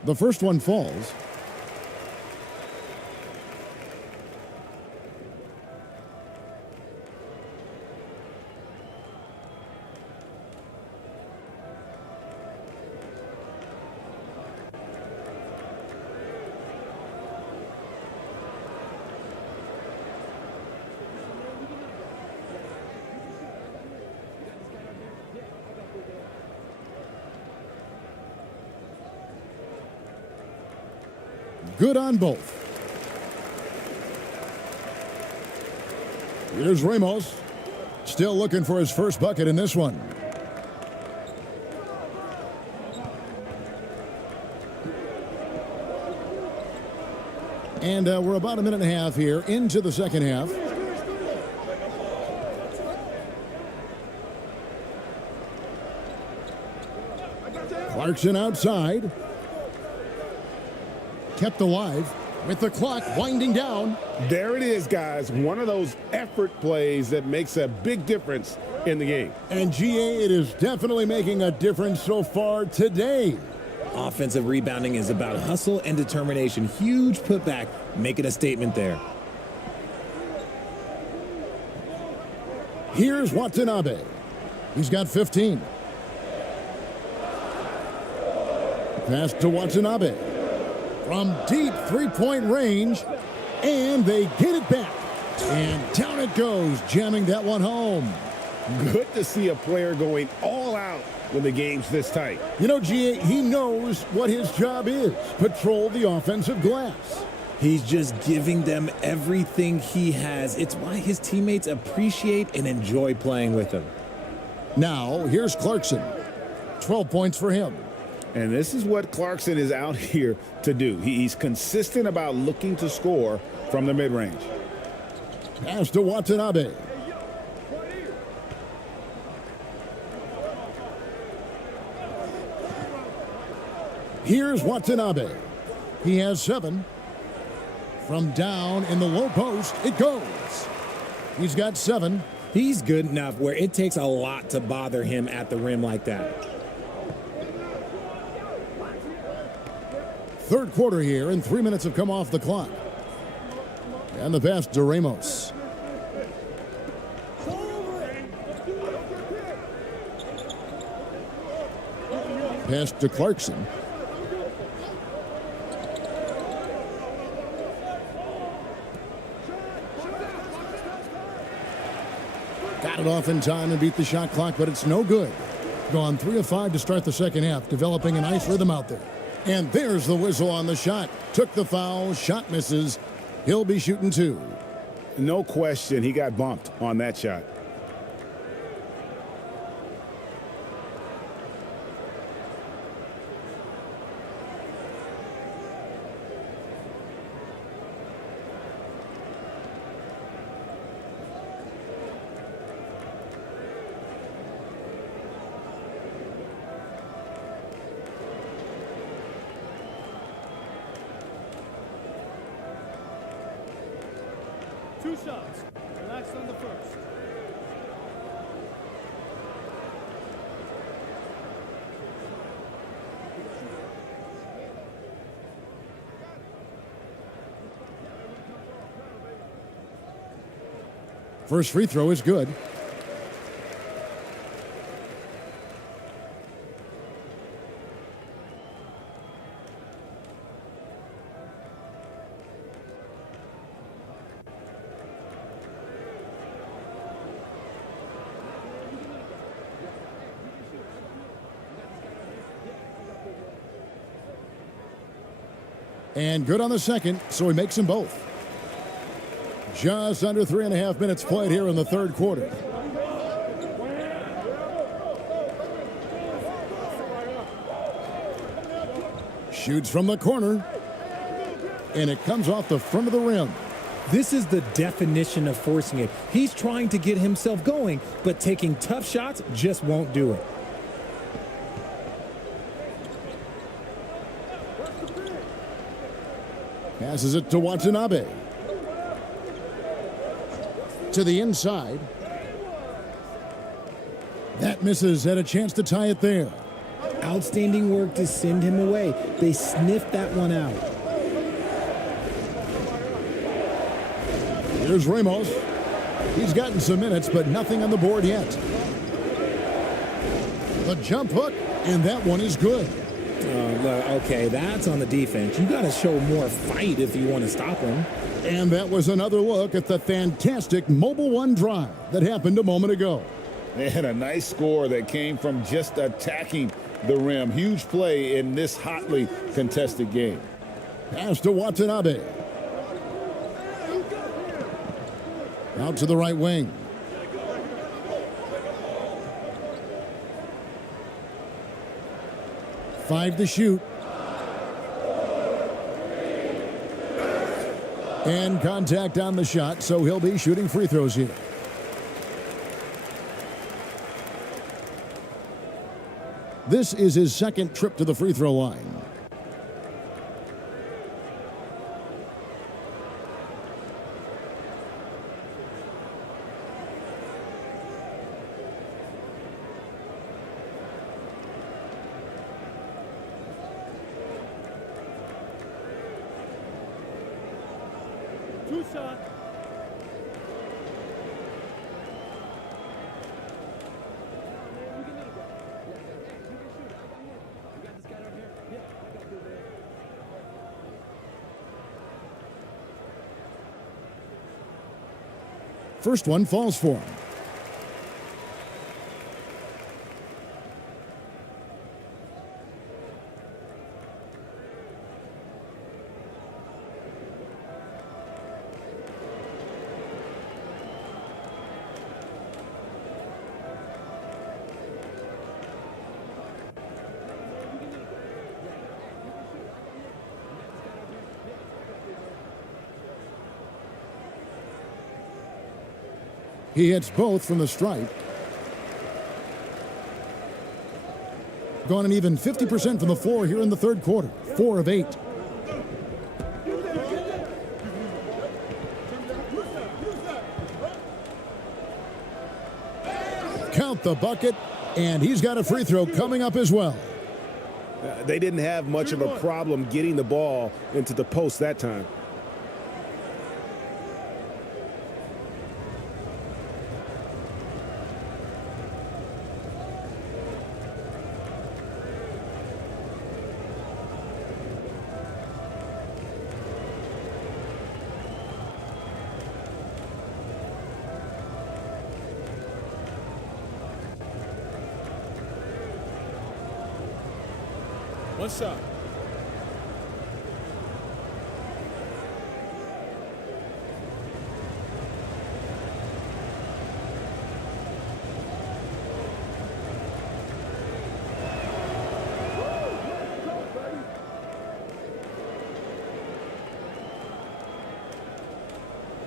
The first one falls. Good on both. Here's Ramos. Still looking for his first bucket in this one. And we're about a minute and a half here into the second half. Clarkson outside. Kept alive with the clock winding down. There it is, guys. One of those effort plays that makes a big difference in the game. And GA, it is definitely making a difference so far today. Offensive rebounding is about hustle and determination. Huge putback, making a statement there. Here's Watanabe. He's got 15. Pass to Watanabe. From deep three-point range, and they get it back. And down it goes, jamming that one home. Good to see a player going all out when the game's this tight. You know, GA, he knows what his job is. Patrol the offensive glass. He's just giving them everything he has. It's why his teammates appreciate and enjoy playing with him. Now, here's Clarkson. 12 points for him. And this is what Clarkson is out here to do. He's consistent about looking to score from the mid-range. Pass to Watanabe. Here's Watanabe. He has 7. From down in the low post, it goes. He's got 7. He's good enough where it takes a lot to bother him at the rim like that. Third quarter here, and 3 minutes have come off the clock. And the pass to Ramos. Pass to Clarkson. Got it off in time and beat the shot clock, but it's no good. Gone 3 of 5 to start the second half, developing a nice rhythm out there. And there's the whistle on the shot. Took the foul, shot misses. He'll be shooting 2. No question, he got bumped on that shot. Two shots. Relax on the first. First free throw is good. And good on the second, so he makes them both. Just under 3.5 minutes played here in the third quarter. Shoots from the corner, and it comes off the front of the rim. This is the definition of forcing it. He's trying to get himself going, but taking tough shots just won't do it. Passes it to Watanabe. To the inside. That misses, had a chance to tie it there. Outstanding work to send him away. They sniffed that one out. Here's Ramos. He's gotten some minutes, but nothing on the board yet. The jump hook, and that one is good. Okay, that's on the defense. You got to show more fight if you want to stop him. And that was another look at the fantastic Mobile One drive that happened a moment ago. They had a nice score that came from just attacking the rim. Huge play in this hotly contested game. Pass to Watanabe. Out to the right wing. Five to shoot. And contact on the shot, so he'll be shooting free throws here. This is his second trip to the free throw line. Two shot. First one falls for him. He hits both from the stripe. Gone an even 50% from the floor here in the third quarter. 4 of 8. Count the bucket, and he's got a free throw coming up as well. They didn't have much of a problem getting the ball into the post that time. One shot.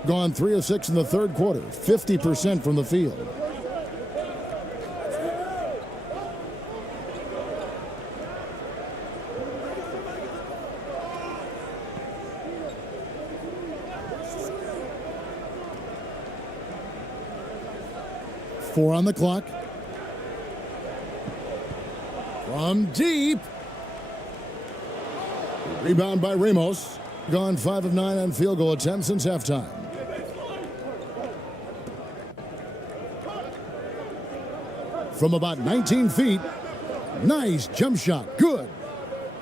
Gone 3 of 6 in the third quarter, 50% from the field. Four on the clock. From deep. Rebound by Ramos. Gone 5 of 9 on field goal attempts since halftime. from about 19 feet. Nice jump shot. Good.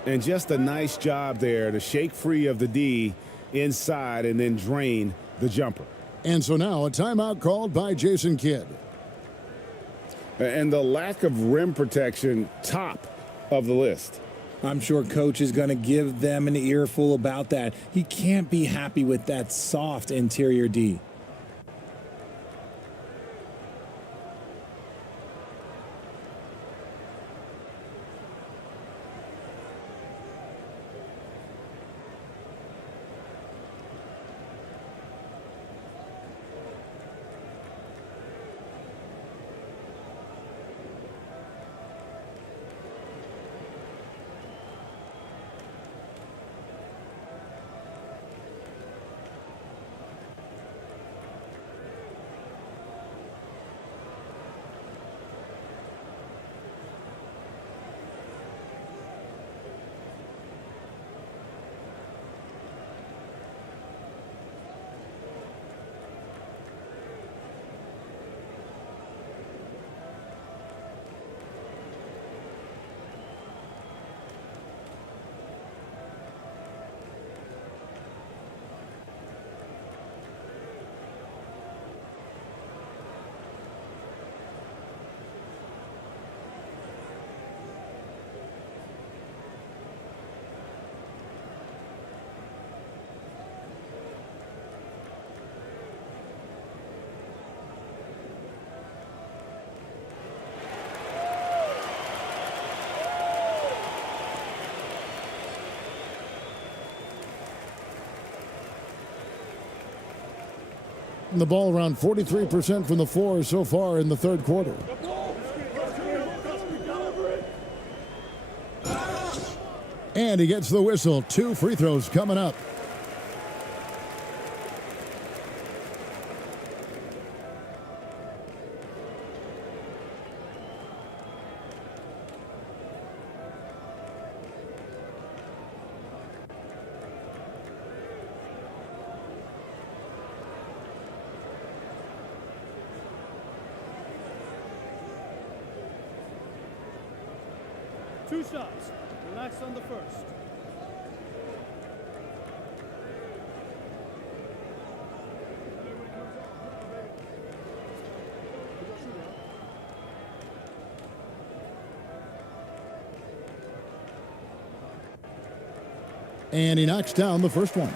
And just a nice job there to shake free of the D inside and then drain the jumper. And so now a timeout called by Jason Kidd. And the lack of rim protection, top of the list. I'm sure coach is going to give them an earful about that. He can't be happy with that soft interior D. The ball around 43% from the floor so far in the third quarter. And he gets the whistle. 2 free throws coming up. Two shots. Relax on the first. And he knocks down the first one.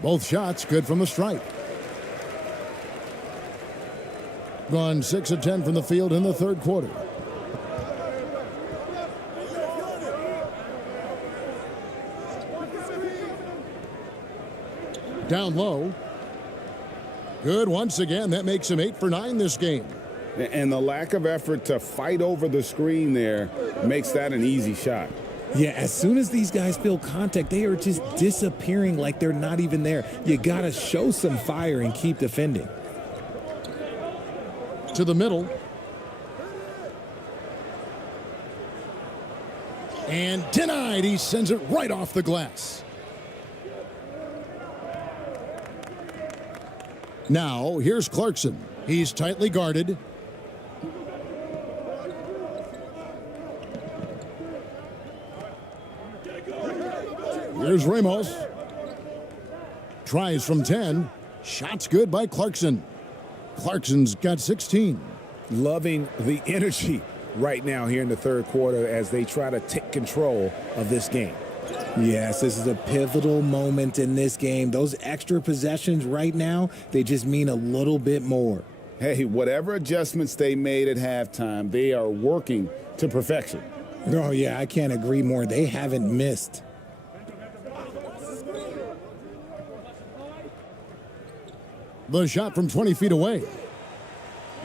Both shots good from the stripe. Gone 6 of 10 from the field in the third quarter. Down low. Good once again. That makes him 8 for 9 this game. And the lack of effort to fight over the screen there makes that an easy shot. Yeah, as soon as these guys feel contact, they are just disappearing like they're not even there. You got to show some fire and keep defending. To the middle. And denied. He sends it right off the glass. Now, here's Clarkson. He's tightly guarded. Here's Ramos. Tries from 10. Shots good by Clarkson. Clarkson's got 16. Loving the energy right now here in the third quarter as they try to take control of this game. Yes, this is a pivotal moment in this game. Those extra possessions right now, they just mean a little bit more. Hey, whatever adjustments they made at halftime, they are working to perfection. Oh, yeah, I can't agree more. They haven't missed. The shot from 20 feet away.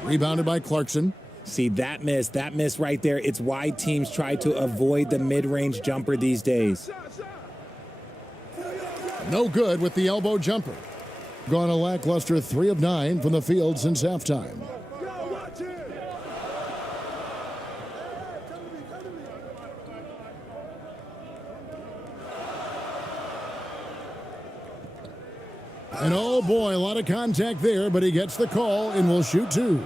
Rebounded by Clarkson. See, that miss right there. It's why teams try to avoid the mid-range jumper these days. No good with the elbow jumper. Gone a lackluster 3 of 9 from the field since halftime. And oh boy, a lot of contact there, but he gets the call and will shoot 2.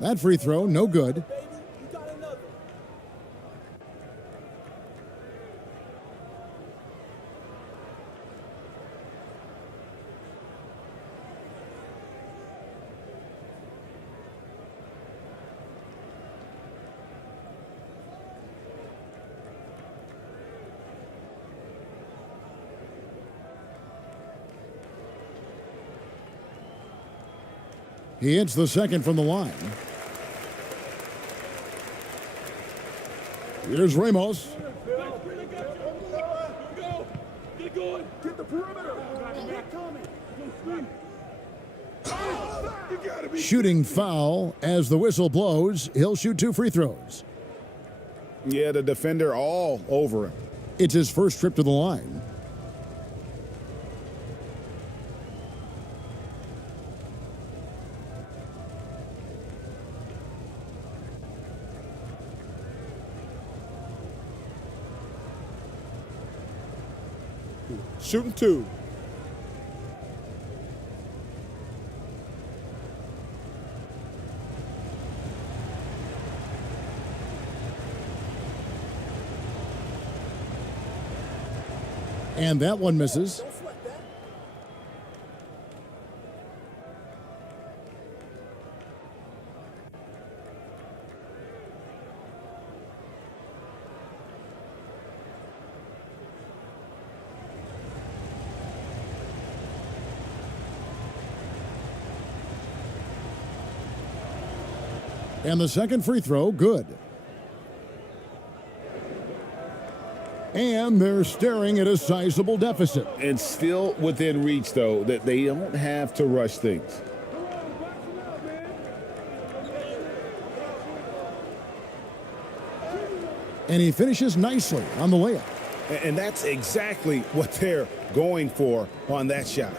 That free throw, no good. He hits the second from the line. Here's Ramos. Get the perimeter. Shooting foul as the whistle blows. He'll shoot 2 free throws. Yeah, the defender all over him. It's his first trip to the line. Shooting 2. And that one misses. And the second free throw, good. And they're staring at a sizable deficit. And still within reach, though, that they don't have to rush things. And he finishes nicely on the layup. And that's exactly what they're going for on that shot.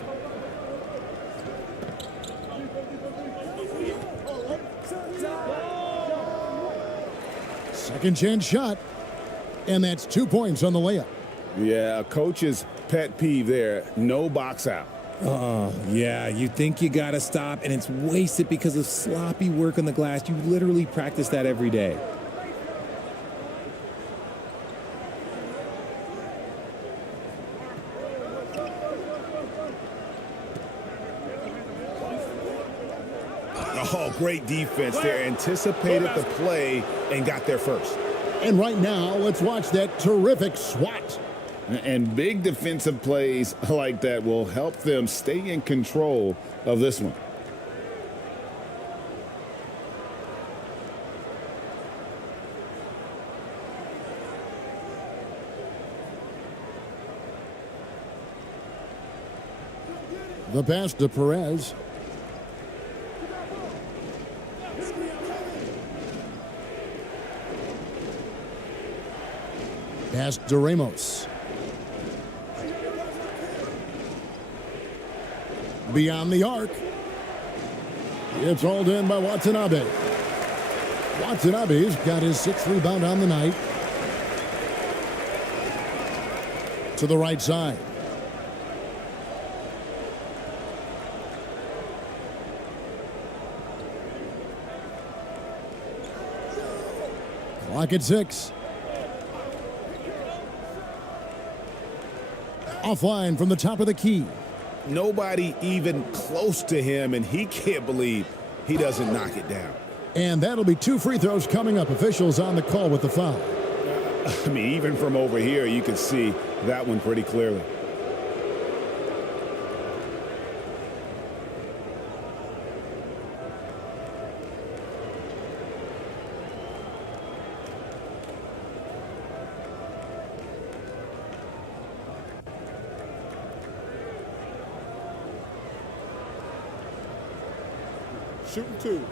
Second chance shot. And that's 2 points on the layup. Yeah, coach's pet peeve there. No box out. Yeah, you think you got to stop, and it's wasted because of sloppy work on the glass. You literally practice that every day. Oh, great defense there. Anticipated the play and got there first. And right now, let's watch that terrific swat. And big defensive plays like that will help them stay in control of this one. The pass to Perez. Pass to Ramos. Beyond the arc. It's all done by Watanabe. Watanabe's got his 6th rebound on the night. To the right side. Clock at 6. Offline from the top of the key. Nobody even close to him, and he can't believe he doesn't knock it down. And that'll be 2 free throws coming up. Officials on the call with the foul. I mean, even from over here, you can see that one pretty clearly. Shooting 2.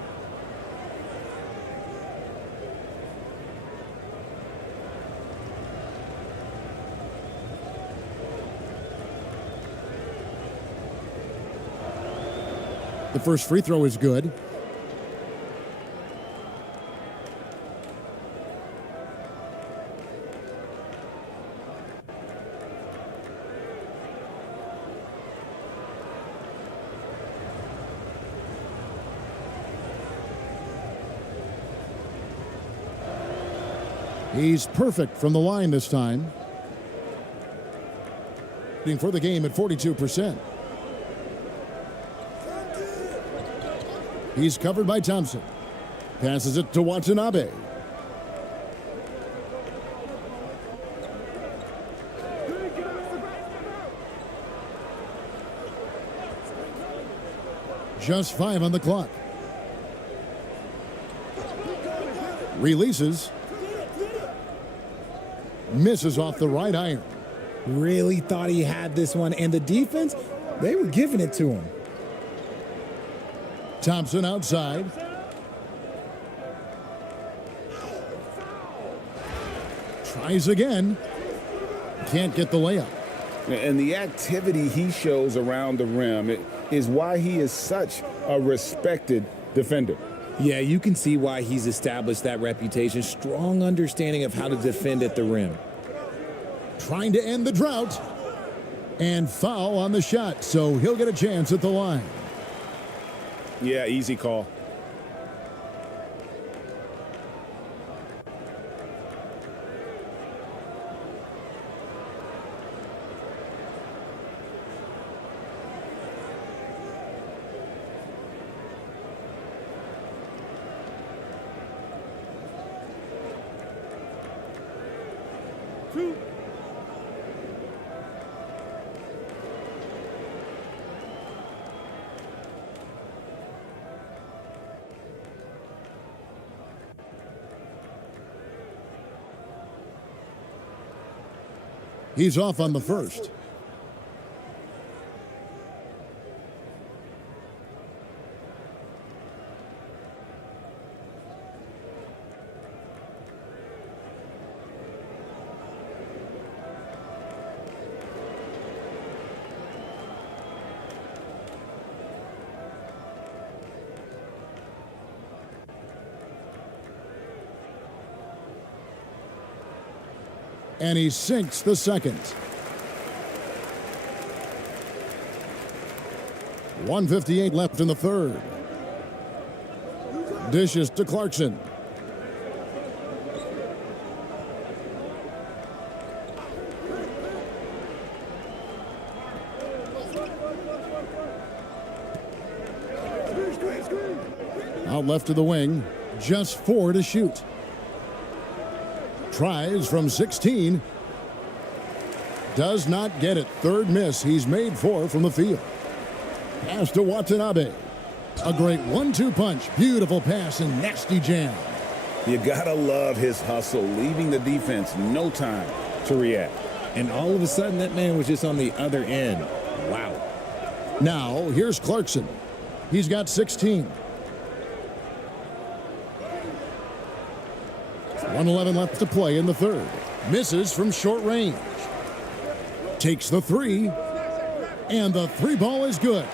The first free throw is good. He's perfect from the line this time. For the game at 42%. He's covered by Thompson. Passes it to Watanabe. Just 5 on the clock. Releases. Misses off the right iron. Really thought he had this one, and the defense, they were giving it to him. Thompson outside. Tries again. Can't get the layup. And the activity he shows around the rim is why he is such a respected defender. Yeah, you can see why he's established that reputation. Strong understanding of how to defend at the rim. Trying to end the drought. And foul on the shot, so he'll get a chance at the line. Yeah, easy call. He's off on the first. And he sinks the second. 1:58 left in the third. Dishes to Clarkson. Out left to the wing. Just 4 to shoot. Tries from 16. Does not get it. Third miss. He's made 4 from the field. Pass to Watanabe. A great 1-2 punch. Beautiful pass and nasty jam. You gotta love his hustle, leaving the defense no time to react. And all of a sudden, that man was just on the other end. Wow. Now, here's Clarkson. He's got 16. 1:11 left to play in the third. Misses from short range. Takes the 3. And the 3 ball is good.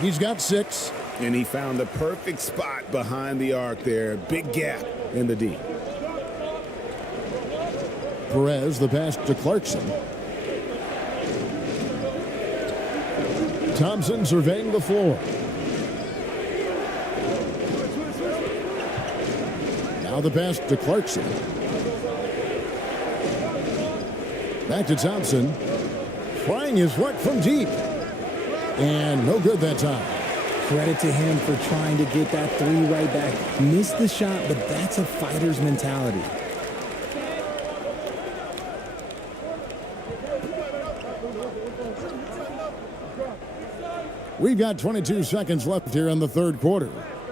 He's got 6. And he found the perfect spot behind the arc there. Big gap in the D. Perez, the pass to Clarkson. Thompson surveying the floor. Now the pass to Clarkson. Back to Thompson. trying his luck from deep. And no good that time. Credit to him for trying to get that three right back. Missed the shot, but that's a fighter's mentality. We've got 22 seconds left here in the third quarter.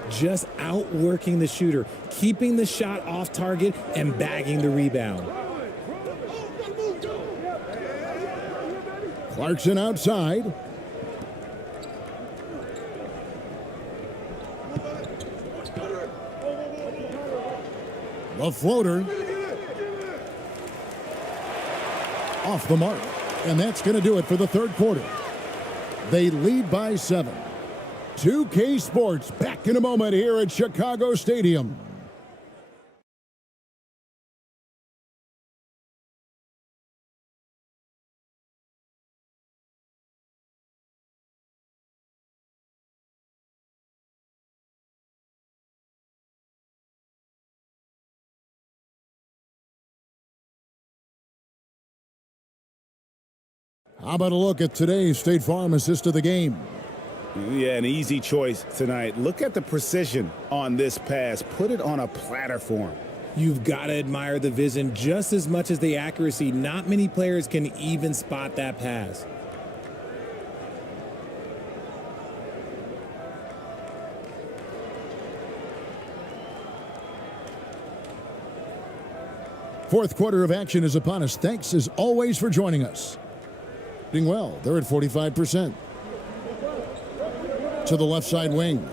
Just outworking the shooter, keeping the shot off target and bagging the rebound. Clarkson outside. The floater. Off the mark. And that's going to do it for the third quarter. They lead by 7. 2K Sports back in a moment here at Chicago Stadium. How about a look at today's State Farm assist of the game? Yeah, an easy choice tonight. Look at the precision on this pass. Put it on a platter for him. You've got to admire the vision just as much as the accuracy. Not many players can even spot that pass. Fourth quarter of action is upon us. Thanks as always for joining us. Doing well. They're at 45%. To the left side wing.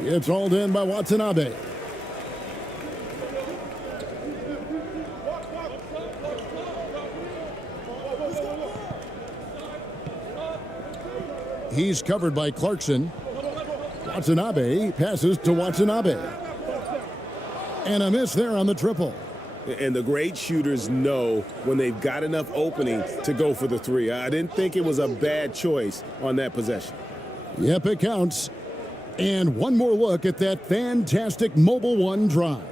It's hauled in by Watanabe. He's covered by Clarkson. Watanabe passes to Watanabe. And a miss there on the triple. And the great shooters know when they've got enough opening to go for the three. I didn't think it was a bad choice on that possession. Yep, it counts. And one more look at that fantastic Mobile One drive.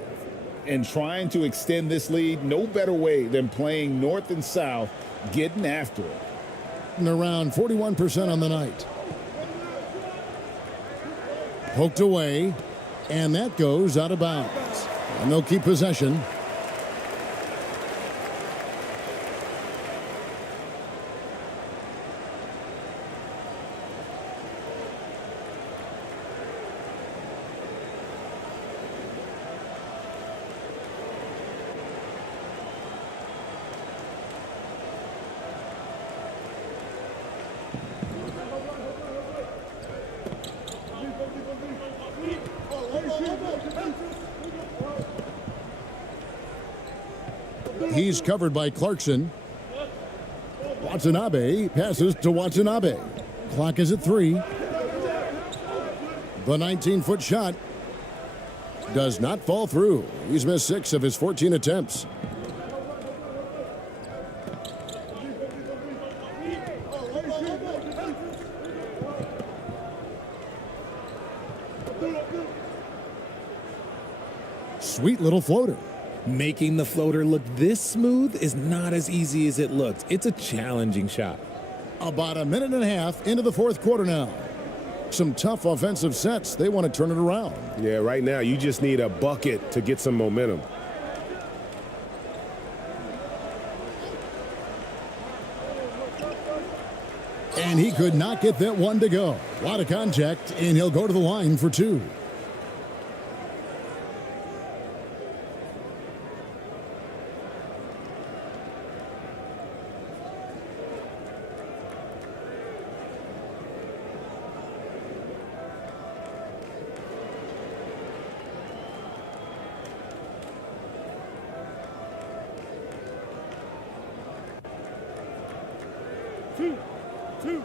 And trying to extend this lead, no better way than playing north and south, getting after it. And around 41% on the night. Poked away, and that goes out of bounds. And they'll keep possession. He's covered by Clarkson. Watanabe passes to Watanabe. Clock is at 3. The 19-foot shot does not fall through. He's missed 6 of his 14 attempts. Sweet little floater. Making the floater look this smooth is not as easy as it looks. It's a challenging shot. About a minute and a half into the fourth quarter now. Some tough offensive sets. They want to turn it around. Yeah, right now you just need a bucket to get some momentum. And he could not get that one to go. A lot of contact, and he'll go to the line for 2. Two.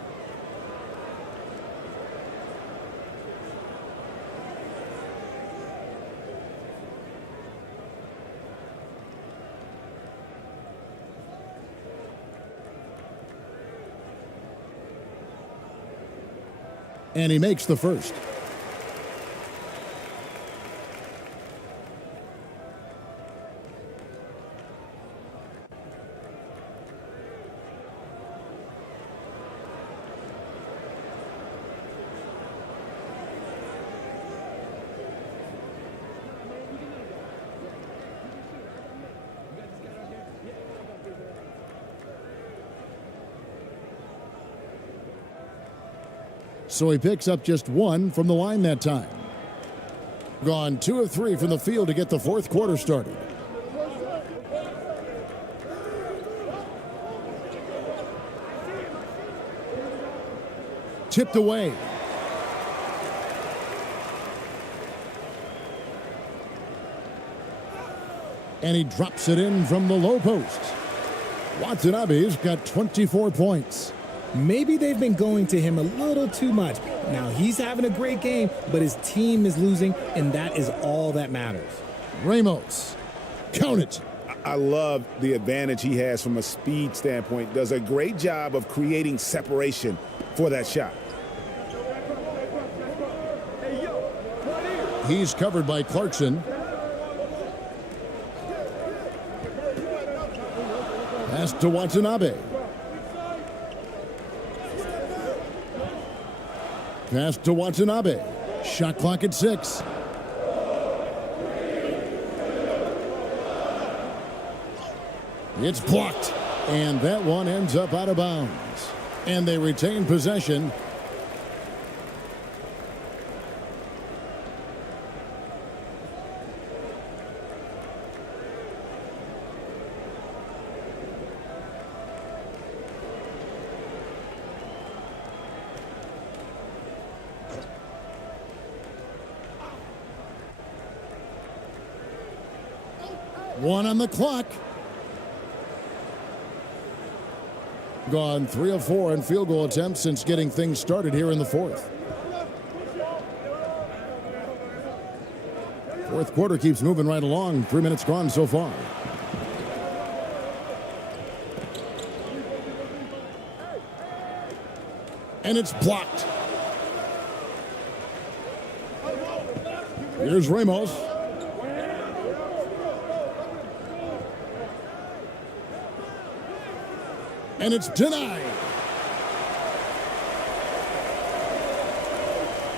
And he makes the first. so he picks up just 1 from the line that time. Gone 2 of 3 from the field to get the fourth quarter started. Tipped away. And he drops it in from the low post. Watanabe's got 24 points. Maybe they've been going to him a little too much. Now he's having a great game, but his team is losing, and that is all that matters. Ramos. Count it. I love the advantage he has from a speed standpoint. Does a great job of creating separation for that shot. He's covered by Clarkson. Pass to Watanabe. Pass to Watanabe. Shot clock at 6. It's blocked. And that one ends up out of bounds. And they retain possession. One on the clock. Gone 3 of 4 in field goal attempts since getting things started here in the fourth. Fourth quarter keeps moving right along. 3 minutes gone so far. And it's blocked. Here's Ramos. And it's denied.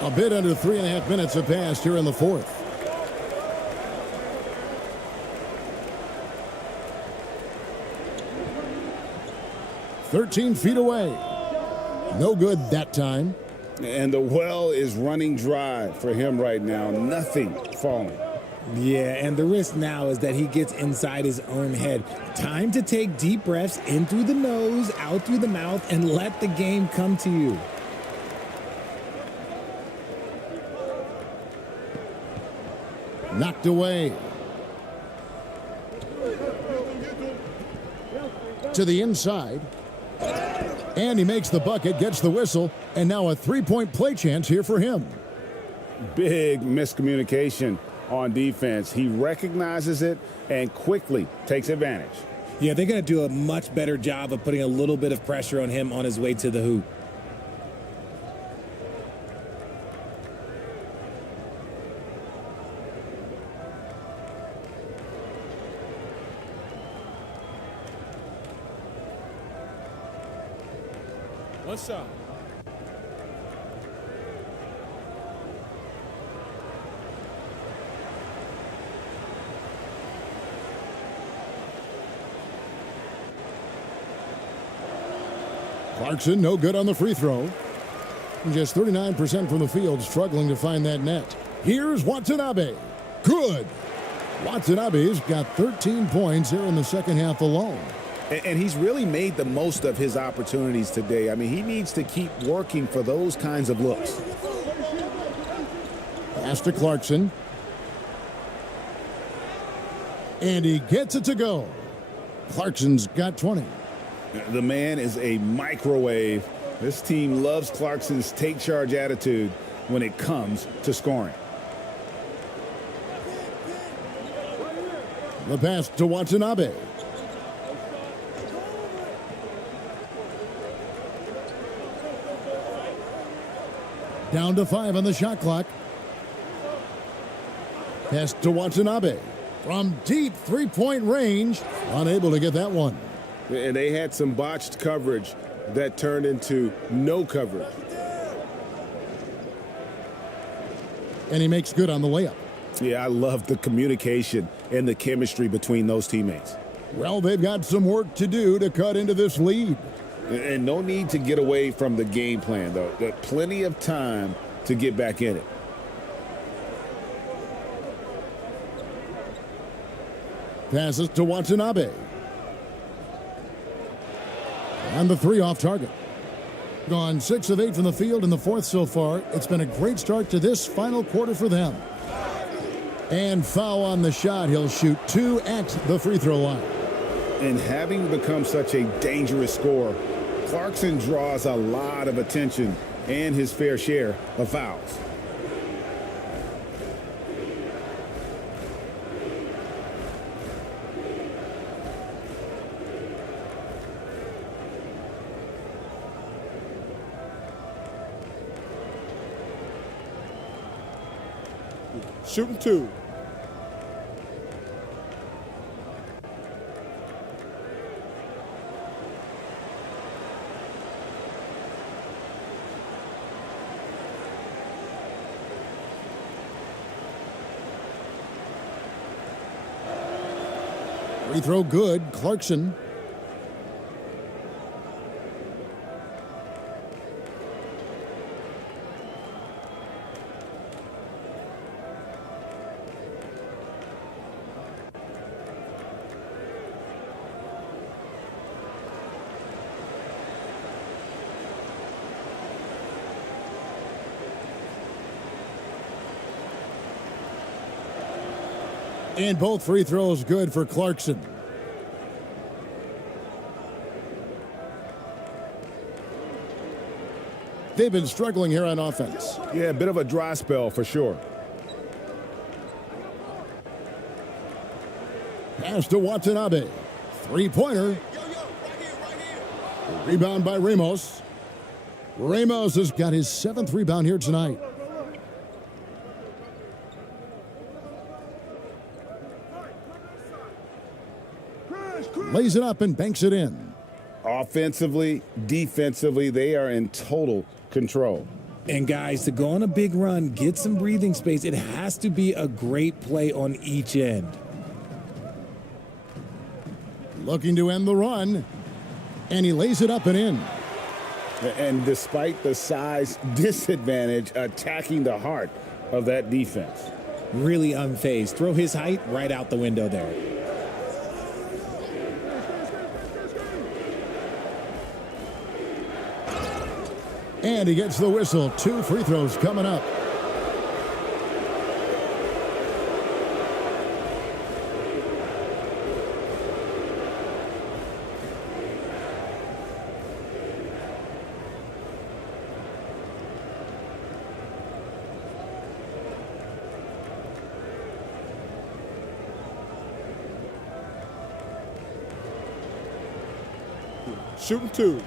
A bit under 3.5 minutes have passed here in the fourth. "13 feet away. No good that time. And the well is running dry for him right now. Nothing falling. Yeah, and the risk now is that he gets inside his own head. Time to take deep breaths in through the nose, out through the mouth, and let the game come to you. Knocked away. To the inside. And he makes the bucket, gets the whistle, and now a 3-point play chance here for him. Big miscommunication on defense. He recognizes it and quickly takes advantage. Yeah, they're going to do a much better job of putting a little bit of pressure on him on his way to the hoop. One shot. Clarkson, no good on the free throw. Just 39% from the field, struggling to find that net. Here's Watanabe. Good. Watanabe's got 13 points here in the second half alone. And he's really made the most of his opportunities today. I mean, he needs to keep working for those kinds of looks. Pass to Clarkson. And he gets it to go. Clarkson's got 20. The man is a microwave. This team loves Clarkson's take charge attitude when it comes to scoring. The pass to Watanabe. Down to 5 on the shot clock. Pass to Watanabe. From deep three-point range. Unable to get that one. And they had some botched coverage that turned into no coverage. And he makes good on the layup. Yeah, I love the communication and the chemistry between those teammates. Well, they've got some work to do to cut into this lead. And no need to get away from the game plan, though. There's plenty of time to get back in it. Passes to Watanabe. And the 3 off target. Gone 6 of 8 from the field in the 4th so far. It's been a great start to this final quarter for them. And foul on the shot. He'll shoot 2 at the free throw line. And having become such a dangerous scorer, Clarkson draws a lot of attention and his fair share of fouls. Shooting 2. Free throw good. Clarkson. And both free throws good for Clarkson. They've been struggling here on offense. Yeah, a bit of a dry spell for sure. Pass to Watanabe. 3-pointer. Rebound by Ramos. Ramos has got his 7th rebound here tonight. Lays it up and banks it in. Offensively, defensively, they are in total control. And guys, to go on a big run, get some breathing space, it has to be a great play on each end. Looking to end the run. And he lays it up and in. And despite the size disadvantage, attacking the heart of that defense. Really unfazed. Throw his height right out the window there. And he gets the whistle. 2 free throws coming up. Shooting 2.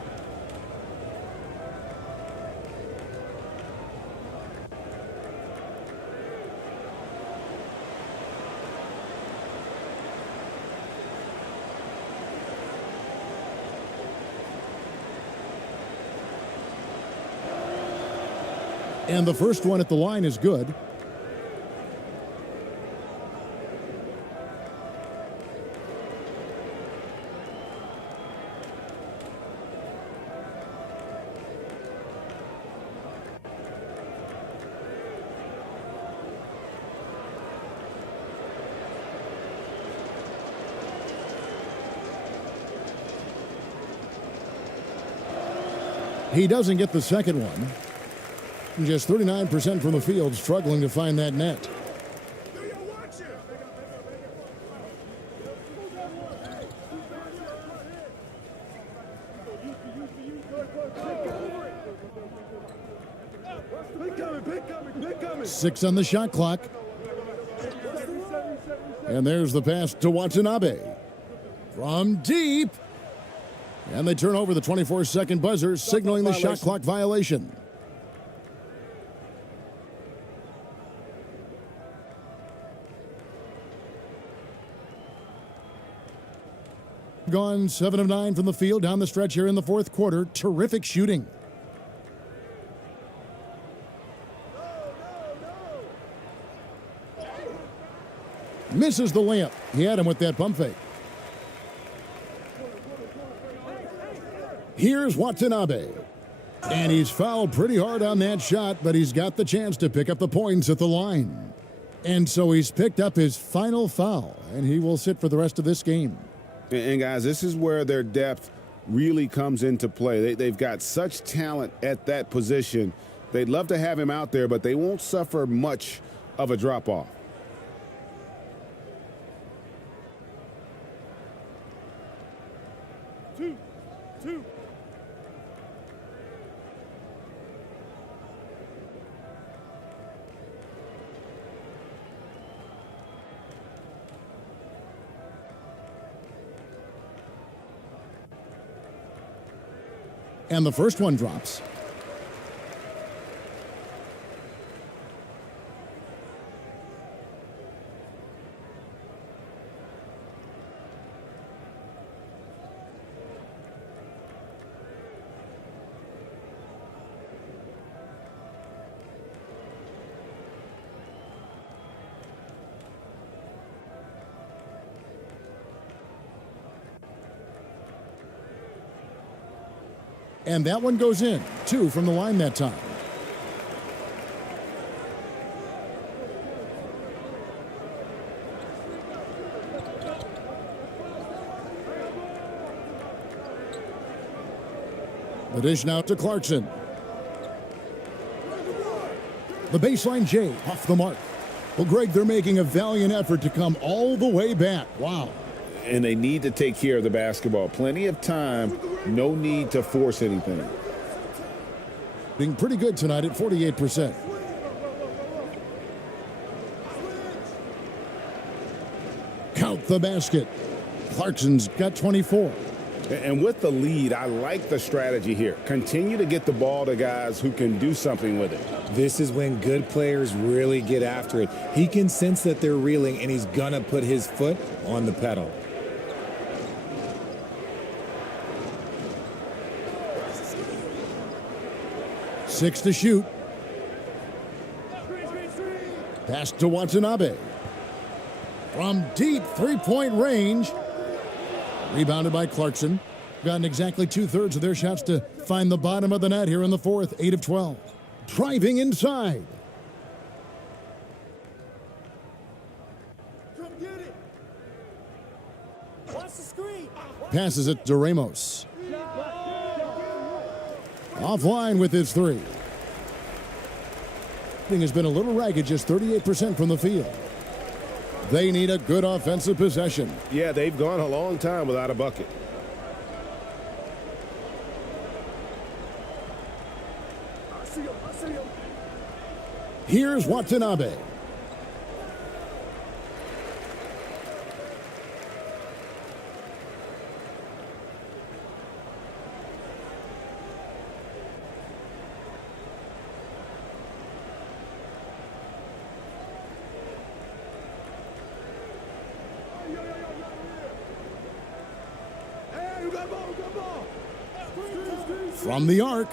And the first one at the line is good. He doesn't get the second one. Just 39% from the field, struggling to find that net. Six on the shot clock. And there's the pass to Watanabe. From deep. And they turn over the 24-second buzzer, signaling the shot clock violation. Gone 7 of 9 from the field down the stretch here in the fourth quarter. Terrific shooting. Misses the layup. He had him with that pump fake. Here's Watanabe. And he's fouled pretty hard on that shot, but he's got the chance to pick up the points at the line. And so he's picked up his final foul, and he will sit for the rest of this game. And guys, this is where their depth really comes into play. They've got such talent at that position. They'd love to have him out there, but they won't suffer much of a drop-off. Two. And the first one drops. And that one goes in. 2 from the line that time. The dish now to Clarkson. The baseline J off the mark. Well, Greg, they're making a valiant effort to come all the way back. Wow. And they need to take care of the basketball. Plenty of time, no need to force anything. Being pretty good tonight at 48%. Count the basket. Clarkson's got 24. And with the lead, I like the strategy here. Continue to get the ball to guys who can do something with it. This is when good players really get after it. He can sense that they're reeling, and he's going to put his foot on the pedal. Six to shoot. Pass to Watanabe. From deep three-point range. Rebounded by Clarkson. Gotten exactly 2/3 of their shots to find the bottom of the net here in the fourth. 8 of 12. Driving inside. Come get it. Watch the screen. Passes it to Ramos. Offline with his 3. Thing has been a little ragged, just 38% from the field. They need a good offensive possession. Yeah, they've gone a long time without a bucket. I see him. Here's Watanabe. From the arc.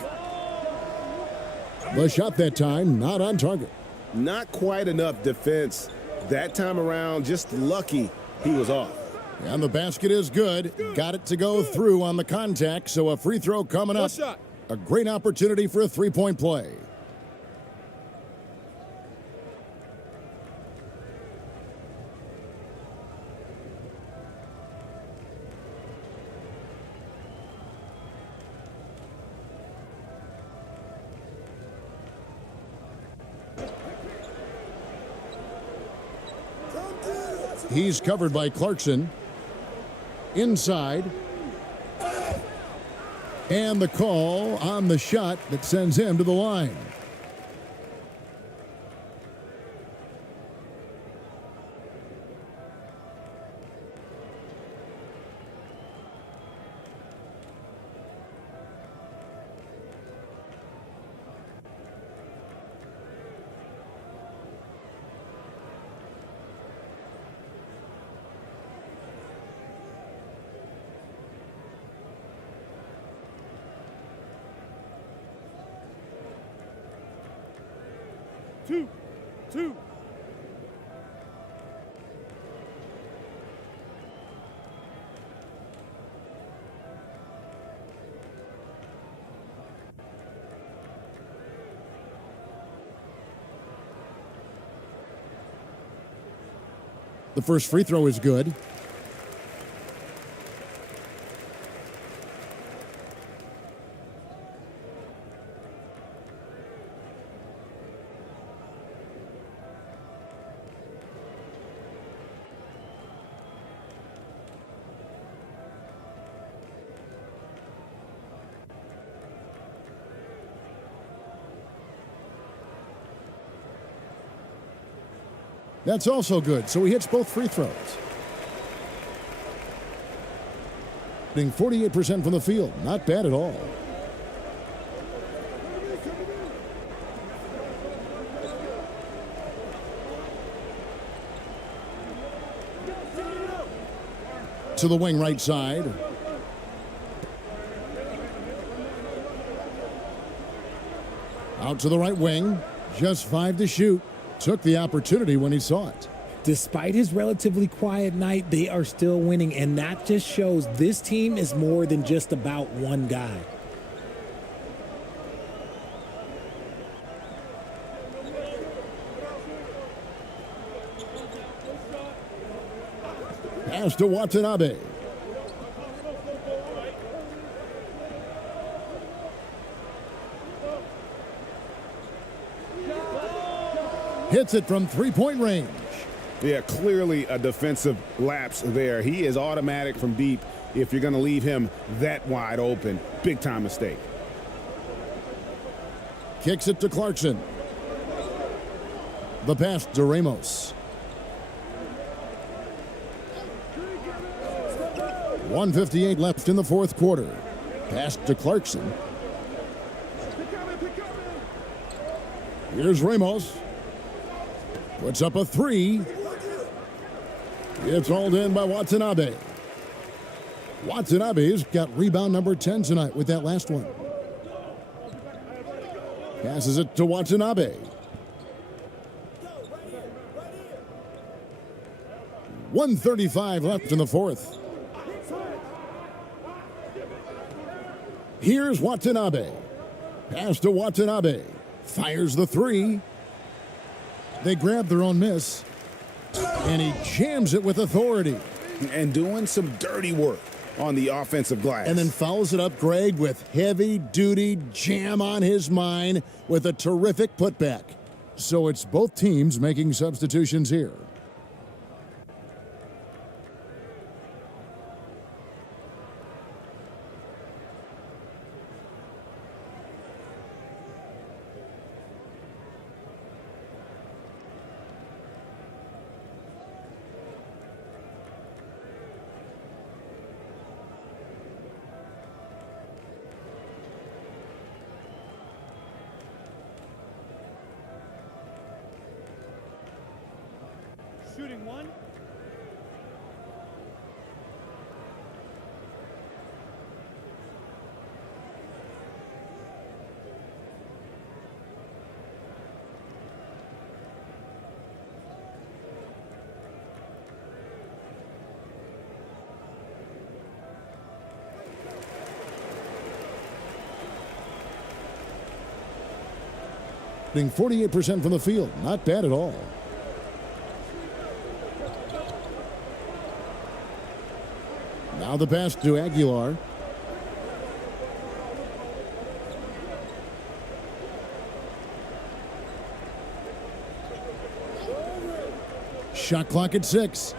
The shot that time, not on target. Not quite enough defense that time around. Just lucky he was off. And the basket is good. Got it to go through on the contact, so a free throw coming up. A great opportunity for a three-point play. He's covered by Clarkson. Inside. And the call on the shot that sends him to the line. Two. The first free throw is good. That's also good, so he hits both free throws. Hitting 48% from the field, not bad at all. To the wing right side. Out to the right wing, just 5 to shoot. Took the opportunity when he saw it. Despite his relatively quiet night, they are still winning, and that just shows this team is more than just about one guy. Pass to Watanabe. Hits it from three-point range. Yeah, clearly a defensive lapse there. He is automatic from deep if you're going to leave him that wide open. Big-time mistake. Kicks it to Clarkson. The pass to Ramos. 1:58 left in the fourth quarter. Pass to Clarkson. Here's Ramos. Puts up a three. It's hauled in by Watanabe. Watanabe's got rebound number 10 tonight with that last one. Passes it to Watanabe. 1:35 left in the fourth. Here's Watanabe. Pass to Watanabe. Fires the three. They grab their own miss, and he jams it with authority. And doing some dirty work on the offensive glass. And then fouls it up, Greg, with heavy-duty jam on his mind with a terrific putback. So it's both teams making substitutions here. Shooting one. Hitting 48% from the field. Not bad at all. Now the pass to Aguilar. Shot clock at 6.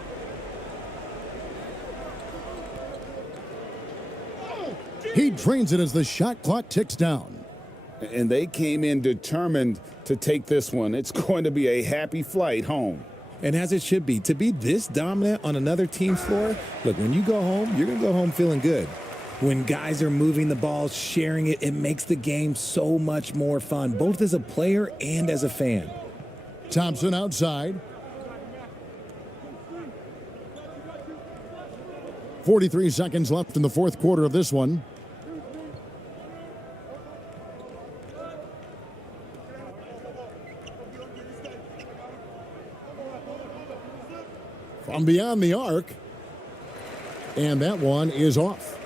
He drains it as the shot clock ticks down. And they came in determined to take this one. It's going to be a happy flight home. And as it should be, to be this dominant on another team's floor, look, when you go home, you're going to go home feeling good. When guys are moving the ball, sharing it, it makes the game so much more fun, both as a player and as a fan. Thompson outside. 43 seconds left in the fourth quarter of this one. From beyond the arc. And that one is off.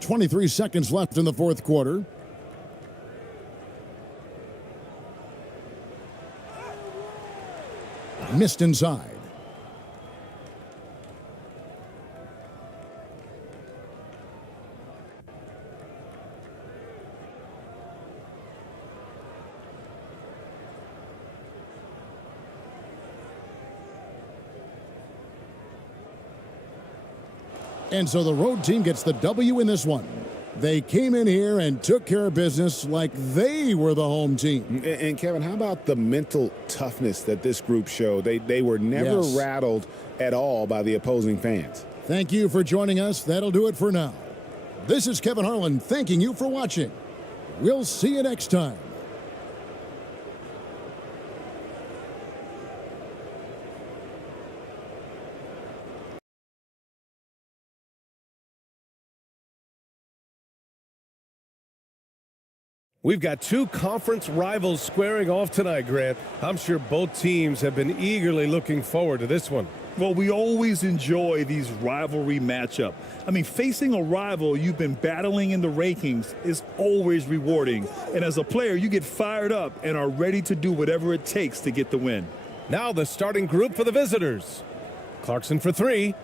23 seconds left in the fourth quarter. Missed inside. And so the road team gets the W in this one. They came in here and took care of business like they were the home team. And Kevin, how about the mental toughness that this group showed? They were never rattled at all by the opposing fans. Thank you for joining us. That'll do it for now. This is Kevin Harlan thanking you for watching. We'll see you next time. We've got two conference rivals squaring off tonight, Grant. I'm sure both teams have been eagerly looking forward to this one. Well, we always enjoy these rivalry matchups. I mean, facing a rival you've been battling in the rankings is always rewarding. And as a player, you get fired up and are ready to do whatever it takes to get the win. Now the starting group for the visitors. Clarkson for three.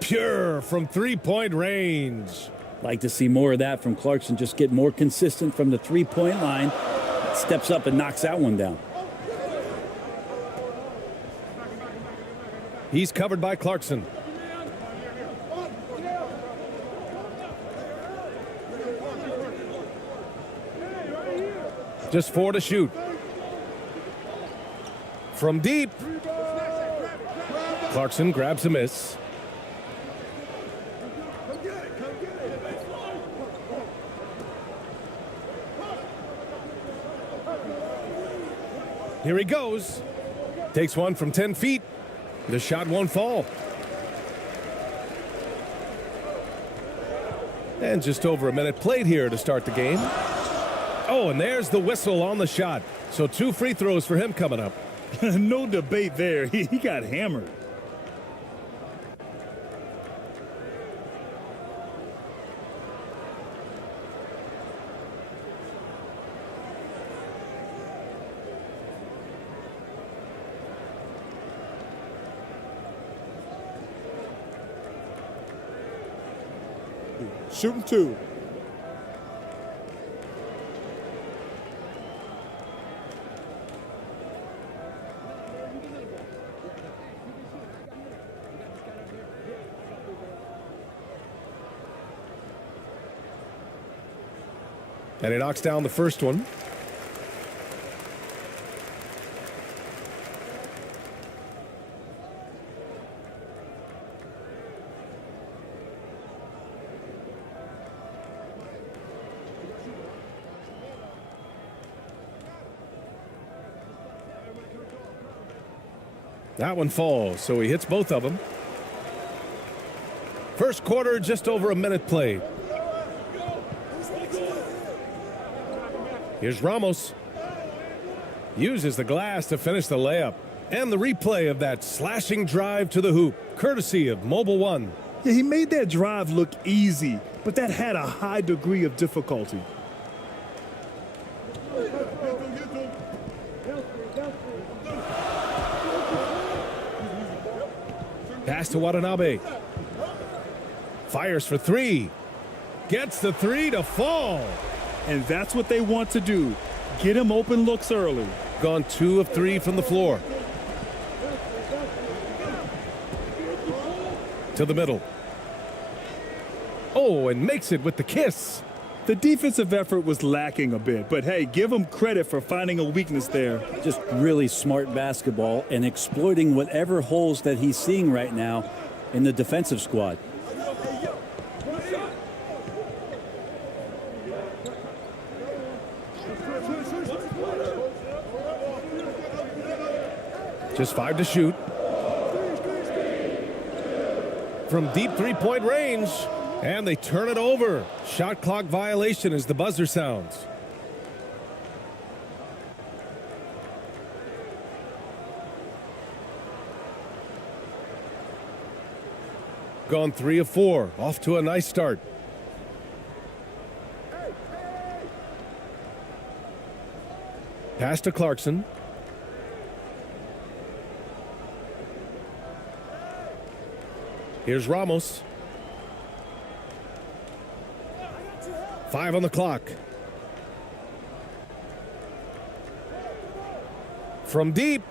Pure from three-point range. Like to see more of that from Clarkson. Just get more consistent from the three-point line. Steps up and knocks that one down. He's covered by Clarkson. Just 4 to shoot. From deep. Clarkson grabs a miss. Here he goes. Takes one from 10 feet. The shot won't fall. And just over a minute played here to start the game. Oh, and there's the whistle on the shot. So 2 free throws for him coming up. No debate there. He got hammered. Shooting 2. And he knocks down the first one. That one falls, so he hits both of them. First quarter, just over a minute played. Here's Ramos. Uses the glass to finish the layup. And the replay of that slashing drive to the hoop, courtesy of Mobile One. Yeah, he made that drive look easy, but that had a high degree of difficulty. Pass to Watanabe. Fires for 3. Gets the 3 to fall. And that's what they want to do. Get him open looks early. Gone 2 of 3 from the floor. To the middle. Oh, and makes it with the kiss. The defensive effort was lacking a bit, but hey, give him credit for finding a weakness there. Just really smart basketball and exploiting whatever holes that he's seeing right now in the defensive squad. Just 5 to shoot. From deep three-point range. And they turn it over. Shot clock violation as the buzzer sounds. Gone 3 of 4. Off to a nice start. Pass to Clarkson. Here's Ramos. 5 on the clock. From deep.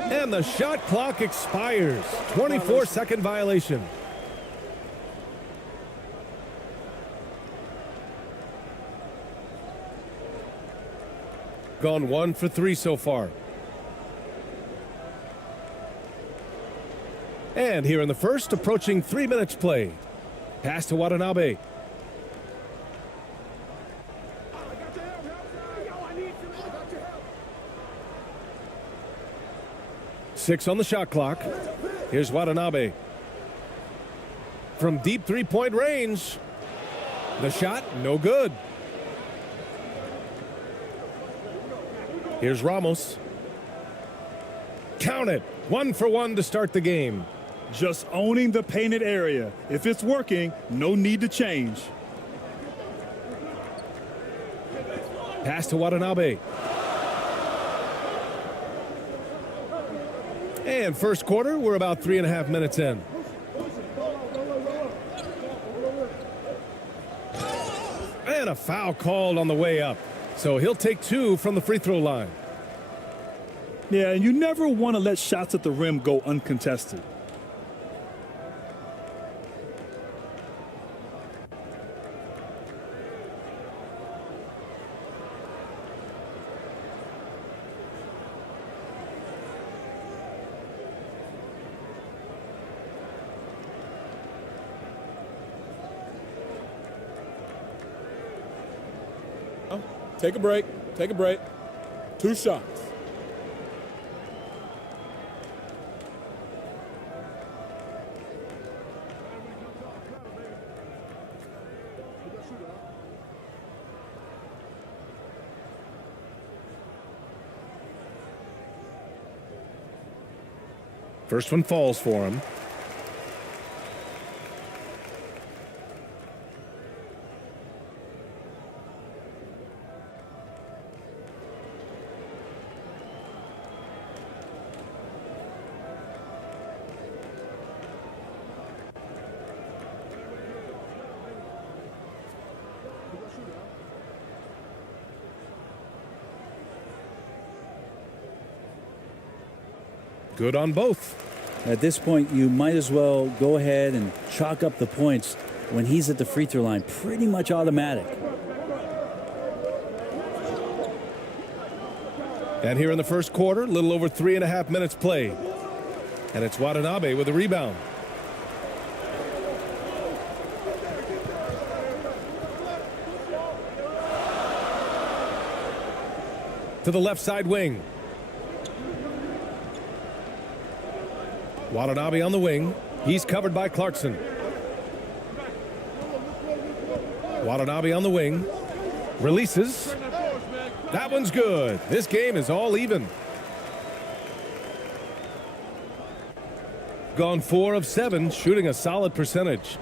And the shot clock expires. 24-second violation. Gone 1 for 3 so far. And here in the first, approaching 3 minutes play. Pass to Watanabe. Six on the shot clock. Here's Watanabe. From deep three-point range. The shot, no good. Here's Ramos. Count it. 1 for 1 to start the game. Just owning the painted area. If it's working, no need to change. Pass to Watanabe. And first quarter, we're about 3.5 minutes in. And a foul called on the way up. So he'll take 2 from the free throw line. Yeah, and you never want to let shots at the rim go uncontested. Take a break. Take a break. 2 shots. First one falls for him. Good on both. At this point, you might as well go ahead and chalk up the points when he's at the free throw line. Pretty much automatic. And here in the first quarter, a little over 3.5 minutes played. And it's Watanabe with a rebound. To the left side wing. Watanabe on the wing. He's covered by Clarkson. Watanabe on the wing. Releases. That one's good. This game is all even. Gone 4 of 7, shooting a solid percentage.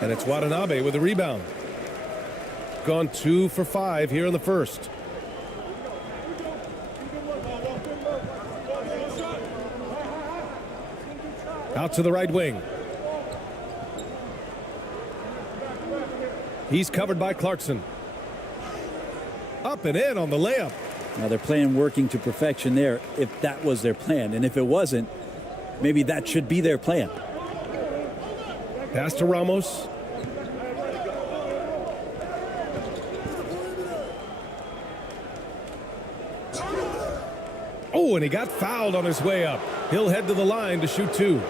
And it's Watanabe with a rebound. Gone 2 for 5 here in the first. Out to the right wing. He's covered by Clarkson. Up and in on the layup. Now they're playing working to perfection there if that was their plan. And if it wasn't, maybe that should be their plan. Pass to Ramos. Oh, and he got fouled on his way up. He'll head to the line to shoot 2.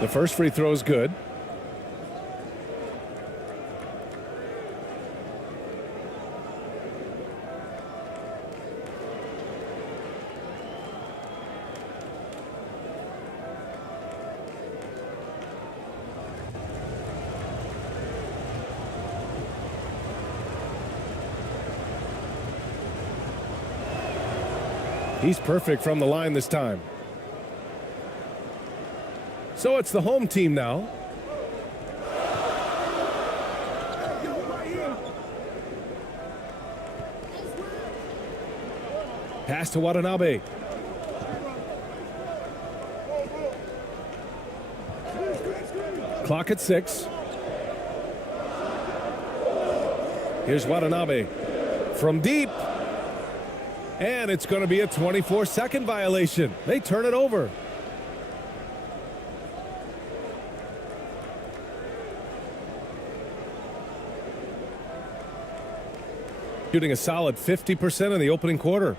The first free throw is good. He's perfect from the line this time. So it's the home team now. Pass to Watanabe. Clock at 6. Here's Watanabe from deep. And it's going to be a 24-second violation. They turn it over. Shooting a solid 50% in the opening quarter.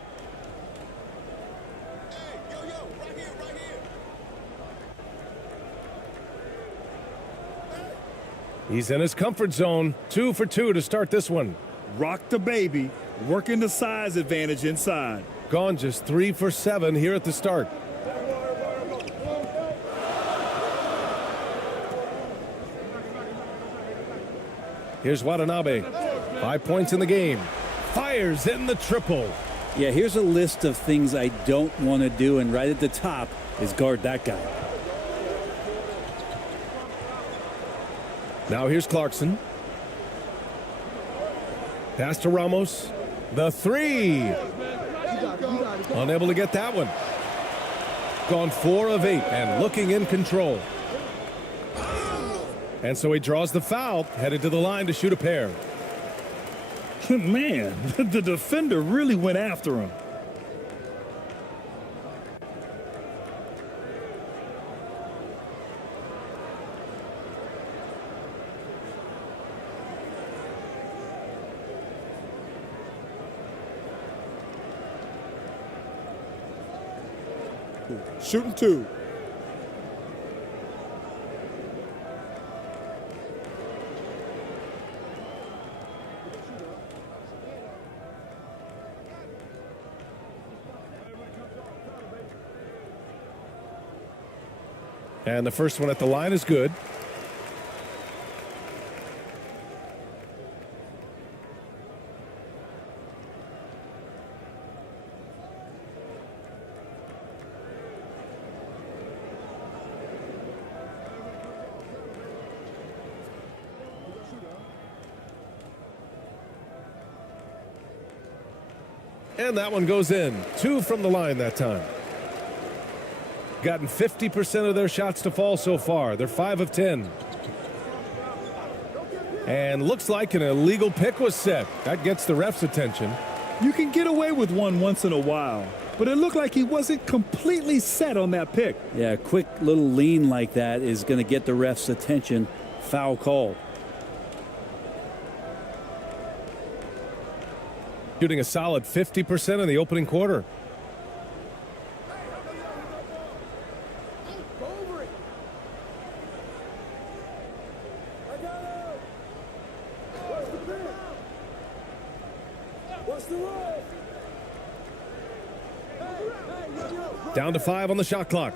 He's in his comfort zone. 2 for 2 to start this one. Rock the baby, working the size advantage inside. Gone just 3 for 7 here at the start. Here's Watanabe. 5 points in the game. Fires in the triple. Yeah, here's a list of things I don't want to do, and right at the top is guard that guy. Now here's Clarkson. Pass to Ramos. The 3. Unable to get that one. Gone 4 of 8 and looking in control. And so he draws the foul, headed to the line to shoot a pair. Man, the defender really went after him. Shooting 2. And the first one at the line is good. And that one goes in. 2 from the line that time. Gotten 50% of their shots to fall so far. They're 5 of 10. And looks like an illegal pick was set. That gets the ref's attention. You can get away with one once in a while, but it looked like he wasn't completely set on that pick. Yeah, a quick little lean like that is going to get the ref's attention. Foul call. Shooting a solid 50% in the opening quarter. Down to 5 on the shot clock.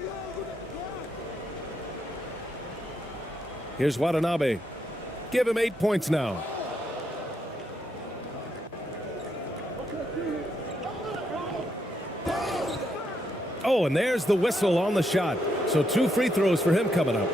Here's Watanabe. Give him 8 points now. Oh, and there's the whistle on the shot. So 2 free throws for him coming up.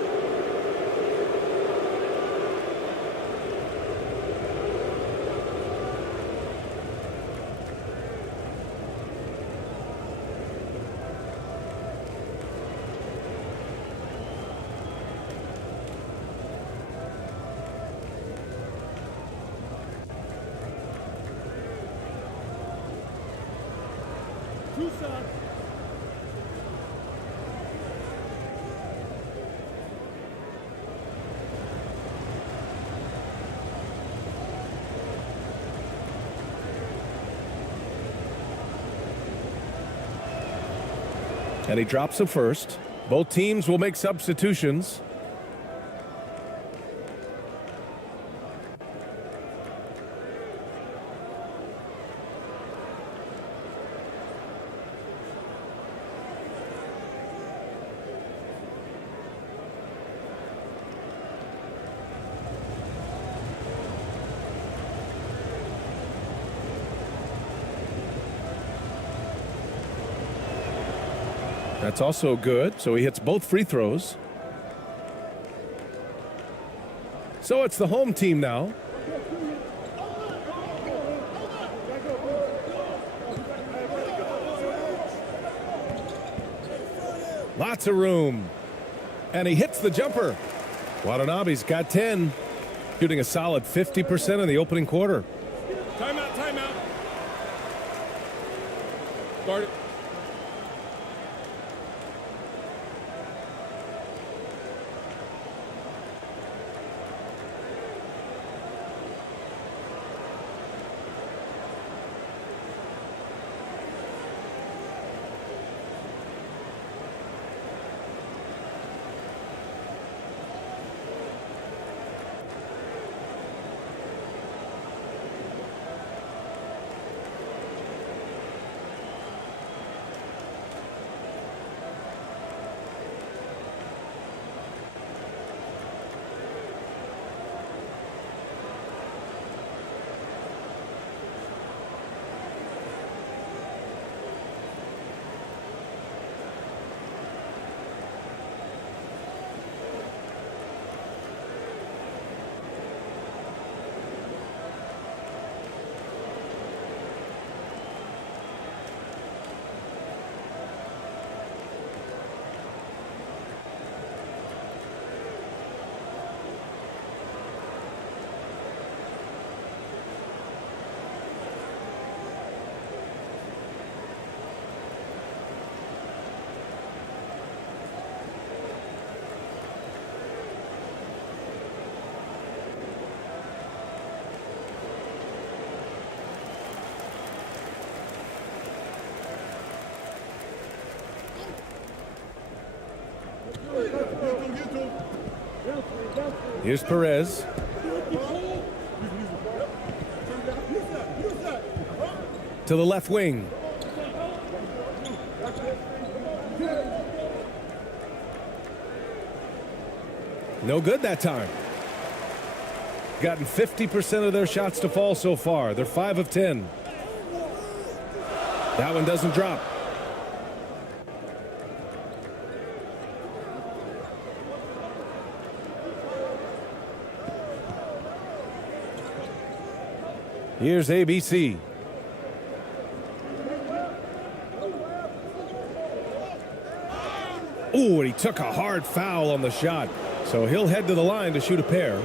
And he drops the first. Both teams will make substitutions. That's also good. So he hits both free throws. So it's the home team now. Lots of room. And he hits the jumper. Watanabe's got 10. Shooting a solid 50% in the opening quarter. Timeout, timeout. Guard it. Here's Perez. To the left wing. No good that time. Gotten 50% of their shots to fall so far. They're 5 of 10. That one doesn't drop. Here's ABC. Ooh, and he took a hard foul on the shot. So he'll head to the line to shoot a pair.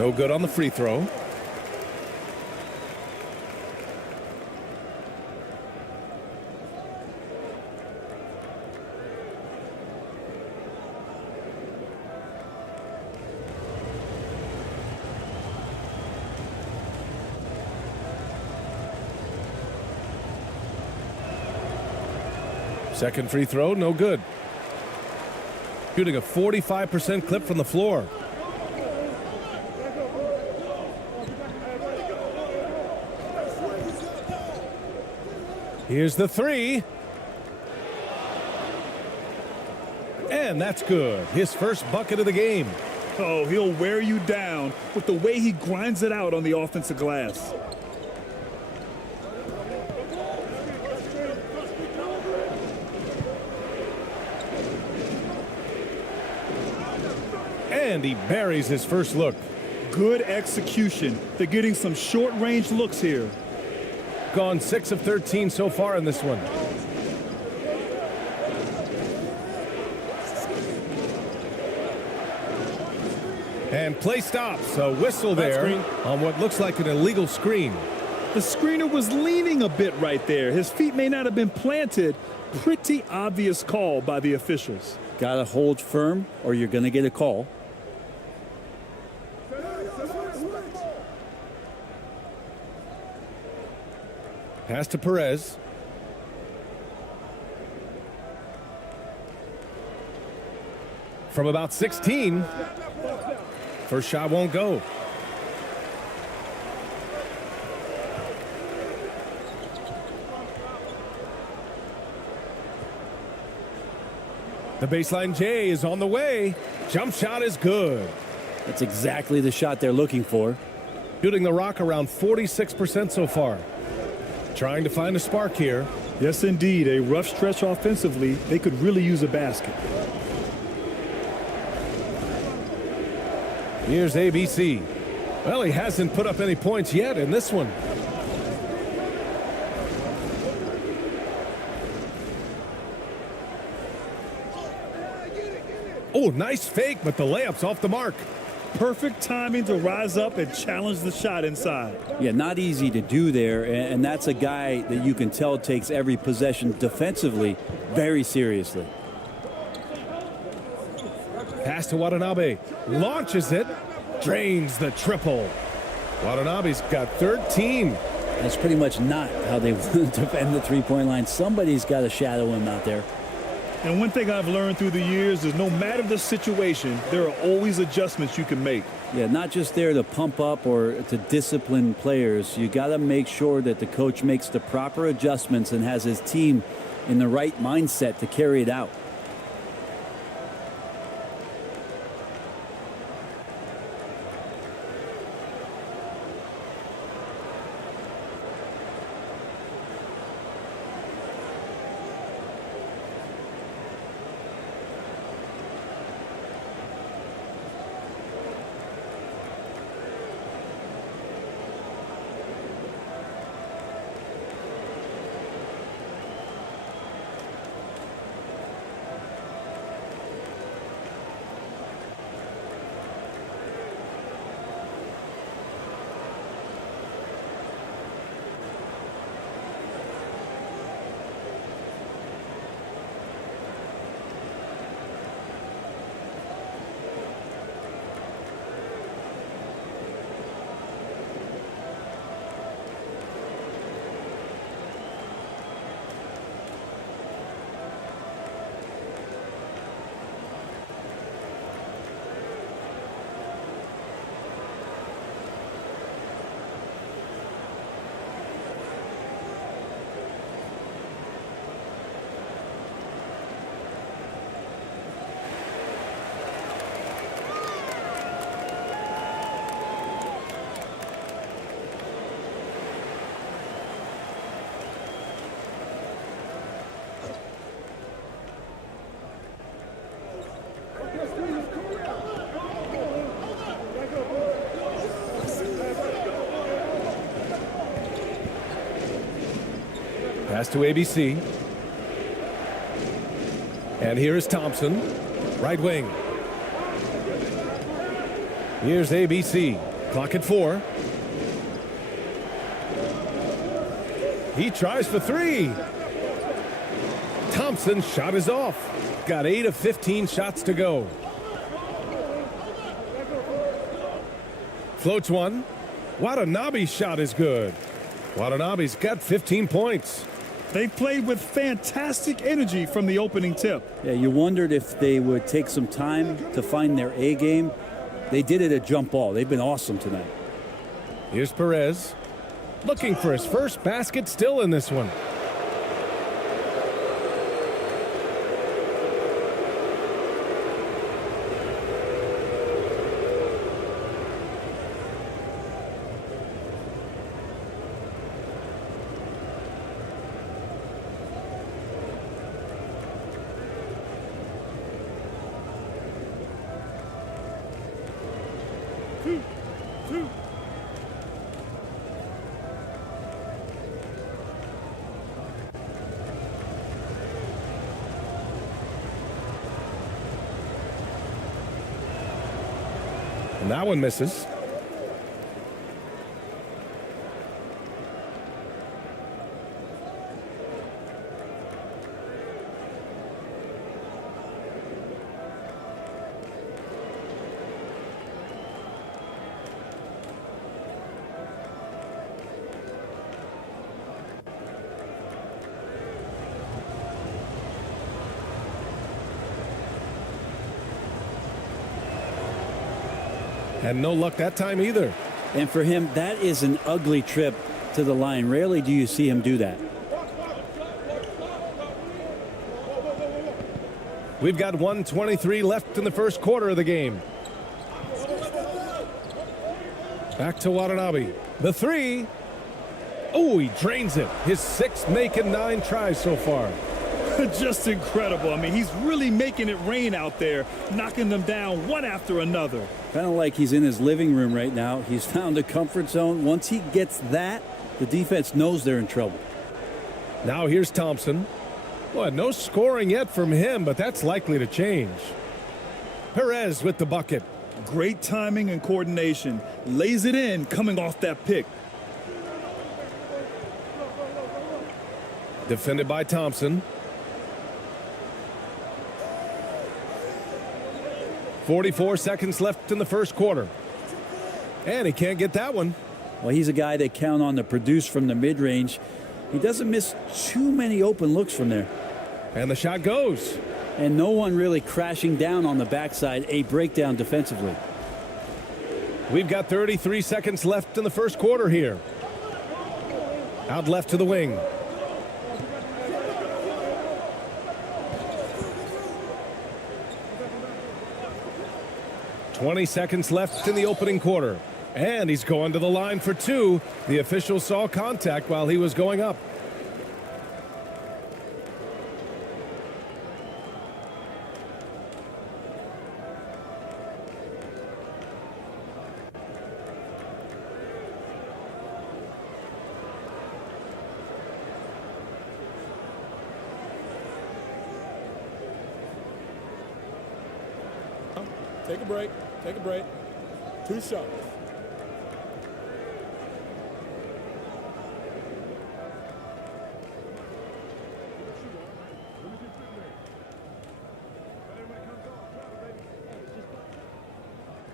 No good on the free throw. Second free throw, no good. Shooting a 45% clip from the floor. Here's the three. And that's good. His first bucket of the game. Oh, he'll wear you down with the way he grinds it out on the offensive glass. And he buries his first look. Good execution. They're getting some short-range looks here. Gone 6 of 13 so far in this one. And play stops. A whistle there on what looks like an illegal screen. The screener was leaning a bit right there. His feet may not have been planted. Pretty obvious call by the officials. Got to hold firm or you're going to get a call. Pass to Perez. From about 16. First shot won't go. The baseline J is on the way. Jump shot is good. That's exactly the shot they're looking for. Shooting the rock around 46% so far. Trying to find a spark here. Yes, indeed. A rough stretch offensively. They could really use a basket. Here's ABC. Well, he hasn't put up any points yet in this one. Oh, nice fake, but the layup's off the mark. Perfect timing to rise up and challenge the shot inside. Yeah, not easy to do there, and that's a guy that you can tell takes every possession defensively very seriously. Pass to Watanabe. Launches it. Drains the triple. Watanabe's got 13. That's pretty much not how they want to defend the three-point line. Somebody's got to shadow him out there. And one thing I've learned through the years is no matter the situation, there are always adjustments you can make. Yeah, not just there to pump up or to discipline players. You got to make sure that the coach makes the proper adjustments and has his team in the right mindset to carry it out. Pass to ABC. And here is Thompson, right wing. Here's ABC. Clock at 4. He tries for 3. Thompson's shot is off. Got 8 of 15 shots to go. Floats one. Watanabe's shot is good. Watanabe's got 15 points. They played with fantastic energy from the opening tip. Yeah, you wondered if they would take some time to find their A game. They did it at jump ball. They've been awesome tonight. Here's Perez. Looking for his first basket still in this one. And that one misses. And no luck that time either. And for him, that is an ugly trip to the line. Rarely do you see him do that. We've got 1:23 left in the first quarter of the game. Back to Watanabe. The three. Oh, he drains it. His sixth make in 9 tries so far. Just incredible. I mean, he's really making it rain out there, knocking them down one after another. Kind of like he's in his living room right now. He's found a comfort zone. Once he gets that, the defense knows they're in trouble. Now here's Thompson. Well, no scoring yet from him, but that's likely to change. Perez with the bucket. Great timing and coordination. Lays it in coming off that pick. Defended by Thompson. 44 seconds left in the first quarter. And he can't get that one. Well, he's a guy they count on to produce from the mid-range. He doesn't miss too many open looks from there. And the shot goes. And no one really crashing down on the backside. A breakdown defensively. We've got 33 seconds left in the first quarter here. Out left to the wing. "20 seconds left in the opening quarter. And he's going to the line for 2. The official saw contact while he was going up. Take a break. Take a break. 2 shots.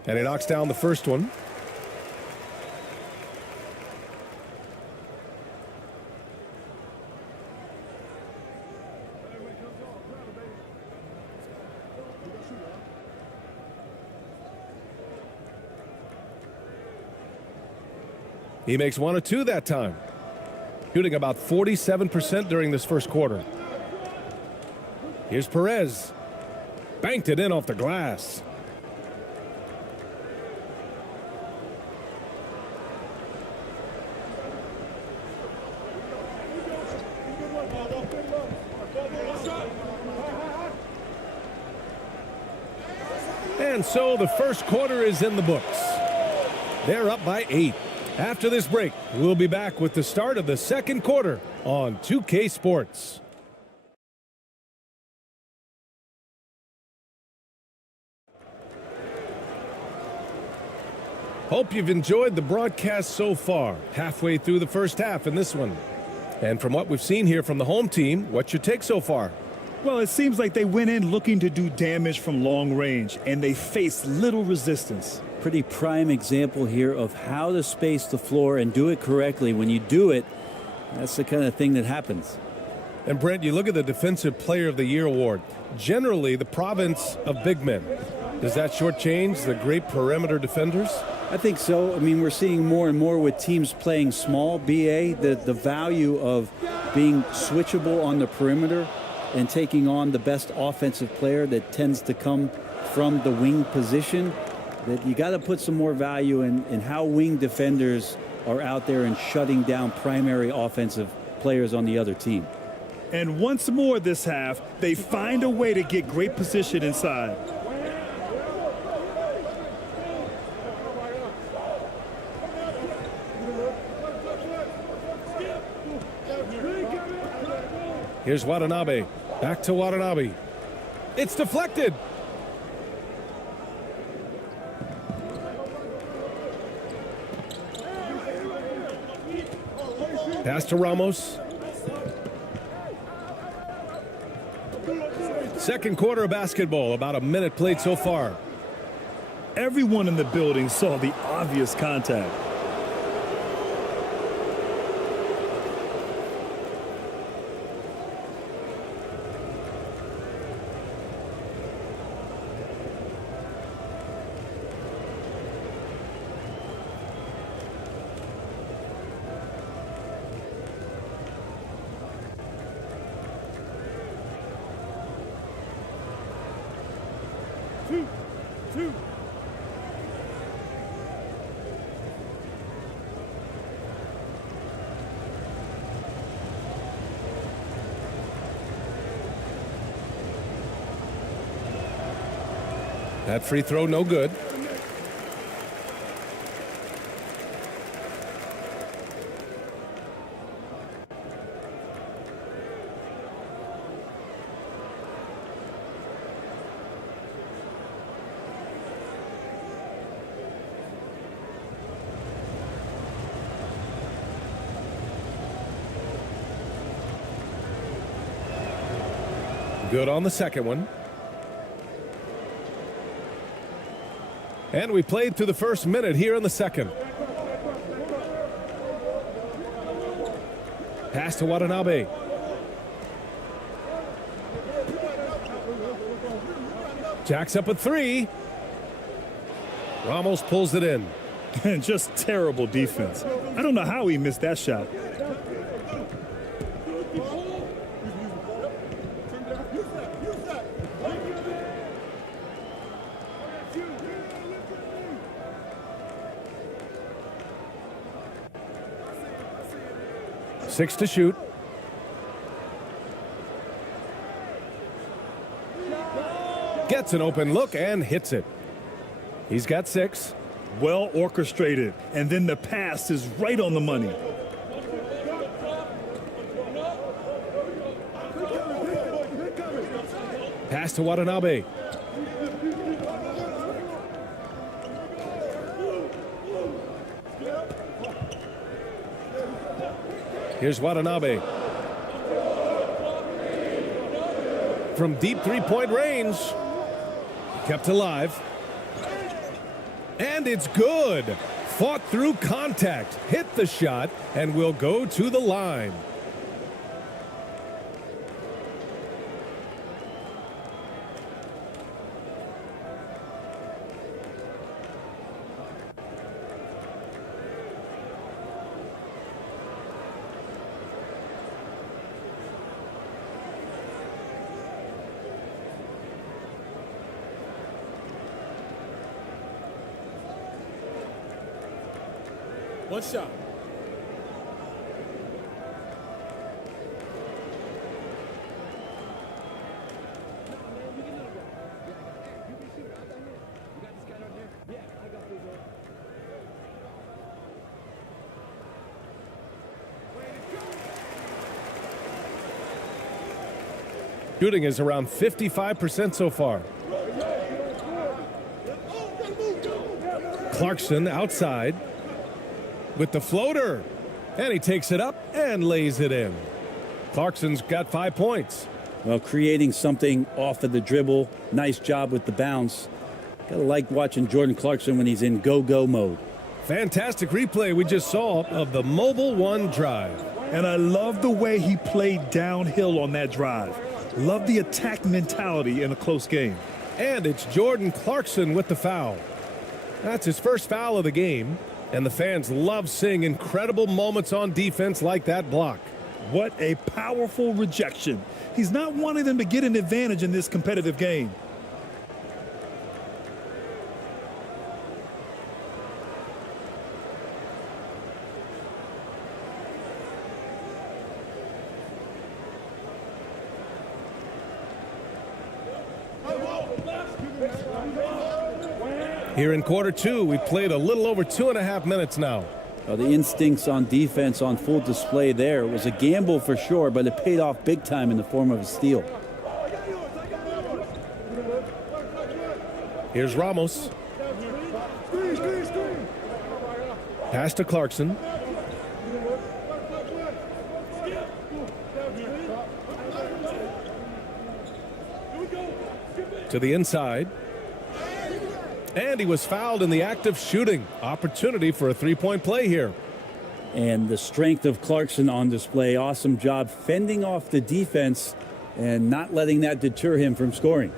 And he knocks down the first one. He makes 1 of 2 that time. Shooting about 47% during this first quarter. Here's Perez. Banked it in off the glass. And so the first quarter is in the books. They're up by 8. After this break, we'll be back with the start of the second quarter on 2K Sports. Hope you've enjoyed the broadcast so far. Halfway through the first half in this one. And from what we've seen here from the home team, what's your take so far? Well, it seems like they went in looking to do damage from long range, and they faced little resistance. Pretty prime example here of how to space the floor and do it correctly. When you do it, that's the kind of thing that happens. And Brent, you look at the Defensive Player of the Year award. Generally, the province of big men. Does that shortchange the great perimeter defenders? I think so. I mean, we're seeing more and more with teams playing small, BA, the value of being switchable on the perimeter and taking on the best offensive player that tends to come from the wing position. That you got to put some more value in how wing defenders are out there and shutting down primary offensive players on the other team. And once more this half, they find a way to get great position inside. Here's Watanabe. Back to Watanabe. It's deflected. Pass to Ramos. Second quarter of basketball, about a minute played so far. Everyone in the building saw the obvious contact. That free throw, no good. Good on the second one. And we played through the first minute here in the second. Pass to Watanabe. Jacks up a three. Ramos pulls it in. And just terrible defense. I don't know how he missed that shot. Six to shoot. Gets an open look and hits it. He's got 6. Well orchestrated. And then the pass is right on the money. Pass to Watanabe. Here's Watanabe. From deep three-point range. Kept alive. And it's good. Fought through contact. Hit the shot and will go to the line. One shot. Shooting is around 55% so far. Clarkson outside with the floater, and he takes it up and lays it in. Clarkson's got 5 points. Well, creating something off of the dribble. Nice job with the bounce. Gotta like watching Jordan Clarkson when he's in go-go mode. Fantastic replay we just saw of the Mobile One drive. And I love the way he played downhill on that drive. Love the attack mentality in a close game. And it's Jordan Clarkson with the foul. That's his first foul of the game, and the fans love seeing incredible moments on defense like that block. What a powerful rejection. He's not wanting them to get an advantage in this competitive game. Here in quarter two, we played a little over 2.5 minutes now. The instincts on defense on full display there. It was a gamble for sure, but it paid off big time in the form of a steal. Here's Ramos. Pass to Clarkson. To the inside. And he was fouled in the act of shooting. Opportunity for a three-point play here. And the strength of Clarkson on display. Awesome job fending off the defense and not letting that deter him from scoring.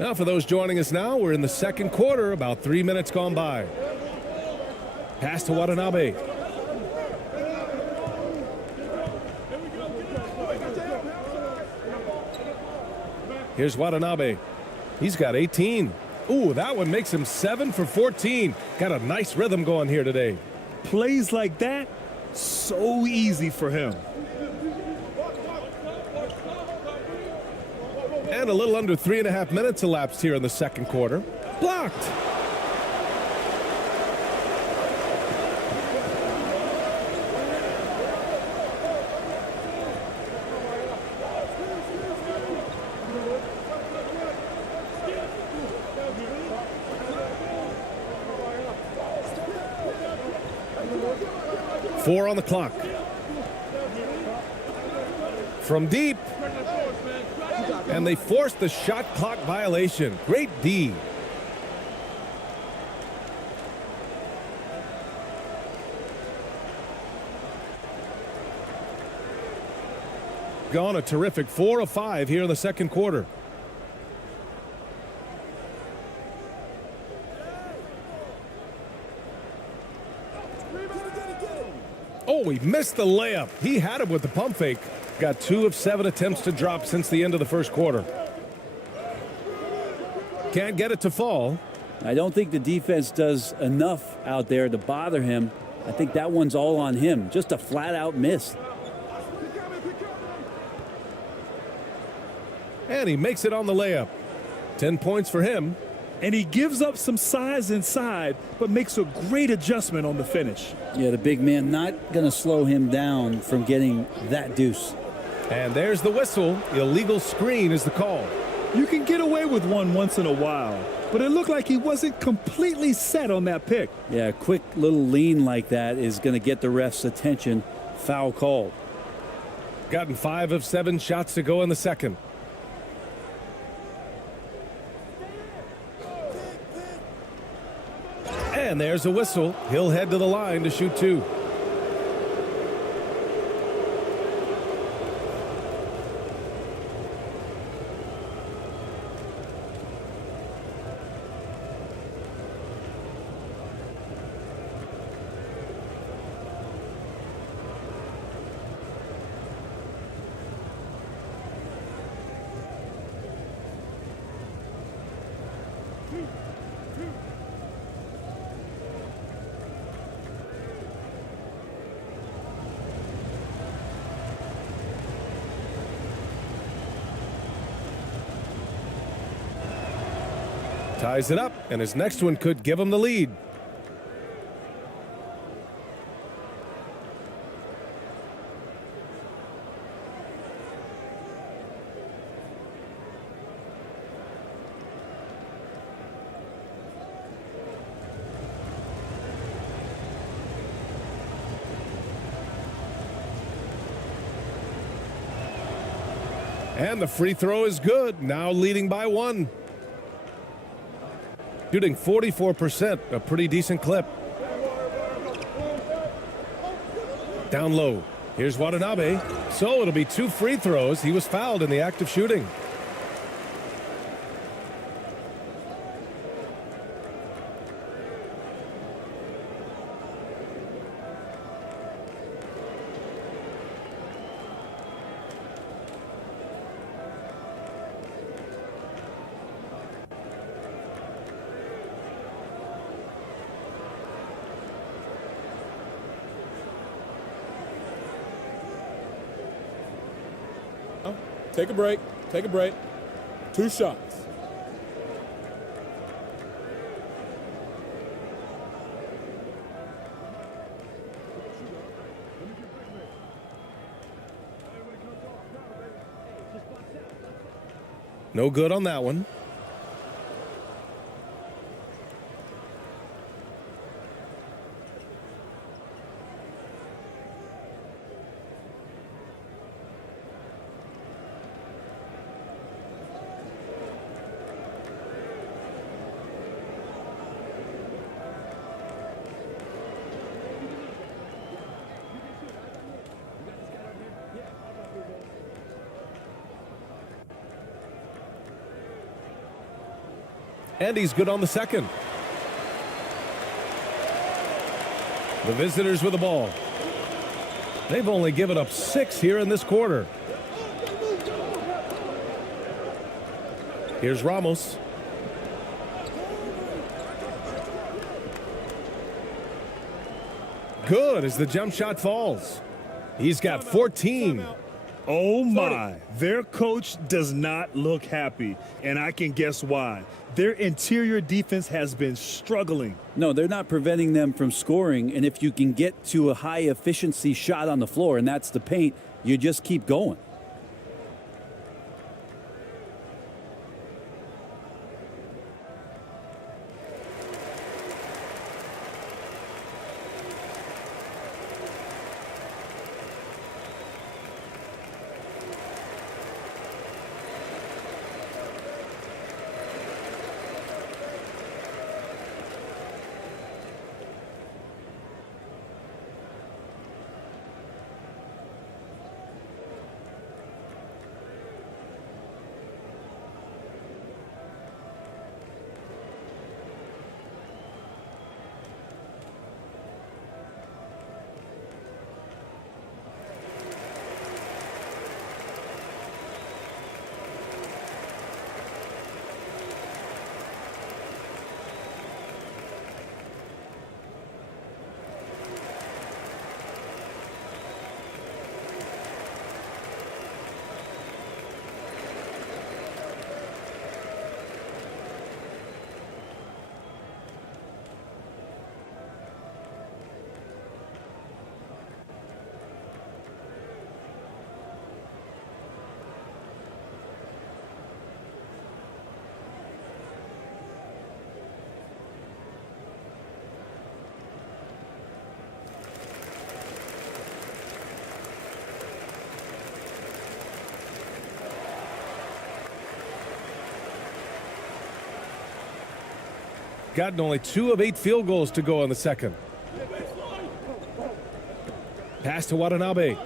Now, for those joining us now, we're in the second quarter, about 3 minutes gone by. Pass to Watanabe. Here's Watanabe. He's got 18. Ooh, that one makes him 7 for 14. Got a nice rhythm going here today. Plays like that, so easy for him. And a little under 3.5 minutes elapsed here in the second quarter. Blocked. Four on the clock. From deep. And they forced the shot clock violation. Great D. Gone a terrific 4 of 5 here in the second quarter. Oh, he missed the layup. He had him with the pump fake. Got 2 of 7 attempts to drop since the end of the first quarter. Can't get it to fall. I don't think the defense does enough out there to bother him. I think that one's all on him. Just a flat-out miss. And he makes it on the layup. 10 points for him. And he gives up some size inside, but makes a great adjustment on the finish. Yeah, the big man not going to slow him down from getting that deuce. And there's the whistle. Illegal screen is the call. You can get away with one once in a while, but it looked like he wasn't completely set on that pick. Yeah, a quick little lean like that is going to get the ref's attention. Foul called. Gotten 5 of 7 shots to go in the second. And there's a whistle. He'll head to the line to shoot 2. Ties it up, and his next one could give him the lead. And the free throw is good, now leading by 1. Shooting 44%, a pretty decent clip. Down low. Here's Watanabe. So it'll be 2 free throws. He was fouled in the act of shooting. Take a break. Take a break. 2 shots. No good on that one. And he's good on the second. The visitors with the ball. They've only given up 6 here in this quarter. Here's Ramos. Good as the jump shot falls. He's got 14. Oh my, their coach does not look happy, and I can guess why. Their interior defense has been struggling. No, they're not preventing them from scoring, and if you can get to a high efficiency shot on the floor, and that's the paint, you just keep going. Gotten only 2 of 8 field goals to go in the second. Pass to Watanabe.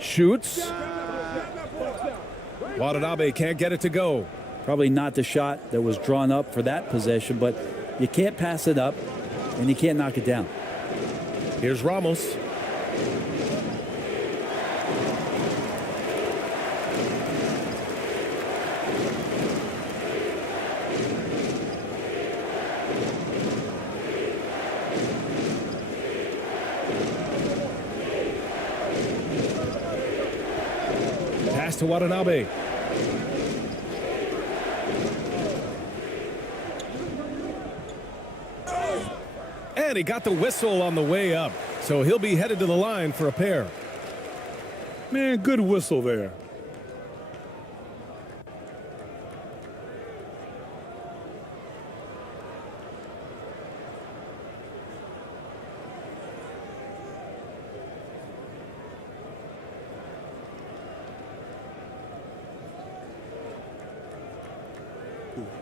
Shoots. Watanabe can't get it to go. Probably not the shot that was drawn up for that possession, but you can't pass it up and you can't knock it down. Here's Ramos. Pass to Watanabe. And he got the whistle on the way up, so he'll be headed to the line for a pair. Man, good whistle there.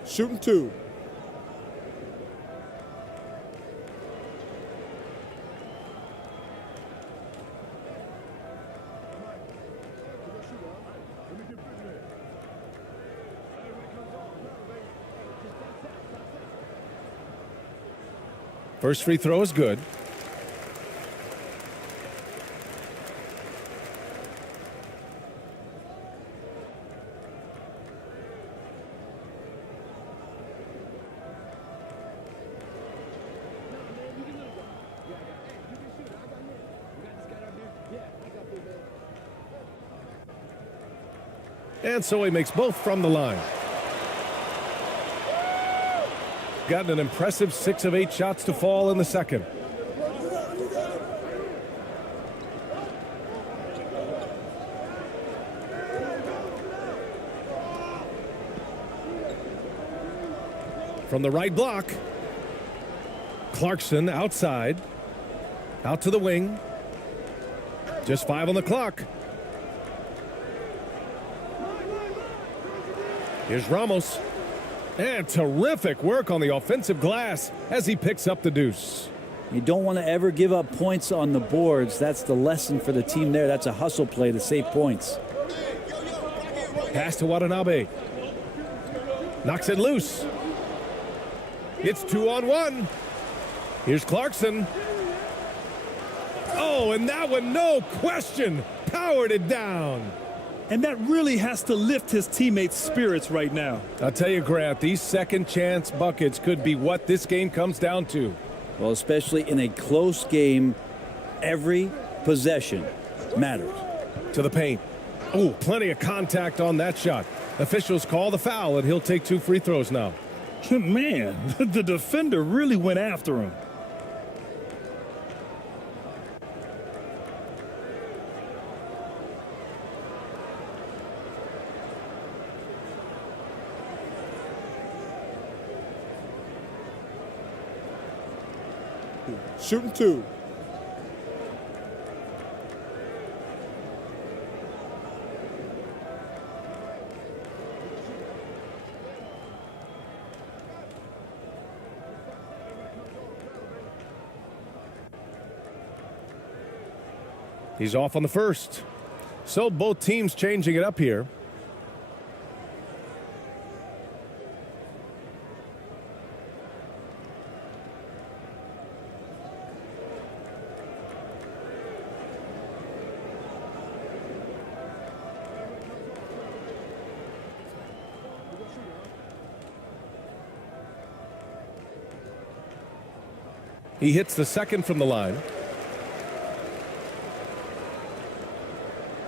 Shooting 2. First free throw is good. And so he makes both from the line. Gotten an impressive 6 of 8 shots to fall in the second. From the right block, Clarkson outside, out to the wing. Just 5 on the clock. Here's Ramos. And terrific work on the offensive glass as he picks up the deuce. You don't want to ever give up points on the boards. That's the lesson for the team there. That's a hustle play to save points. Pass to Watanabe. Knocks it loose. It's 2-on-1. Here's Clarkson. Oh, and that one, no question, powered it down. And that really has to lift his teammates' spirits right now. I'll tell you, Grant, these second chance buckets could be what this game comes down to. Well, especially in a close game, every possession matters. To the paint. Oh, plenty of contact on that shot. Officials call the foul, and he'll take 2 free throws now. Man, the defender really went after him. Shooting 2. He's off on the first. So both teams changing it up here. He hits the second from the line.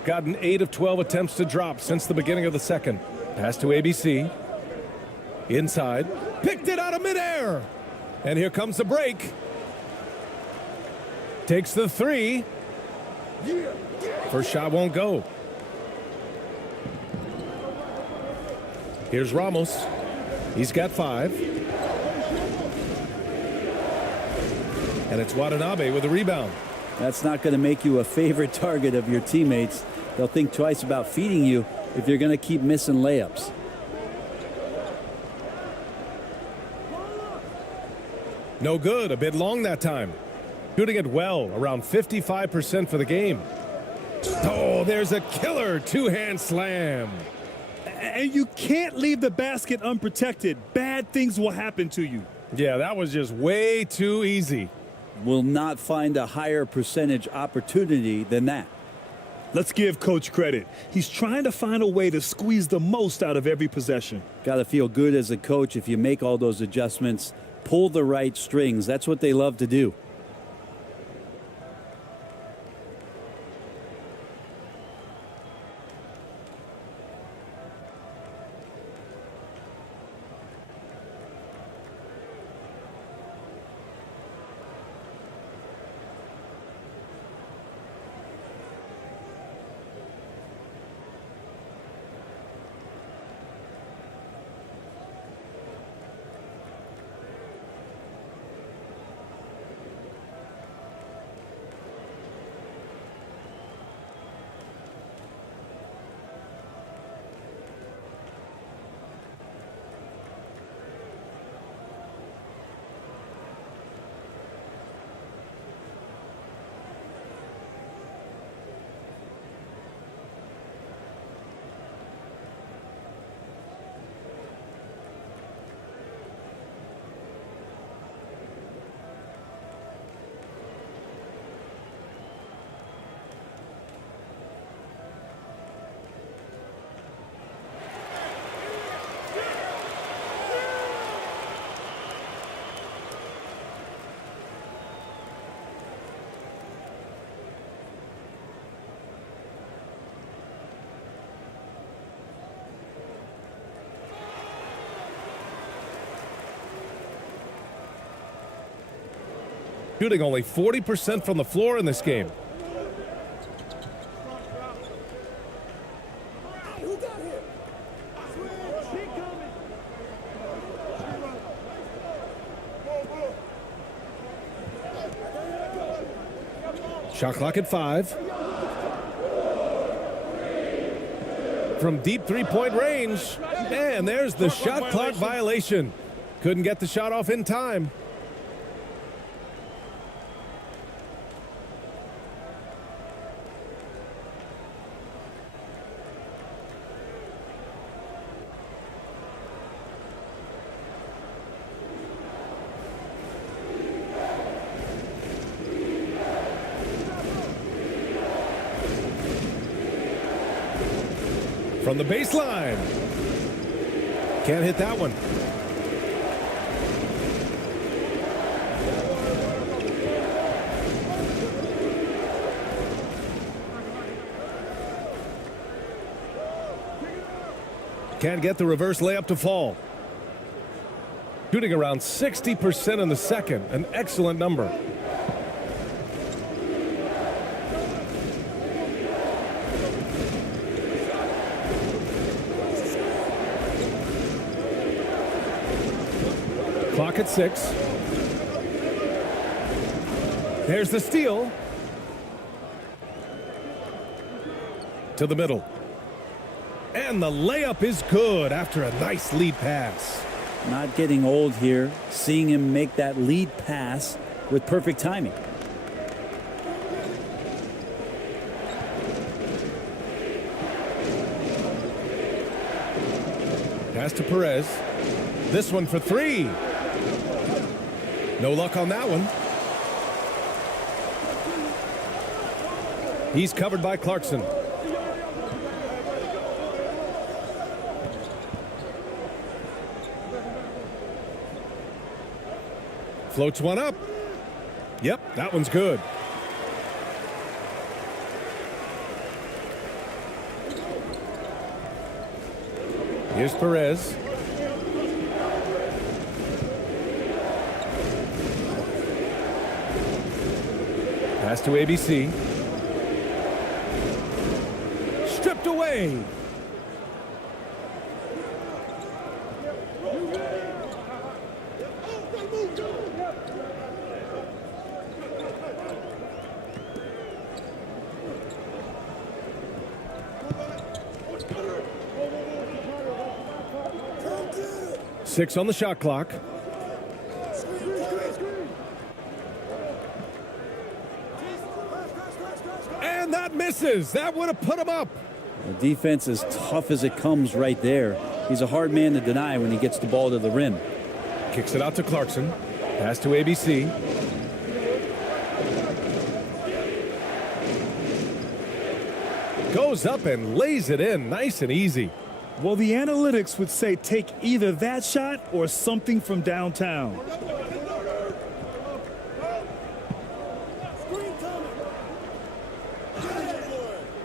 Gotten 8 of 12 attempts to drop since the beginning of the second. Pass to ABC. Inside. Picked it out of midair. And here comes the break. Takes the 3. First shot won't go. Here's Ramos. He's got 5. And it's Watanabe with a rebound. That's not going to make you a favorite target of your teammates. They'll think twice about feeding you if you're going to keep missing layups. No good. A bit long that time. Shooting it well, around 55% for the game. Oh, there's a killer 2-hand slam. And you can't leave the basket unprotected. Bad things will happen to you. Yeah, that was just way too easy. Will not find a higher percentage opportunity than that. Let's give Coach credit. He's trying to find a way to squeeze the most out of every possession. Got to feel good as a coach if you make all those adjustments, pull the right strings. That's what they love to do. shooting only 40% from the floor in this game. Shot clock at 5. From deep three-point range. And there's the shot clock violation. Couldn't get the shot off in time. From the baseline. Can't hit that one. Can't get the reverse layup to fall. Shooting around 60% in the second. An excellent number. Clock at 6. There's the steal. To the middle. And the layup is good after a nice lead pass. Not getting old here. Seeing him make that lead pass with perfect timing. Pass to Perez. This one for 3. No luck on that one. He's covered by Clarkson. Floats one up. Yep, that one's good. Here's Perez. Pass to ABC. Stripped away. Six on the shot clock. And that misses. That would have put him up. The defense is tough as it comes right there. He's a hard man to deny when he gets the ball to the rim. Kicks it out to Clarkson. Pass to ABC. Goes up and lays it in nice and easy. Well, the analytics would say take either that shot or something from downtown.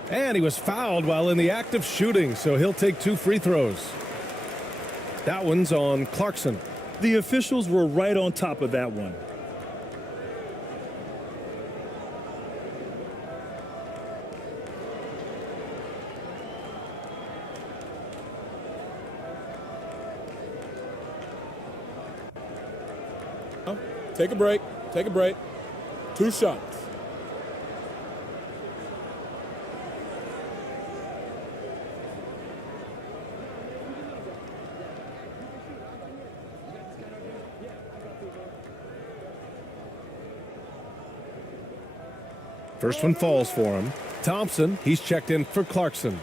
And he was fouled while in the act of shooting, so he'll take 2 free throws. That one's on Clarkson. The officials were right on top of that one. Take a break. Take a break. 2 shots. First one falls for him. Thompson, he's checked in for Clarkson.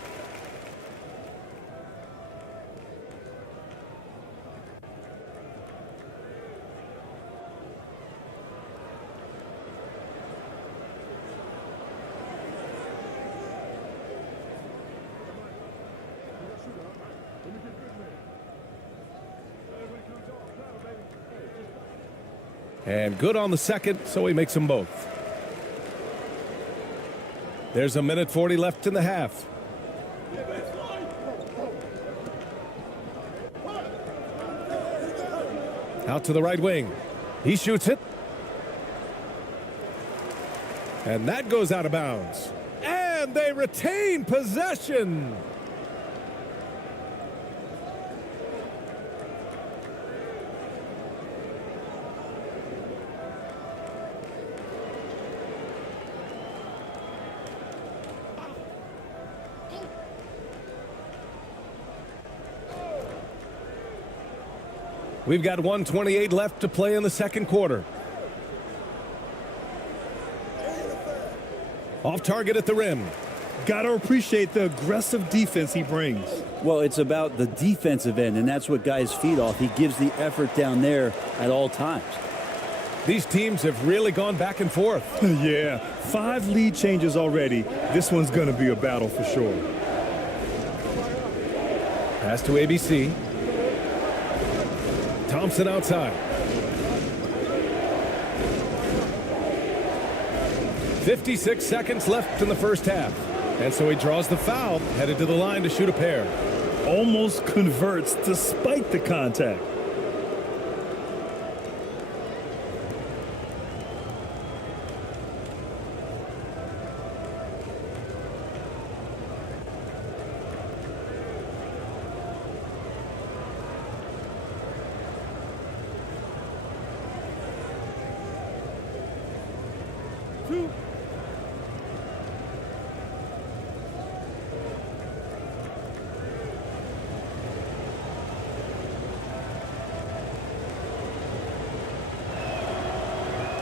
And good on the second, so he makes them both. There's 1:40 left in the half. Out to the right wing. He shoots it. And that goes out of bounds. And they retain possession. We've got 1:28 left to play in the second quarter. Off target at the rim. Got to appreciate the aggressive defense he brings. Well, it's about the defensive end, and that's what guys feed off. He gives the effort down there at all times. These teams have really gone back and forth. Yeah, 5 lead changes already. This one's going to be a battle for sure. Pass to ABC. Thompson outside. 56 seconds left in the first half. And so he draws the foul, headed to the line to shoot a pair. Almost converts despite the contact.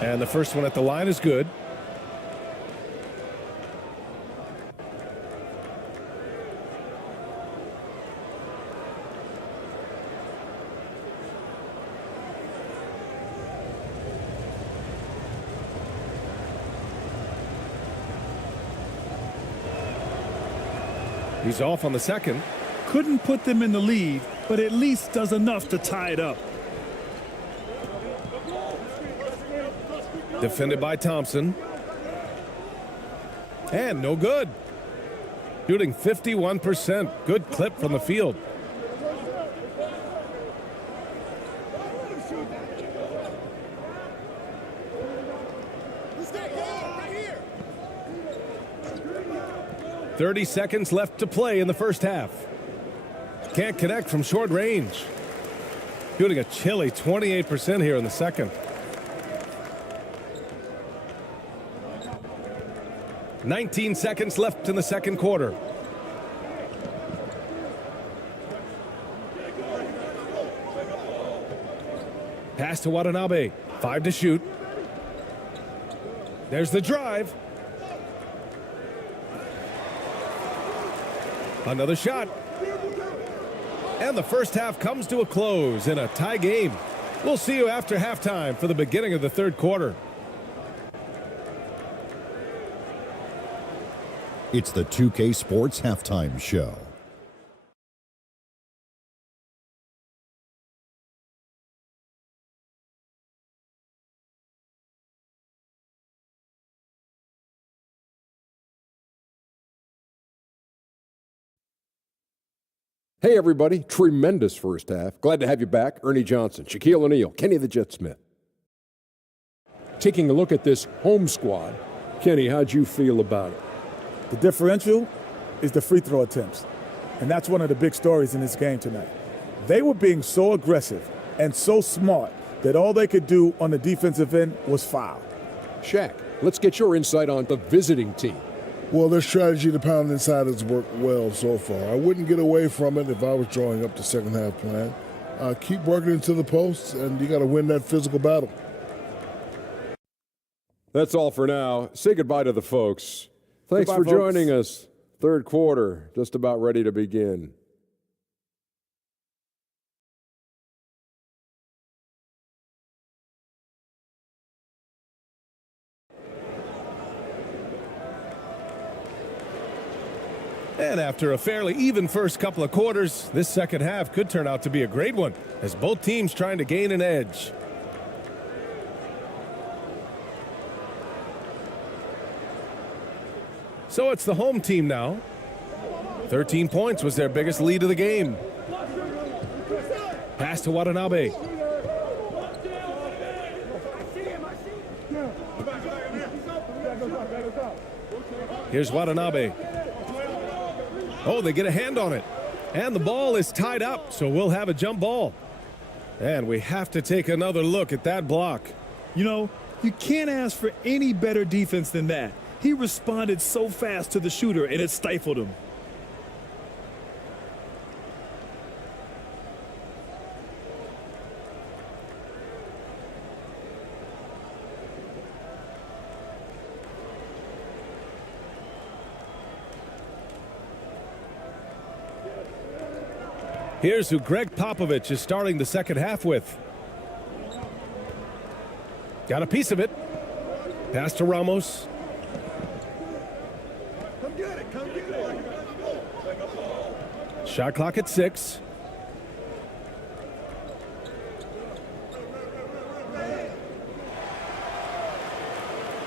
And the first one at the line is good. He's off on the second. Couldn't put them in the lead, but at least does enough to tie it up. Defended by Thompson. And no good. Shooting 51%. Good clip from the field. – 30 seconds left to play in the first half. Can't connect from short range. Shooting a chilly 28% here in the second. 19 seconds left in the second quarter. Pass to Watanabe. 5 to shoot. There's the drive. Another shot. And the first half comes to a close in a tie game. We'll see you after halftime for the beginning of the third quarter. It's the 2K Sports Halftime Show. Hey, everybody. Tremendous first half. Glad to have you back. Ernie Johnson, Shaquille O'Neal, Kenny the Jet Smith. Taking a look at this home squad. Kenny, how'd you feel about it? The differential is the free throw attempts. And that's one of the big stories in this game tonight. They were being so aggressive and so smart that all they could do on the defensive end was foul. Shaq, let's get your insight on the visiting team. Well, their strategy to pound inside has worked well so far. I wouldn't get away from it if I was drawing up the second half plan. Keep working into the posts, and you got to win that physical battle. That's all for now. Say goodbye to the folks. Thanks Goodbye, for folks. joining us. Third quarter, just about ready to begin. And after a fairly even first couple of quarters, this second half could turn out to be a great one, as both teams trying to gain an edge. So it's the home team now. 13 points was their biggest lead of the game. Pass to Watanabe. Here's Watanabe. Oh, they get a hand on it. And the ball is tied up, so we'll have a jump ball. And we have to take another look at that block. You know, you can't ask for any better defense than that. He responded so fast to the shooter, and it stifled him. Here's who Greg Popovich is starting the second half with. Got a piece of it. Pass to Ramos. Come get it. Come get it. Shot clock at 6.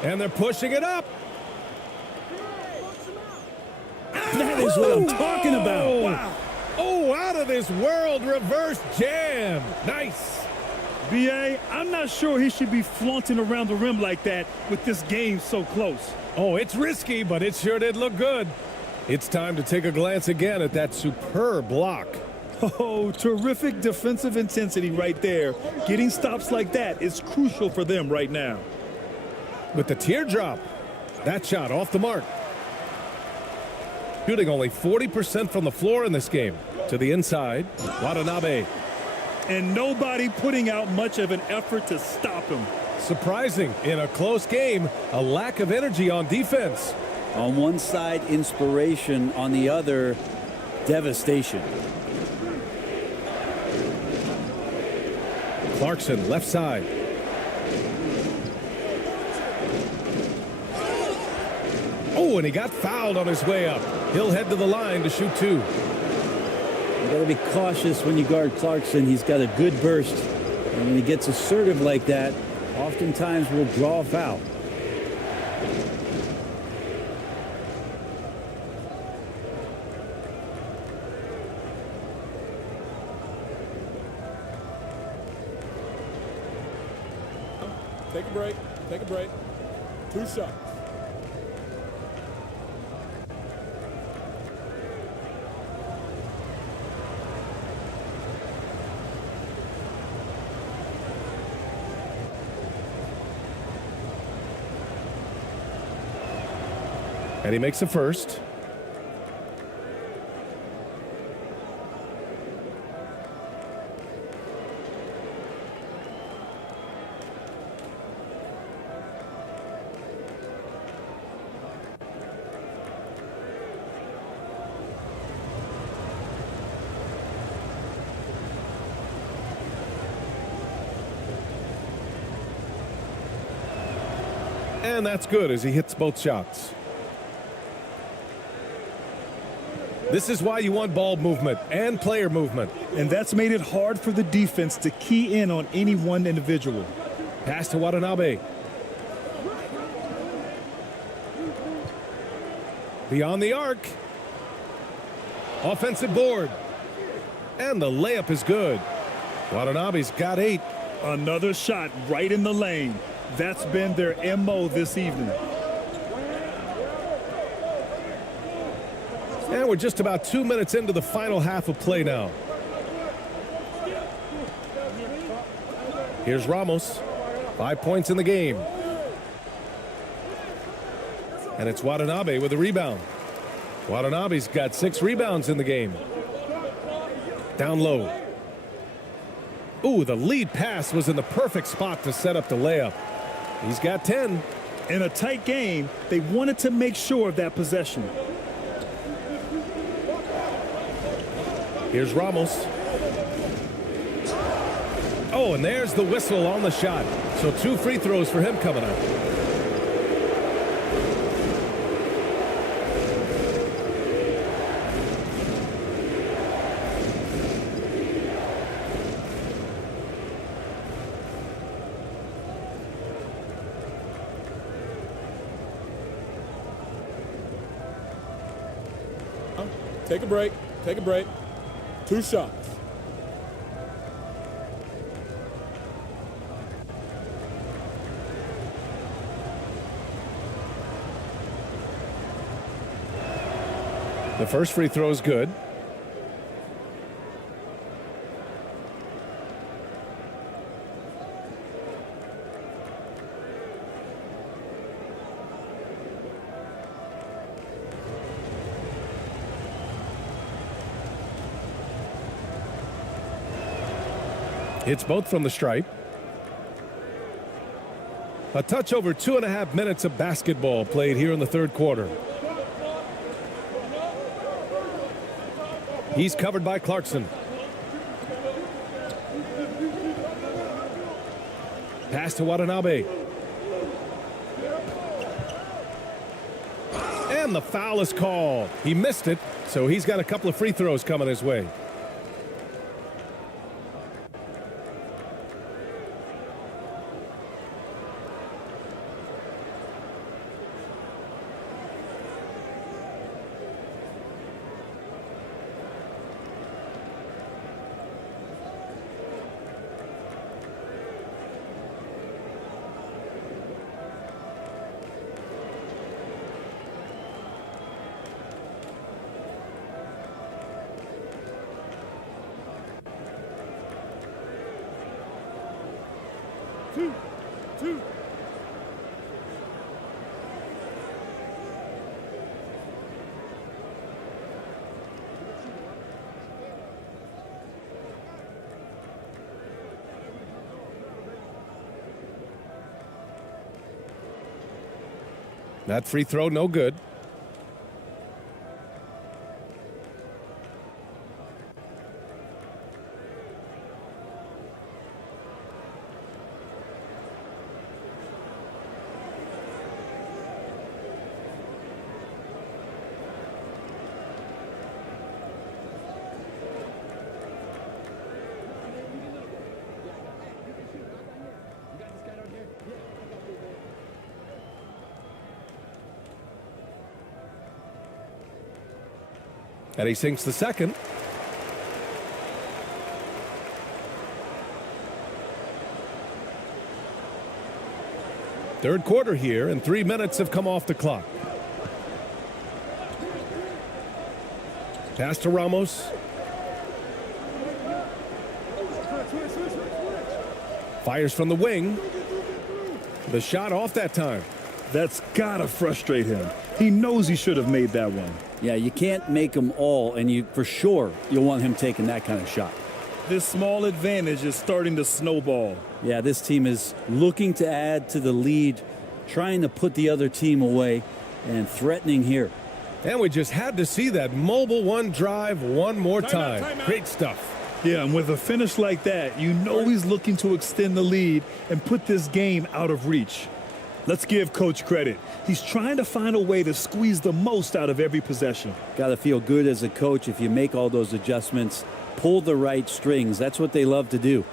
And they're pushing it up. That is what I'm talking about. Wow. Oh, out of this world reverse jam. Nice. B.A., I'm not sure he should be flaunting around the rim like that with this game so close. Oh, it's risky, but it sure did look good. It's time to take a glance again at that superb block. Oh, terrific defensive intensity right there. Getting stops like that is crucial for them right now. With the teardrop, that shot off the mark. Shooting only 40% from the floor in this game. To the inside, Watanabe. And nobody putting out much of an effort to stop him. Surprising, in a close game, a lack of energy on defense. On one side, inspiration. On the other, devastation. Clarkson, left side. Oh, and he got fouled on his way up. He'll head to the line to shoot 2. You got to be cautious when you guard Clarkson. He's got a good burst. And when he gets assertive like that, oftentimes will draw a foul. Take a break. Take a break. 2 shots. And he makes the first. And that's good as he hits both shots. This is why you want ball movement and player movement. And that's made it hard for the defense to key in on any one individual. Pass to Watanabe. Beyond the arc. Offensive board. And the layup is good. Watanabe's got 8. Another shot right in the lane. That's been their MO this evening. And we're just about 2 minutes into the final half of play now. Here's Ramos. 5 points in the game. And it's Watanabe with a rebound. Watanabe's got 6 rebounds in the game. Down low. Ooh, the lead pass was in the perfect spot to set up the layup. He's got 10. In a tight game, they wanted to make sure of that possession. Here's Ramos. Oh, and there's the whistle on the shot. So 2 free throws for him coming up. Take a break. Take a break. 2 shots. The first free throw is good. Hits both from the stripe. A touch over 2.5 minutes of basketball played here in the third quarter. He's covered by Clarkson. Pass to Watanabe. And the foul is called. He missed it, so he's got a couple of free throws coming his way. Two. That free throw, no good. And he sinks the second. Third quarter here, and 3 minutes have come off the clock. Pass to Ramos. Fires from the wing. The shot off that time. That's gotta frustrate him. He knows he should have made that one. Yeah, you can't make them all, and you for sure you'll want him taking that kind of shot. This small advantage is starting to snowball. Yeah, this team is looking to add to the lead, trying to put the other team away, and threatening here. And we just had to see that mobile one drive one more time. Great stuff. Yeah, and with a finish like that, you know he's looking to extend the lead and put this game out of reach. Let's give Coach credit. He's trying to find a way to squeeze the most out of every possession. Got to feel good as a coach if you make all those adjustments, pull the right strings. That's what they love to do.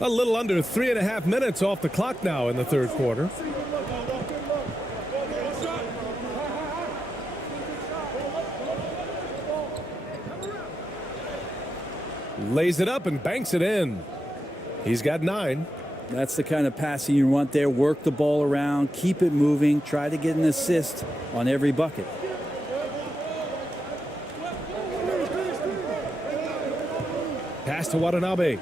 A little under 3.5 minutes off the clock now in the third quarter. Lays it up and banks it in. He's got 9. That's the kind of passing you want there. Work the ball around, keep it moving, try to get an assist on every bucket. Pass to Watanabe.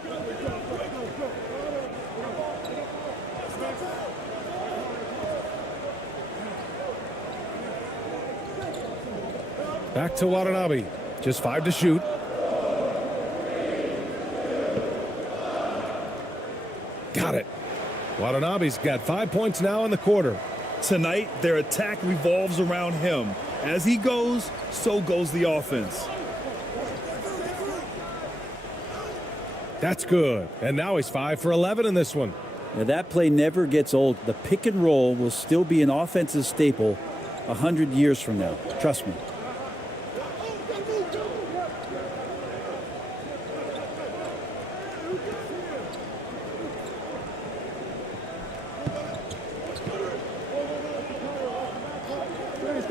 Back to Watanabe. Just 5 to shoot. Got it. Watanabe's got 5 points now in the quarter. Tonight, their attack revolves around him. As he goes, so goes the offense. That's good. And now he's 5 for 11 in this one. Now that play never gets old. The pick and roll will still be an offensive staple 100 years from now. Trust me.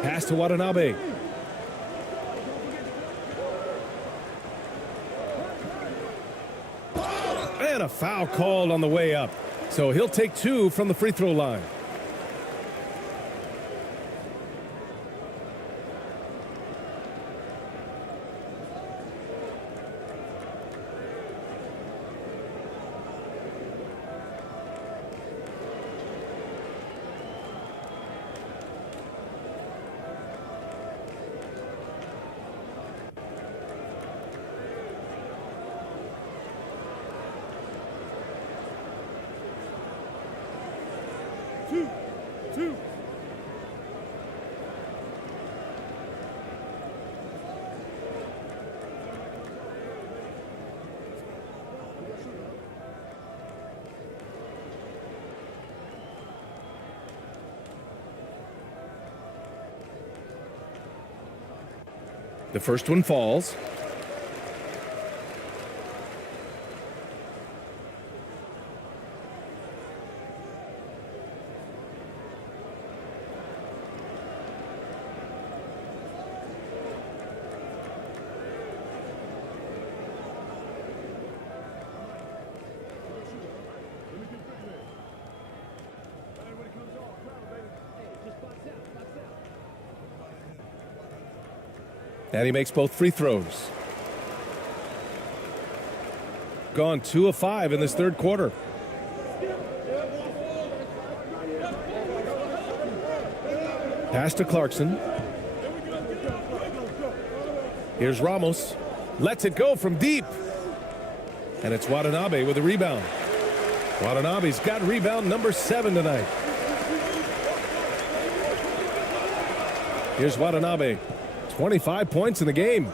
Pass to Watanabe. And a foul called on the way up. So he'll take 2 from the free throw line. Two. The first one falls. And he makes both free throws. Gone 2 of 5 in this third quarter. Pass to Clarkson. Here's Ramos. Lets it go from deep. And it's Watanabe with a rebound. Watanabe's got rebound number 7 tonight. Here's Watanabe. 25 points in the game.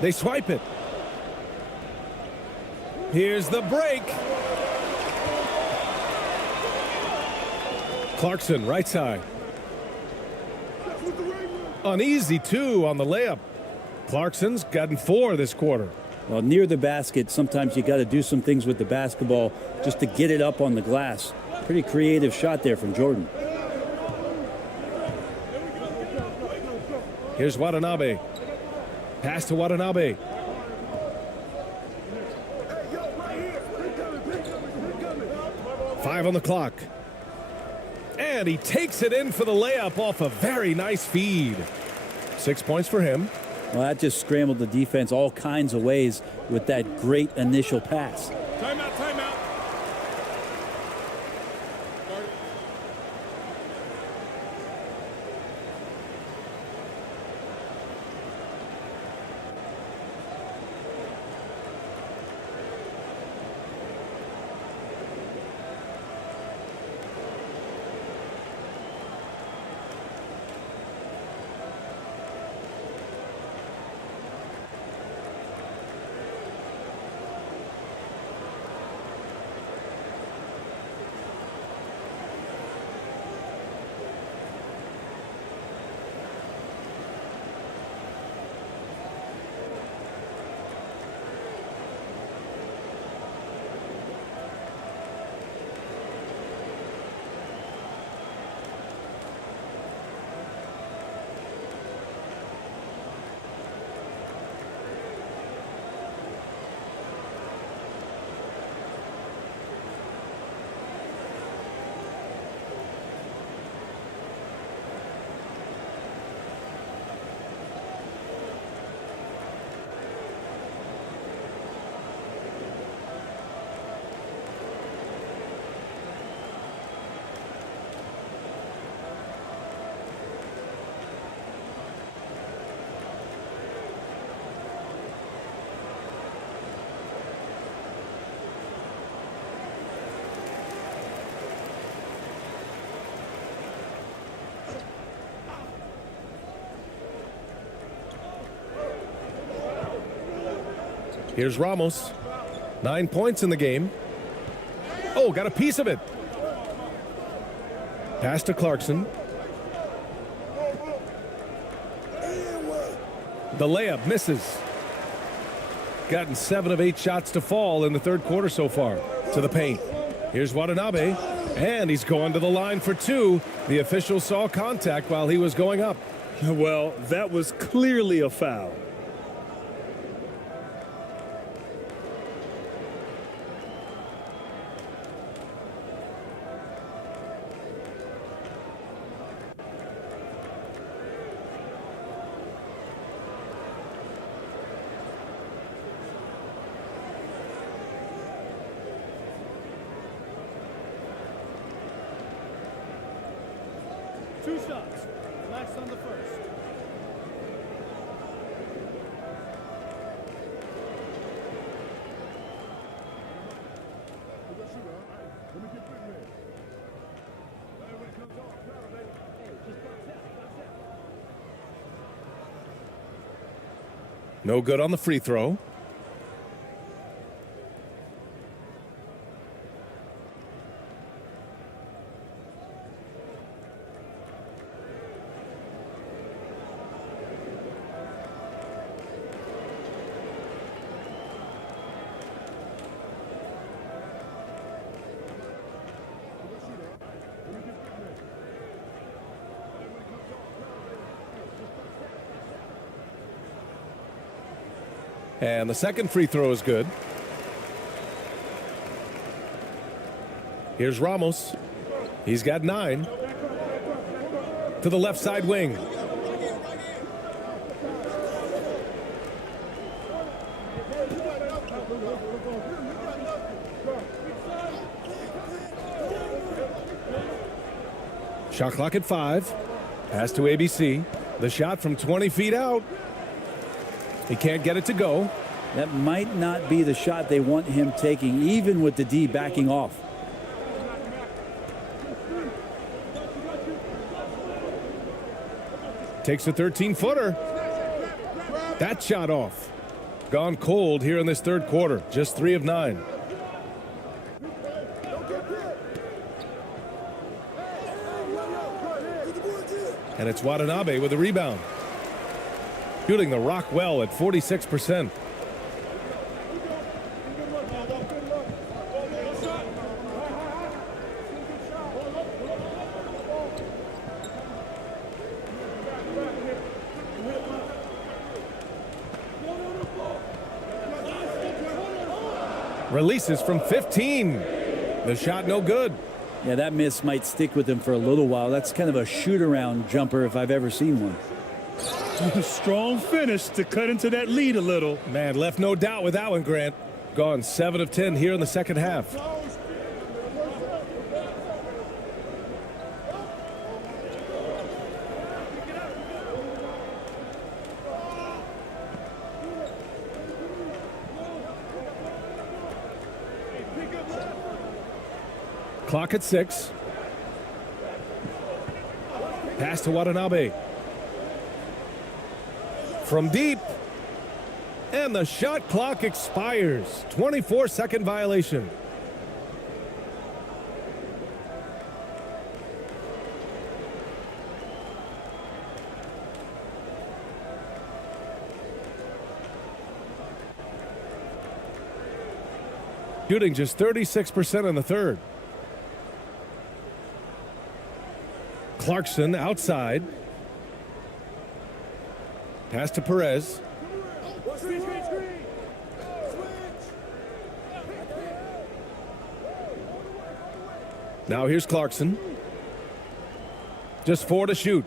They swipe it. Here's the break. Clarkson, right side. An easy 2 on the layup. Clarkson's gotten 4 this quarter. Well, near the basket, sometimes you got to do some things with the basketball just to get it up on the glass. Pretty creative shot there from Jordan. Here's Watanabe. Pass to Watanabe. Five on the clock. And he takes it in for the layup off a very nice feed. 6 points for him. Well, that just scrambled the defense all kinds of ways with that great initial pass. Timeout, timeout. Here's Ramos. 9 points in the game. Oh, got a piece of it. Pass to Clarkson. The layup misses. Gotten 7 of 8 shots to fall in the third quarter so far. To the paint. Here's Watanabe. And he's going to the line for 2. The official saw contact while he was going up. Well, that was clearly a foul. Two shots. Relax on the first. No good on the free throw. And the second free throw is good. Here's Ramos. He's got 9. To the left side wing. Shot clock at 5. Pass to ABC. The shot from 20 feet out. He can't get it to go. That might not be the shot they want him taking, even with the D backing off. Takes a 13-footer. That shot off. Gone cold here in this third quarter. Just 3 of 9. And it's Watanabe with a rebound. Shooting the rock well at 46%. Releases from 15. The shot no good. Yeah, that miss might stick with him for a little while. That's kind of a shoot-around jumper if I've ever seen one. Strong finish to cut into that lead a little. Man, left no doubt with that one, Grant. Gone 7 of 10 here in the second half. Clock at 6. Pass to Watanabe. From deep. And the shot clock expires. 24-second violation. Shooting just 36% in the third. Clarkson outside. Pass to Perez. Now here's Clarkson. Just 4 to shoot.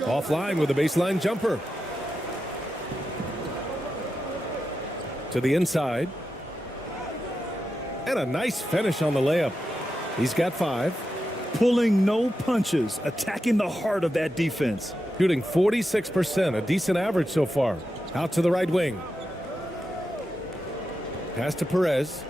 Offline with a baseline jumper. To the inside. And a nice finish on the layup. He's got 5. Pulling no punches, attacking the heart of that defense. Shooting 46%, a decent average so far. Out to the right wing. Pass to Perez.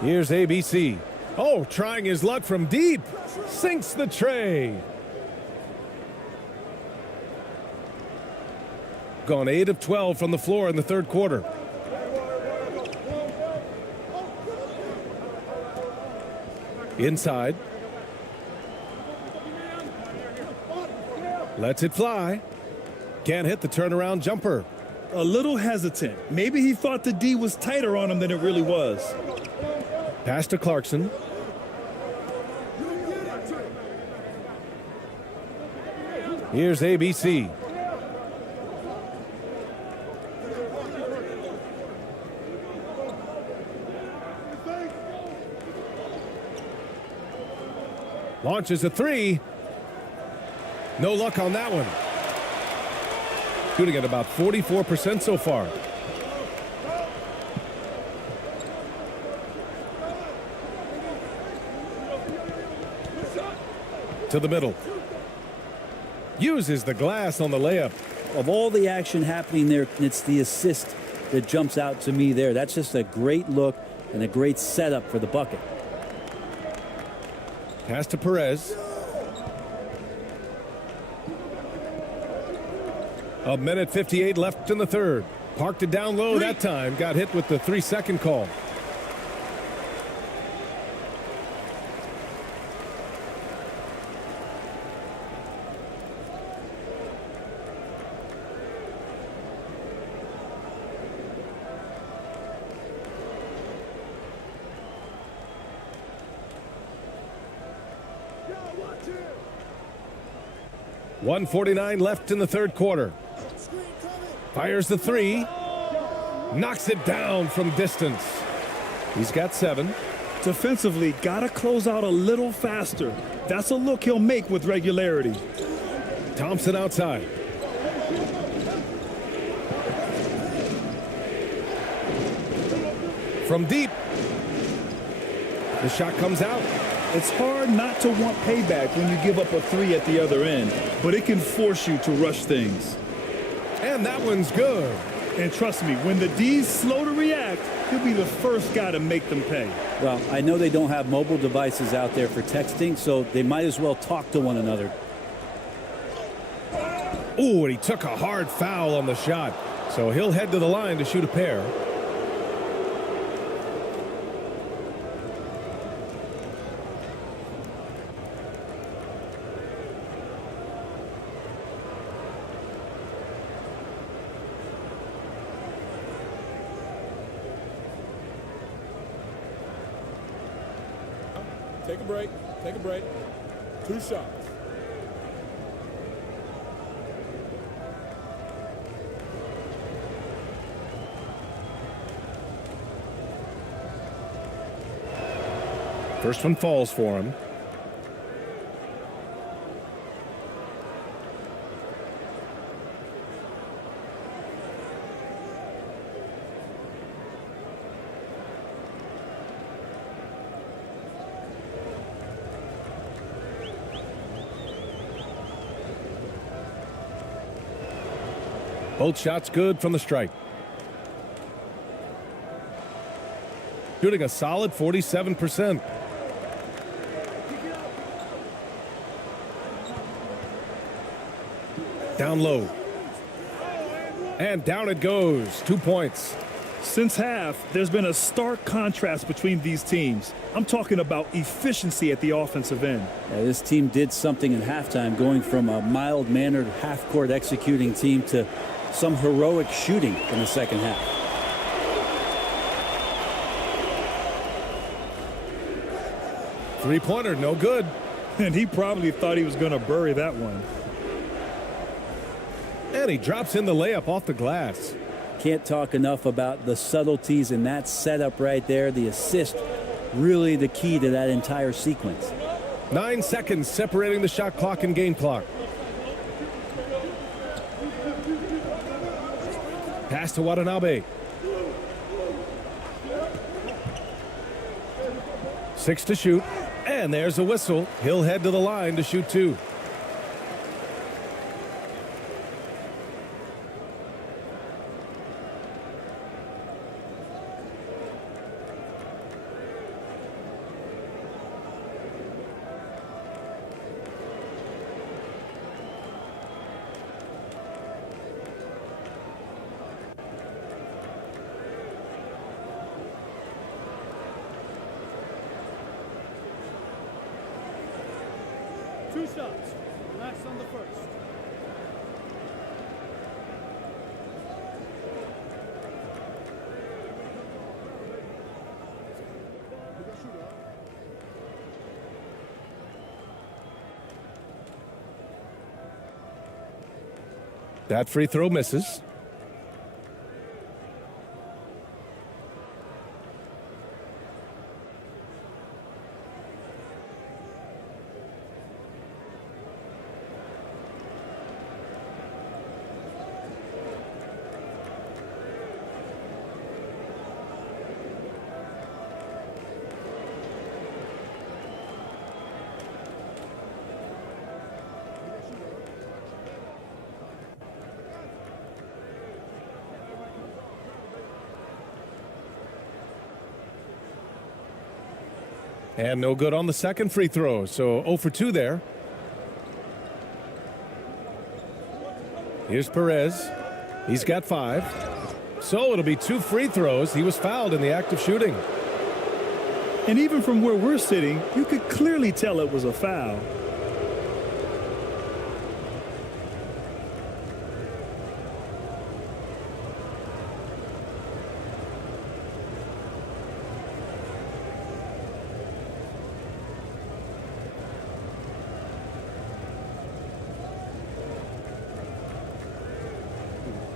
Here's ABC. Oh, trying his luck from deep. Sinks the tray. Gone 8 of 12 from the floor in the third quarter. Inside. Lets it fly. Can't hit the turnaround jumper. A little hesitant. Maybe he thought the D was tighter on him than it really was. Pass to Clarkson. Here's ABC. Launches a three. No luck on that one. Shooting at about 44% so far. To the middle. Uses the glass on the layup. Of all the action happening there, it's the assist that jumps out to me there. That's just a great look and a great setup for the bucket. Pass to Perez. A minute 58 left in the third. Parked it down low that time. Got hit with the 3-second call. .149 left in the third quarter. Fires the three. Knocks it down from distance. He's got 7. Defensively, got to close out a little faster. That's a look he'll make with regularity. Thompson outside. From deep. The shot comes out. It's hard not to want payback when you give up a 3 at the other end, but it can force you to rush things. And that one's good. And trust me, when the D's slow to react, he'll be the first guy to make them pay. Well, I know they don't have mobile devices out there for texting, so they might as well talk to one another. Oh, and he took a hard foul on the shot. So he'll head to the line to shoot a pair. Take a break. Take a break. 2 shots. First one falls for him. Both shots good from the strike. Shooting a solid 47%. Down low. And down it goes. 2 points. Since half, there's been a stark contrast between these teams. I'm talking about efficiency at the offensive end. Yeah, this team did something in halftime, going from a mild-mannered half-court executing team to some heroic shooting in the second half. Three-pointer, no good. And he probably thought he was going to bury that one. And he drops in the layup off the glass. Can't talk enough about the subtleties in that setup right there. The assist, really the key to that entire sequence. 9 seconds separating the shot clock and game clock. Pass to Watanabe. 6 to shoot. And there's a whistle. He'll head to the line to shoot 2. 2 shots. Relax on the first. That free throw misses. And no good on the second free throw, so 0 for 2 there. Here's Perez. He's got 5. So it'll be 2 free throws. He was fouled in the act of shooting. And even from where we're sitting, you could clearly tell it was a foul.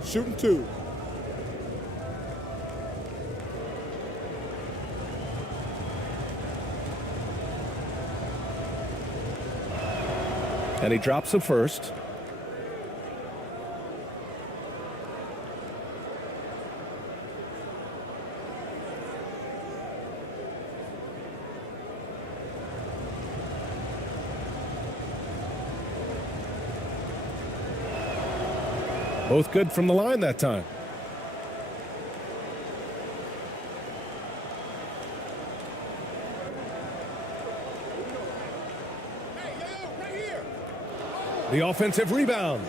Shooting 2. And he drops the first. Both good from the line that time. The offensive rebound.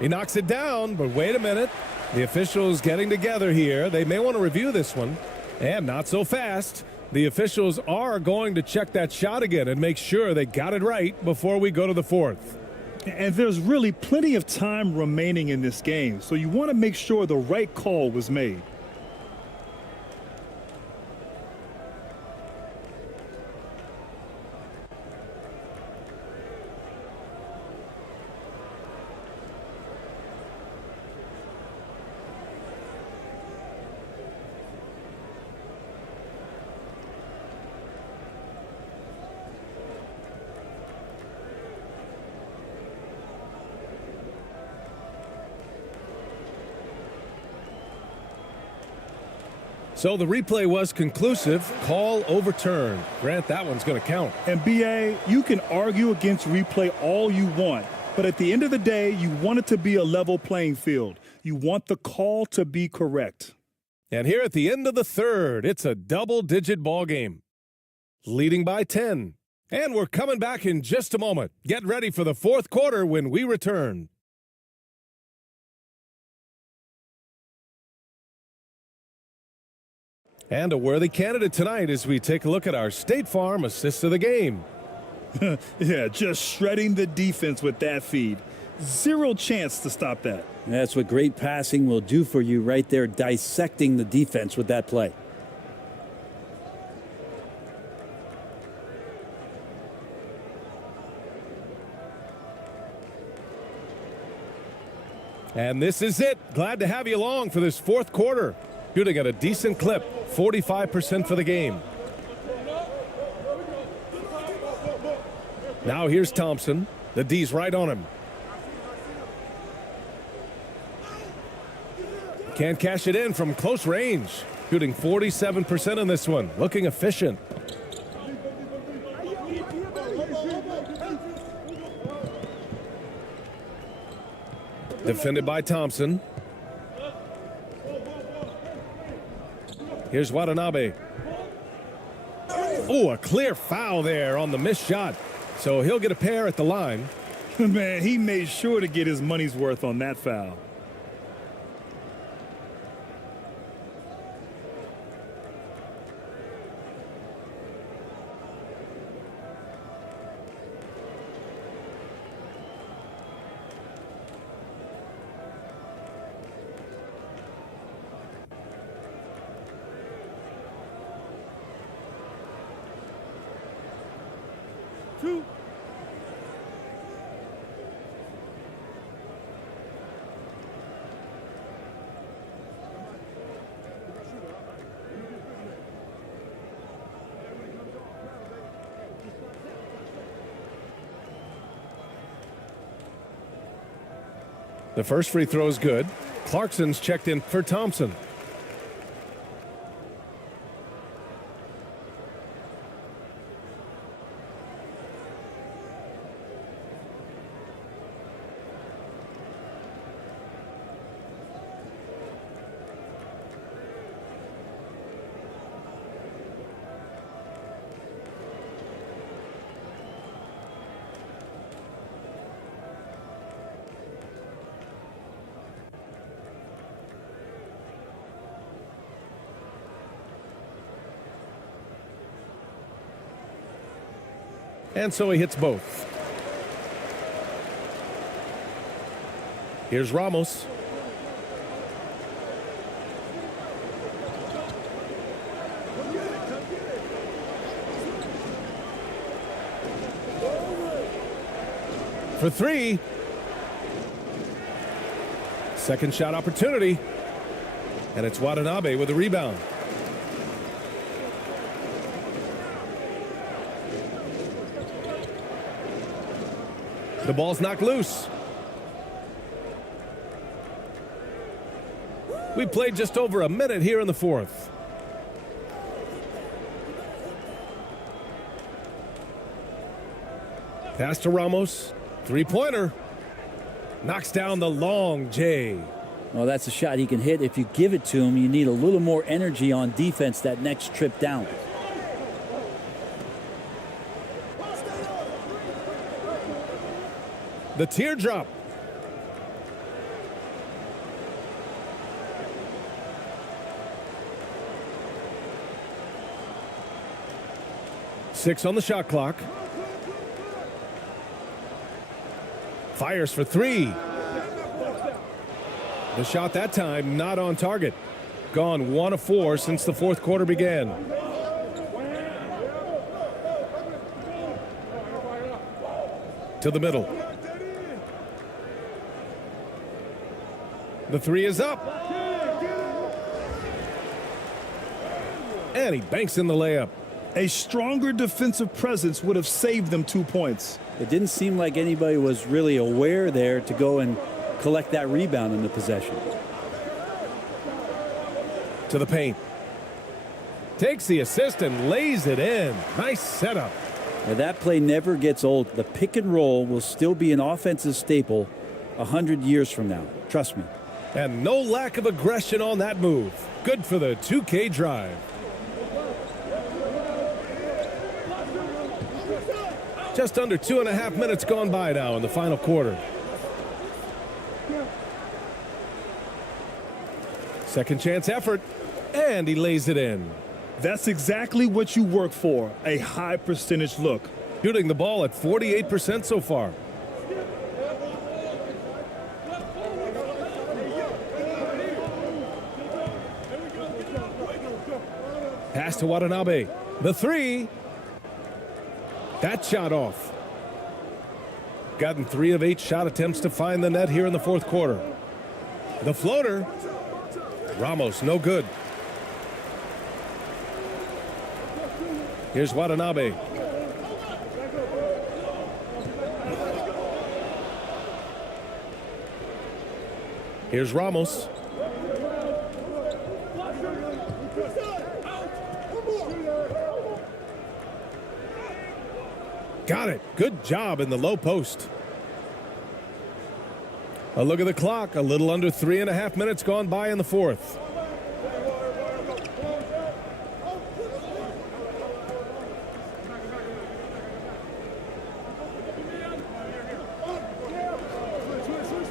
He knocks it down, but wait a minute. The officials getting together here. They may want to review this one. And not so fast. The officials are going to check that shot again and make sure they got it right before we go to the fourth. And there's really plenty of time remaining in this game, so you want to make sure the right call was made. So the replay was conclusive. Call overturned. Grant, that one's going to count. And BA, you can argue against replay all you want, but at the end of the day, you want it to be a level playing field. You want the call to be correct. And here at the end of the third, it's a double-digit ball game. Leading by 10. And we're coming back in just a moment. Get ready for the fourth quarter when we return. And a worthy candidate tonight as we take a look at our State Farm assist of the game. Yeah, just shredding the defense with that feed. Zero chance to stop that. That's what great passing will do for you right there, dissecting the defense with that play. And this is it. Glad to have you along for this fourth quarter. Shooting at a decent clip, 45% for the game. Now here's Thompson. The D's right on him. Can't cash it in from close range. Shooting 47% in this one. Looking efficient. Defended by Thompson. Here's Watanabe. Oh, a clear foul there on the missed shot. So he'll get a pair at the line. Man, he made sure to get his money's worth on that foul. The first free throw is good. Clarkson's checked in for Thompson. And so he hits both. Here's Ramos. For three. Second shot opportunity. And it's Watanabe with a rebound. The ball's knocked loose. We played just over a minute here in the fourth. Pass to Ramos. Three-pointer. Knocks down the long J. Well, that's a shot he can hit. If you give it to him, you need a little more energy on defense that next trip down. The teardrop. Six on the shot clock. Fires for three. The shot that time not on target. Gone 1 of 4 since the fourth quarter began. To the middle. The three is up. And he banks in the layup. A stronger defensive presence would have saved them 2 points. It didn't seem like anybody was really aware there to go and collect that rebound in the possession. To the paint. Takes the assist and lays it in. Nice setup. Now that play never gets old. The pick and roll will still be an offensive staple 100 years from now. Trust me. And no lack of aggression on that move. Good for the 2K drive. Just under 2.5 minutes gone by now in the final quarter. Second chance effort, and he lays it in. That's exactly what you work for, a high percentage look. Shooting the ball at 48% so far. Pass to Watanabe. The three. That shot off. Gotten 3 of 8 shot attempts to find the net here in the fourth quarter. The floater. Ramos, no good. Here's Watanabe. Here's Ramos. Got it. Good job in the low post. A look at the clock. A little under 3.5 minutes gone by in the fourth.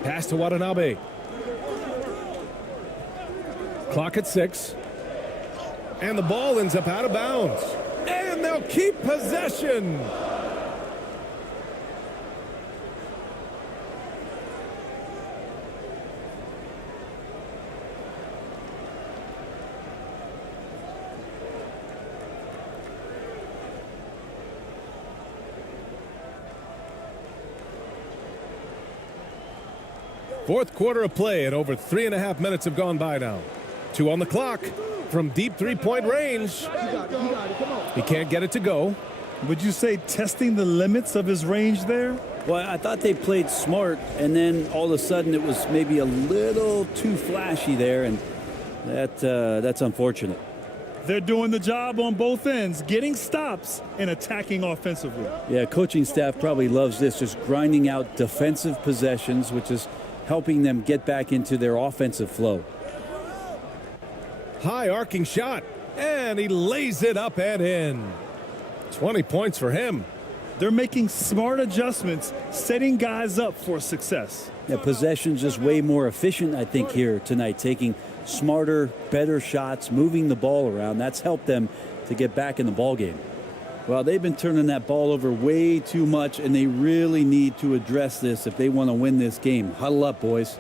Pass to Watanabe. Clock at 6. And the ball ends up out of bounds. And they'll keep possession. Fourth quarter of play, and over 3.5 minutes have gone by now. 2 on the clock from deep three-point range. He can't get it to go. Would you say testing the limits of his range there? Well, I thought they played smart, and then all of a sudden it was maybe a little too flashy there, and that's unfortunate. They're doing the job on both ends, getting stops and attacking offensively. Yeah, coaching staff probably loves this, just grinding out defensive possessions, which is helping them get back into their offensive flow. High arcing shot, and he lays it up and in. 20 points for him. They're making smart adjustments, setting guys up for success. Yeah, possession's just way more efficient, I think, here tonight, taking smarter, better shots, moving the ball around. That's helped them to get back in the ball game. Well, they've been turning that ball over way too much, and they really need to address this if they want to win this game. Huddle up, boys.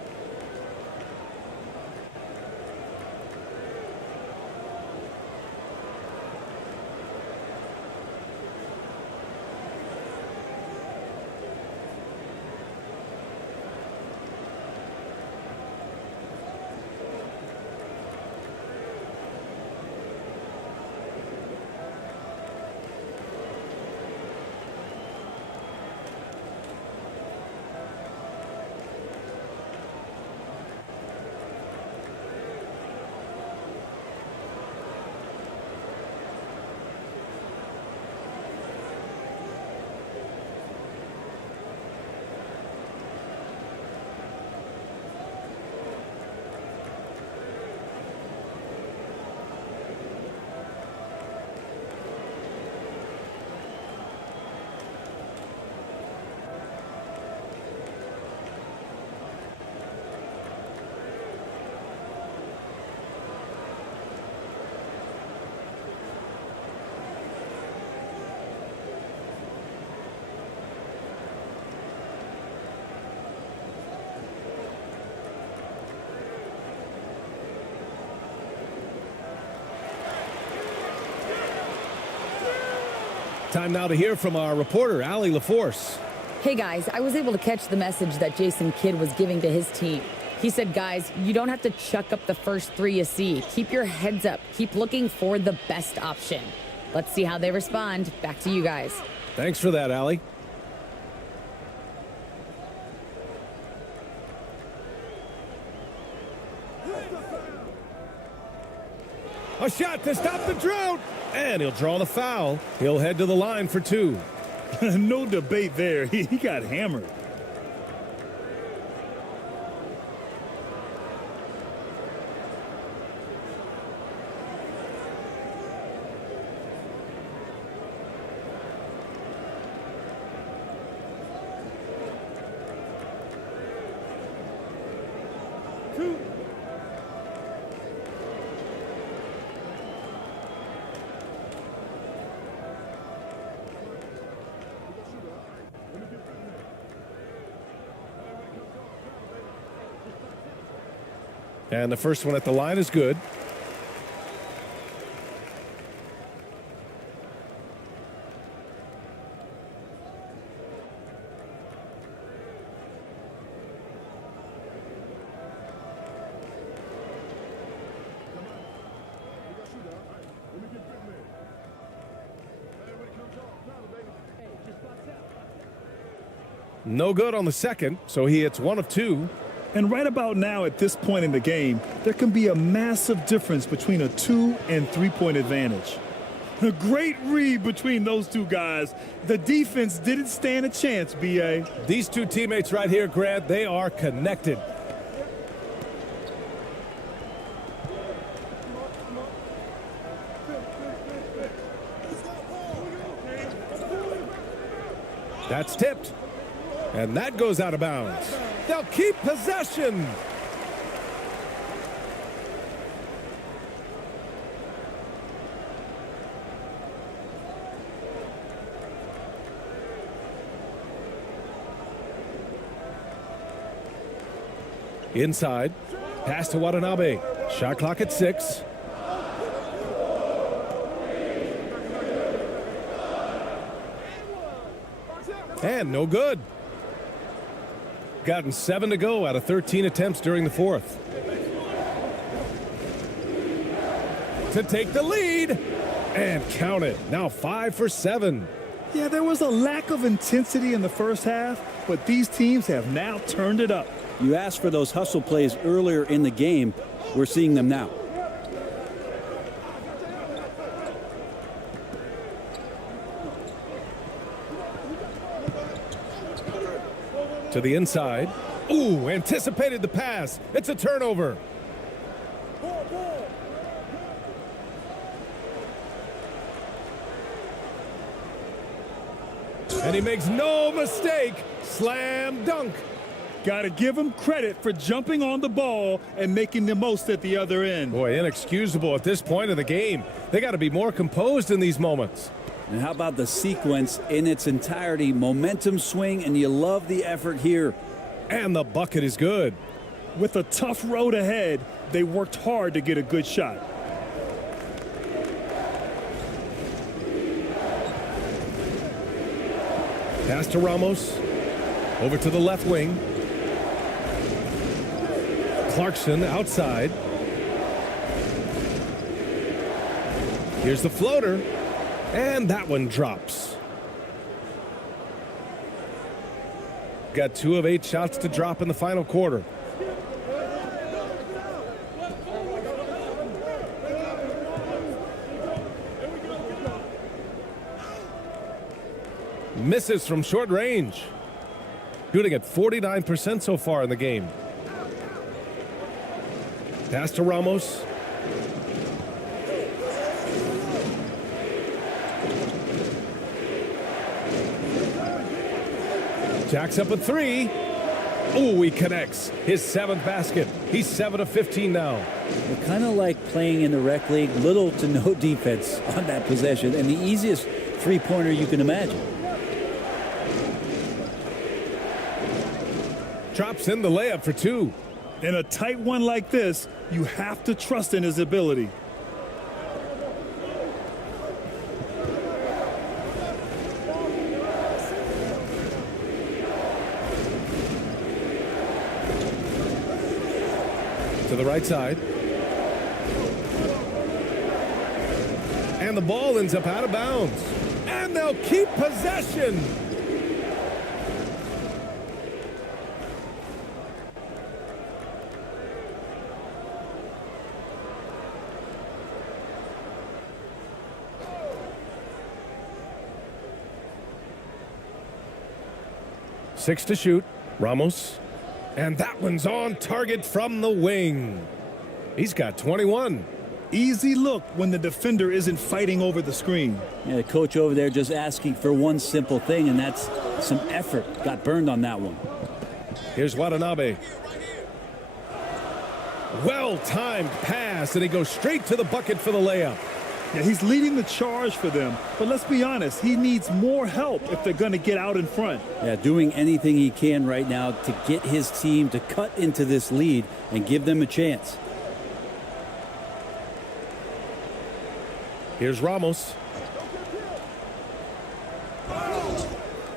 Time now to hear from our reporter, Allie LaForce. Hey guys, I was able to catch the message that Jason Kidd was giving to his team. He said, guys, you don't have to chuck up the first three you see. Keep your heads up. Keep looking for the best option. Let's see how they respond. Back to you guys. Thanks for that, Allie. A shot to stop the drought, and he'll draw the foul. He'll head to the line for 2. No debate there. He got hammered. And the first one at the line is good. No good on the second, so he hits 1 of 2. And right about now, at this point in the game, there can be a massive difference between a 2- and 3-point advantage. A great read between those two guys. The defense didn't stand a chance, B.A. These two teammates right here, Grant, they are connected. That's tipped. And that goes out of bounds. They'll keep possession. Inside. Pass to Watanabe. Shot clock at 6. And no good. gotten 7 to go out of 13 attempts during the fourth. To take the lead and count it. Now 5 for 7. Yeah, there was a lack of intensity in the first half, but these teams have now turned it up. You asked for those hustle plays earlier in the game. We're seeing them now. To the inside. Ooh, anticipated the pass. It's a turnover. And he makes no mistake. Slam dunk. Got to give him credit for jumping on the ball and making the most at the other end. Boy, inexcusable at this point of the game. They got to be more composed in these moments. And how about the sequence in its entirety? Momentum swing, and you love the effort here. And the bucket is good. With a tough road ahead, they worked hard to get a good shot. Pass to Ramos. Over to the left wing. Clarkson outside. Here's the floater. And that one drops. Got 2 of 8 shots to drop in the final quarter. Misses from short range. Shooting at 49% so far in the game. Pass to Ramos. Jacks up a 3. Oh, he connects. His 7th basket. He's 7 of 15 now. They're kind of like playing in the rec league. Little to no defense on that possession. And the easiest three-pointer you can imagine. Drops in the layup for 2. In a tight one like this, you have to trust in his ability. To the right side. And the ball ends up out of bounds. And they'll keep possession. Six to shoot. Ramos. And that one's on target from the wing. He's got 21. Easy look when the defender isn't fighting over the screen. Yeah, the coach over there just asking for one simple thing, and that's some effort. Got burned on that one. Here's Watanabe. Well-timed pass, and he goes straight to the bucket for the layup. Yeah, he's leading the charge for them, but let's be honest, he needs more help if they're going to get out in front. Yeah, doing anything he can right now to get his team to cut into this lead and give them a chance. Here's Ramos.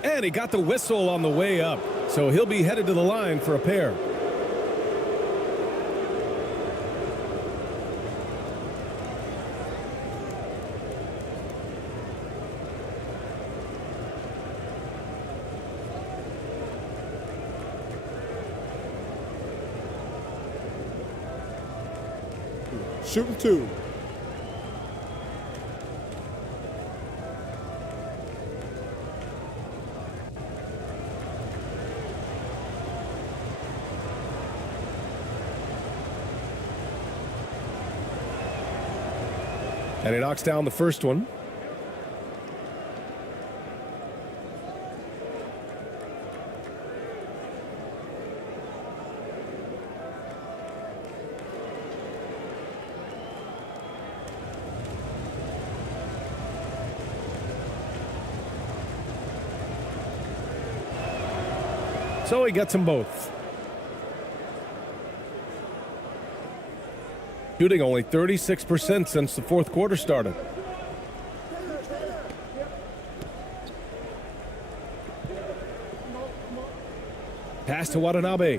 And he got the whistle on the way up, so he'll be headed to the line for a pair. Shooting 2. And he knocks down the first one. So he gets them both. Shooting only 36% since the fourth quarter started. Pass to Watanabe.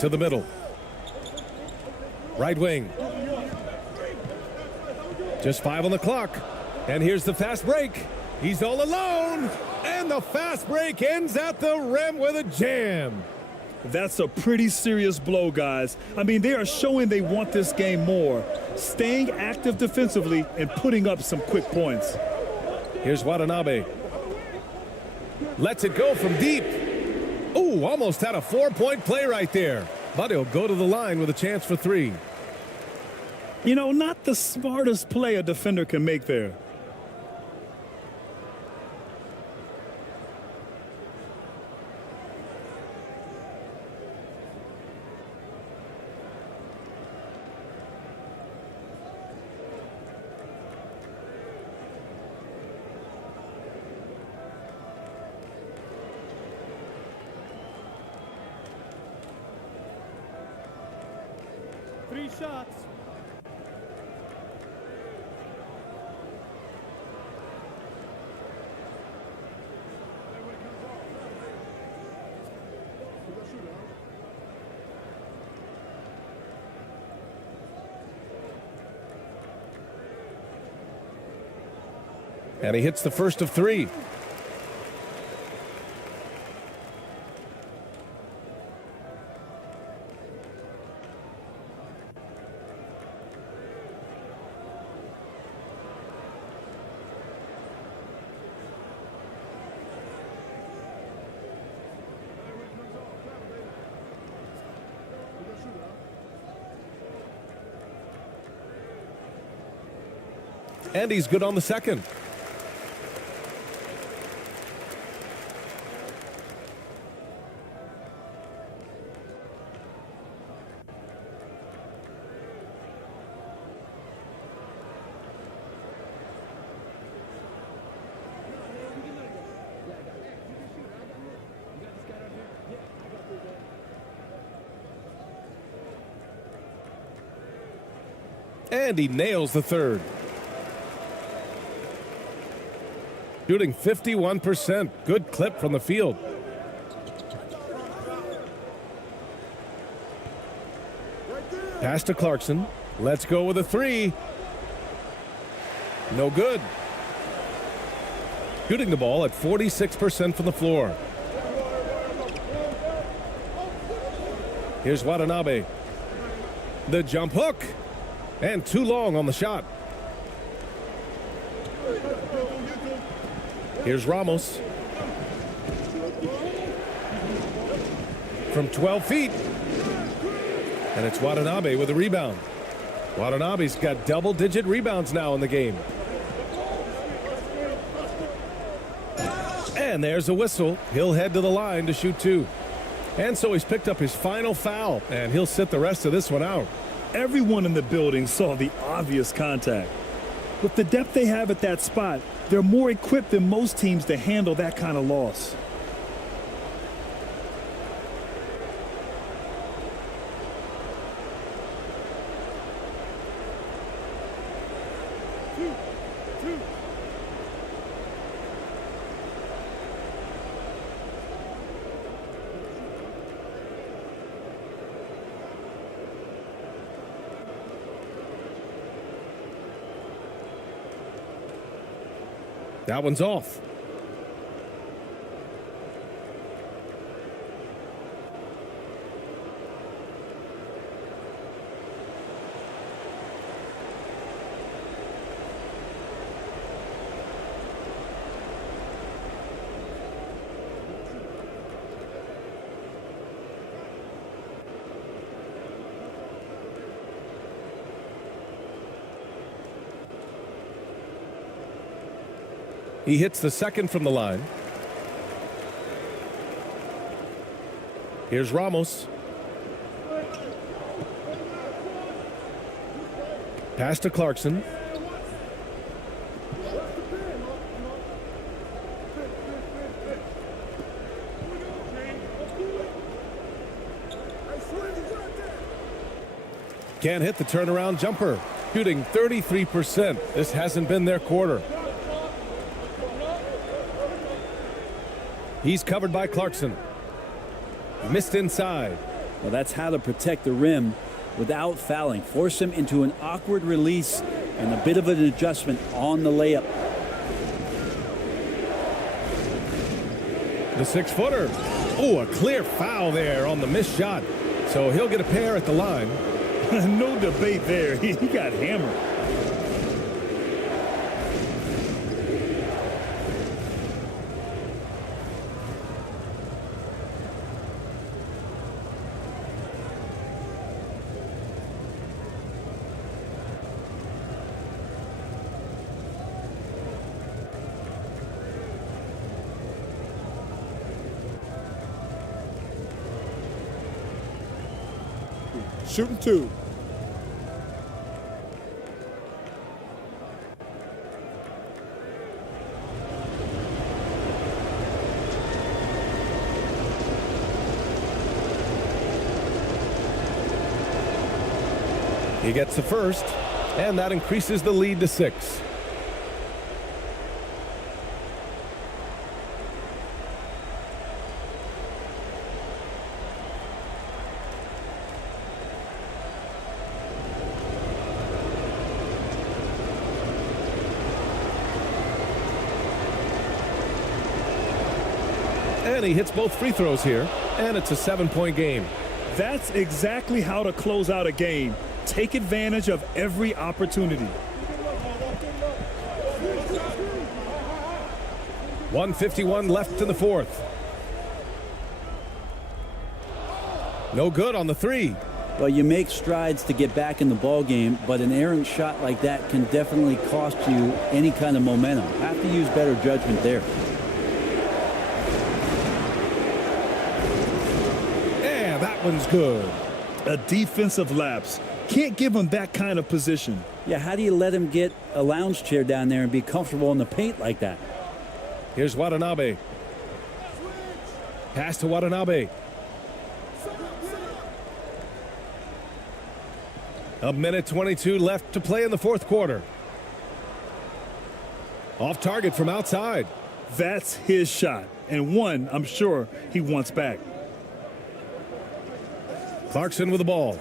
To the middle. Right wing. Just 5 on the clock. And here's the fast break. He's all alone. And the fast break ends at the rim with a jam. That's a pretty serious blow, guys. I mean, they are showing they want this game more, staying active defensively and putting up some quick points. Here's Watanabe. Lets it go from deep. Ooh, almost had a 4-point play right there. But he'll go to the line with a chance for 3. You know, not the smartest play a defender can make there. Three shots. And he hits the first of 3. And he's good on the second. And he nails the third. Shooting 51%. Good clip from the field. Pass to Clarkson. Let's go with a 3. No good. Shooting the ball at 46% from the floor. Here's Watanabe. The jump hook. And too long on the shot. Here's Ramos. From 12 feet. And it's Watanabe with a rebound. Watanabe's got double-digit rebounds now in the game. And there's a whistle. He'll head to the line to shoot 2. And so he's picked up his final foul, and he'll sit the rest of this one out. Everyone in the building saw the obvious contact. With the depth they have at that spot, they're more equipped than most teams to handle that kind of loss. That one's off. He hits the second from the line. Here's Ramos. Pass to Clarkson. Can't hit the turnaround jumper. Shooting 33%. This hasn't been their quarter. He's covered by Clarkson. Missed inside. Well, that's how to protect the rim without fouling. Force him into an awkward release and a bit of an adjustment on the layup. The 6-footer. Oh, a clear foul there on the missed shot. So he'll get a pair at the line. No debate there. He got hammered. Shooting 2. He gets the first, and that increases the lead to 6. And he hits both free throws here, and it's a 7-point game. That's exactly how to close out a game. Take advantage of every opportunity. 1:51 left in the fourth. No good on the 3. Well, you make strides to get back in the ball game, but an errant shot like that can definitely cost you any kind of momentum. Have to use better judgment there. Yeah, that one's good. A defensive lapse. Can't give him that kind of position. Yeah, how do you let him get a lounge chair down there and be comfortable in the paint like that? Here's Watanabe. Pass to Watanabe. A minute 22 left to play in the fourth quarter. Off target from outside. That's his shot, and one I'm sure he wants back. Clarkson with the ball.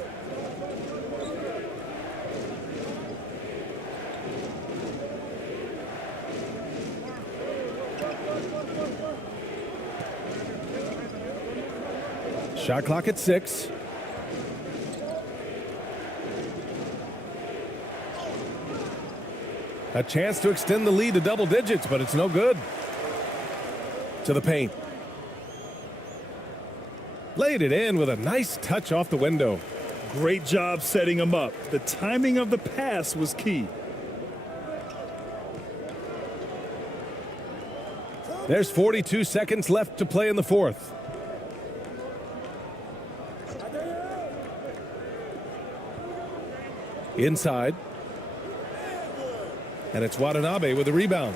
Shot clock at 6. A chance to extend the lead to double digits, but it's no good. To the paint. Laid it in with a nice touch off the window. Great job setting him up. The timing of the pass was key. There's 42 seconds left to play in the fourth. Inside. And it's Watanabe with the rebound.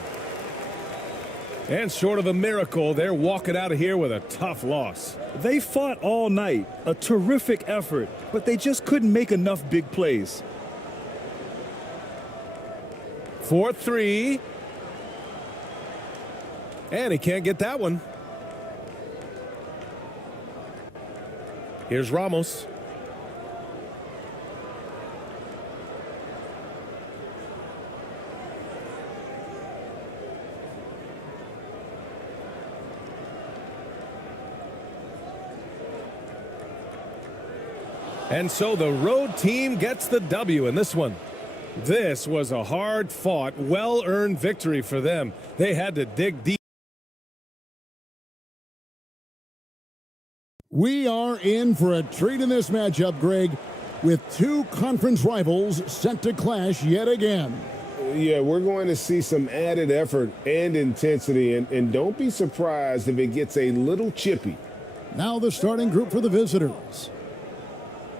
And short of a miracle, they're walking out of here with a tough loss. They fought all night. A terrific effort, but they just couldn't make enough big plays. 4-3. And he can't get that one. Here's Ramos. And so the road team gets the W in this one. This was a hard-fought, well-earned victory for them. They had to dig deep. We are in for a treat in this matchup, Greg, with two conference rivals set to clash yet again. Yeah, we're going to see some added effort and intensity, and don't be surprised if it gets a little chippy. Now the starting group for the visitors.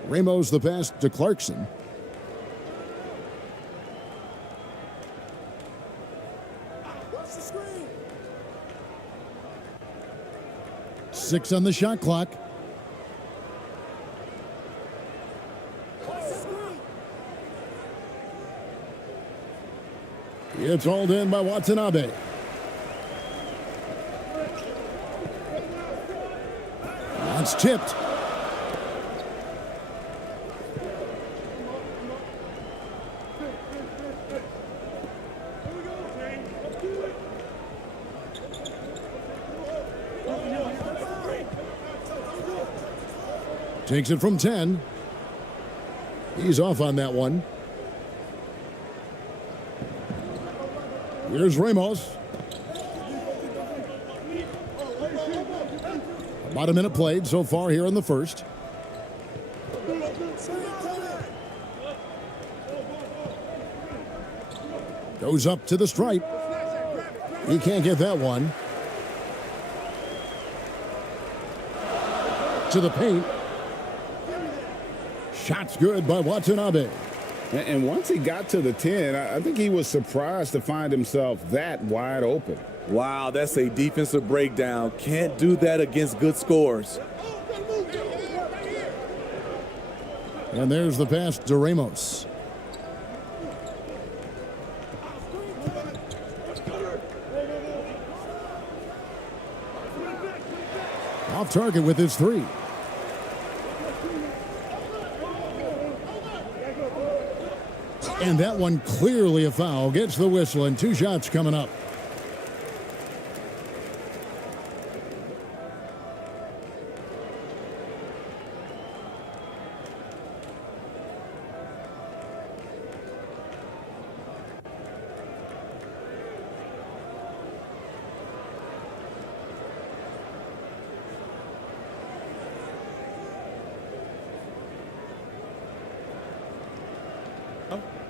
Ramos the pass to Clarkson. Watch the screen. 6 on the shot clock. Watch the screen. It's hauled in by Watanabe. It's tipped. Takes it from 10. He's off on that one. Here's Ramos. About a minute played so far here in the first. Goes up to the stripe. He can't get that one. To the paint. Shot's good by Watanabe. And once he got to the 10, I think he was surprised to find himself that wide open. Wow, that's a defensive breakdown. Can't do that against good scores. And there's the pass to Ramos. Off target with his 3. And that one clearly a foul. Gets the whistle, and 2 shots coming up.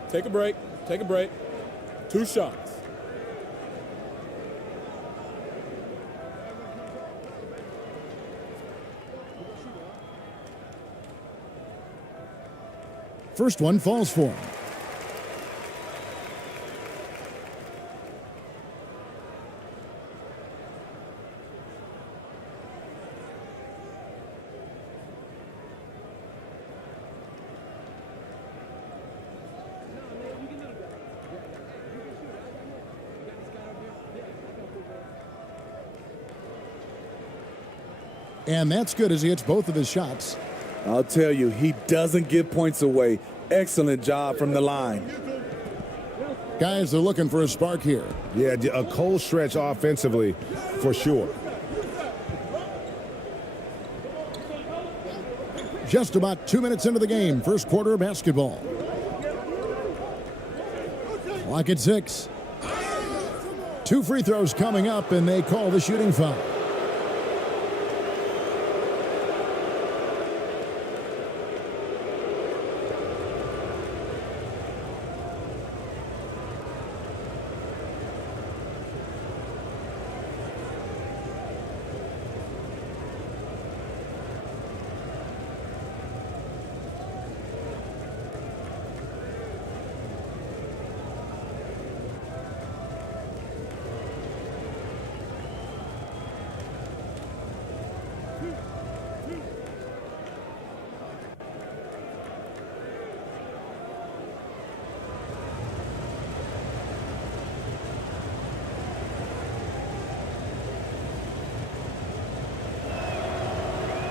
Take a break. Take a break. 2 shots. First one falls for him. And that's good as he hits both of his shots. I'll tell you, he doesn't give points away. Excellent job from the line. Guys, they're looking for a spark here. Yeah, a cold stretch offensively for sure. Just about 2 minutes into the game, first quarter of basketball. Clock at 6. 2 free throws coming up, and they call the shooting foul.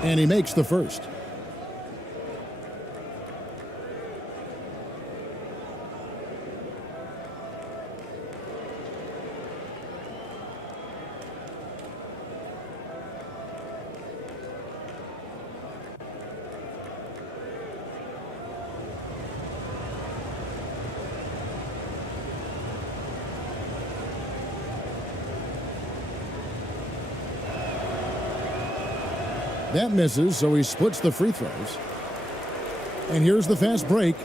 And he makes the first. That misses, so he splits the free throws. And here's the fast break.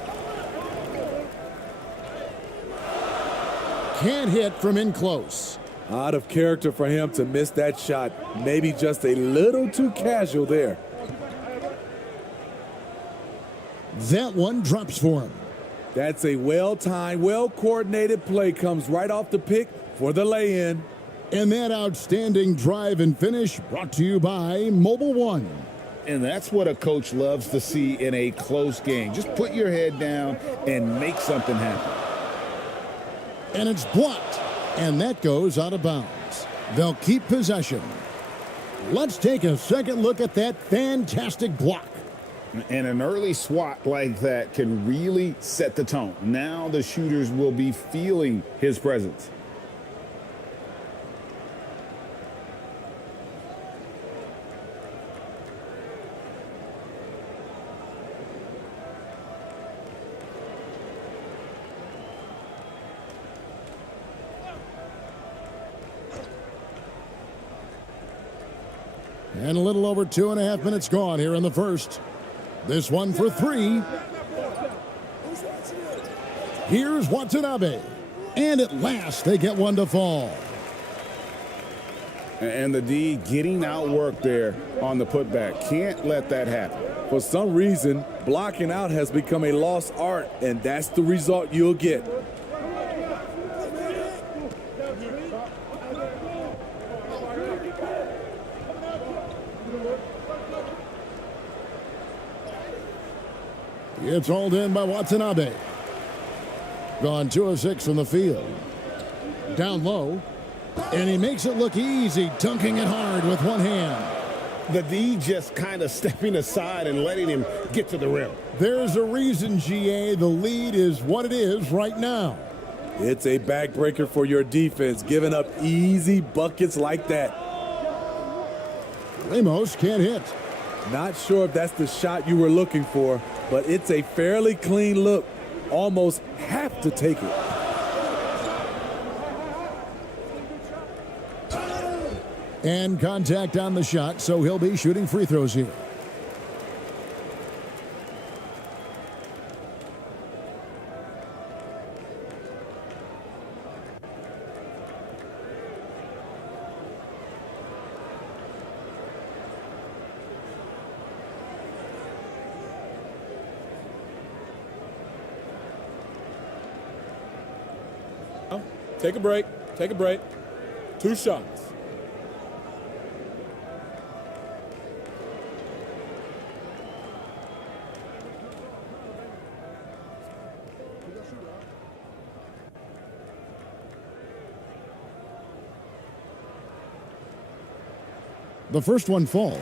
Can't hit from in close. Out of character for him to miss that shot. Maybe just a little too casual there. That one drops for him. That's a well-timed, well-coordinated play. Comes right off the pick for the lay-in. And that outstanding drive and finish brought to you by Mobile One. And that's what a coach loves to see in a close game. Just put your head down and make something happen. And it's blocked. And that goes out of bounds. They'll keep possession. Let's take a second look at that fantastic block. And an early swat like that can really set the tone. Now the shooters will be feeling his presence. And a little over 2.5 minutes gone here in the first. This one for three. Here's Watanabe. And at last, they get one to fall. And the D getting outworked there on the putback. Can't let that happen. For some reason, blocking out has become a lost art, and that's the result you'll get. It's hauled in by Watanabe. Gone 2 of 6 from the field. Down low. And he makes it look easy, dunking it hard with one hand. The D just kind of stepping aside and letting him get to the rim. There's a reason, GA, the lead is what it is right now. It's a backbreaker for your defense, giving up easy buckets like that. Ramos can't hit. Not sure if that's the shot you were looking for, but it's a fairly clean look. Almost have to take it. And contact on the shot, so he'll be shooting free throws here. Take a break. Take a break. 2 shots. The first one falls.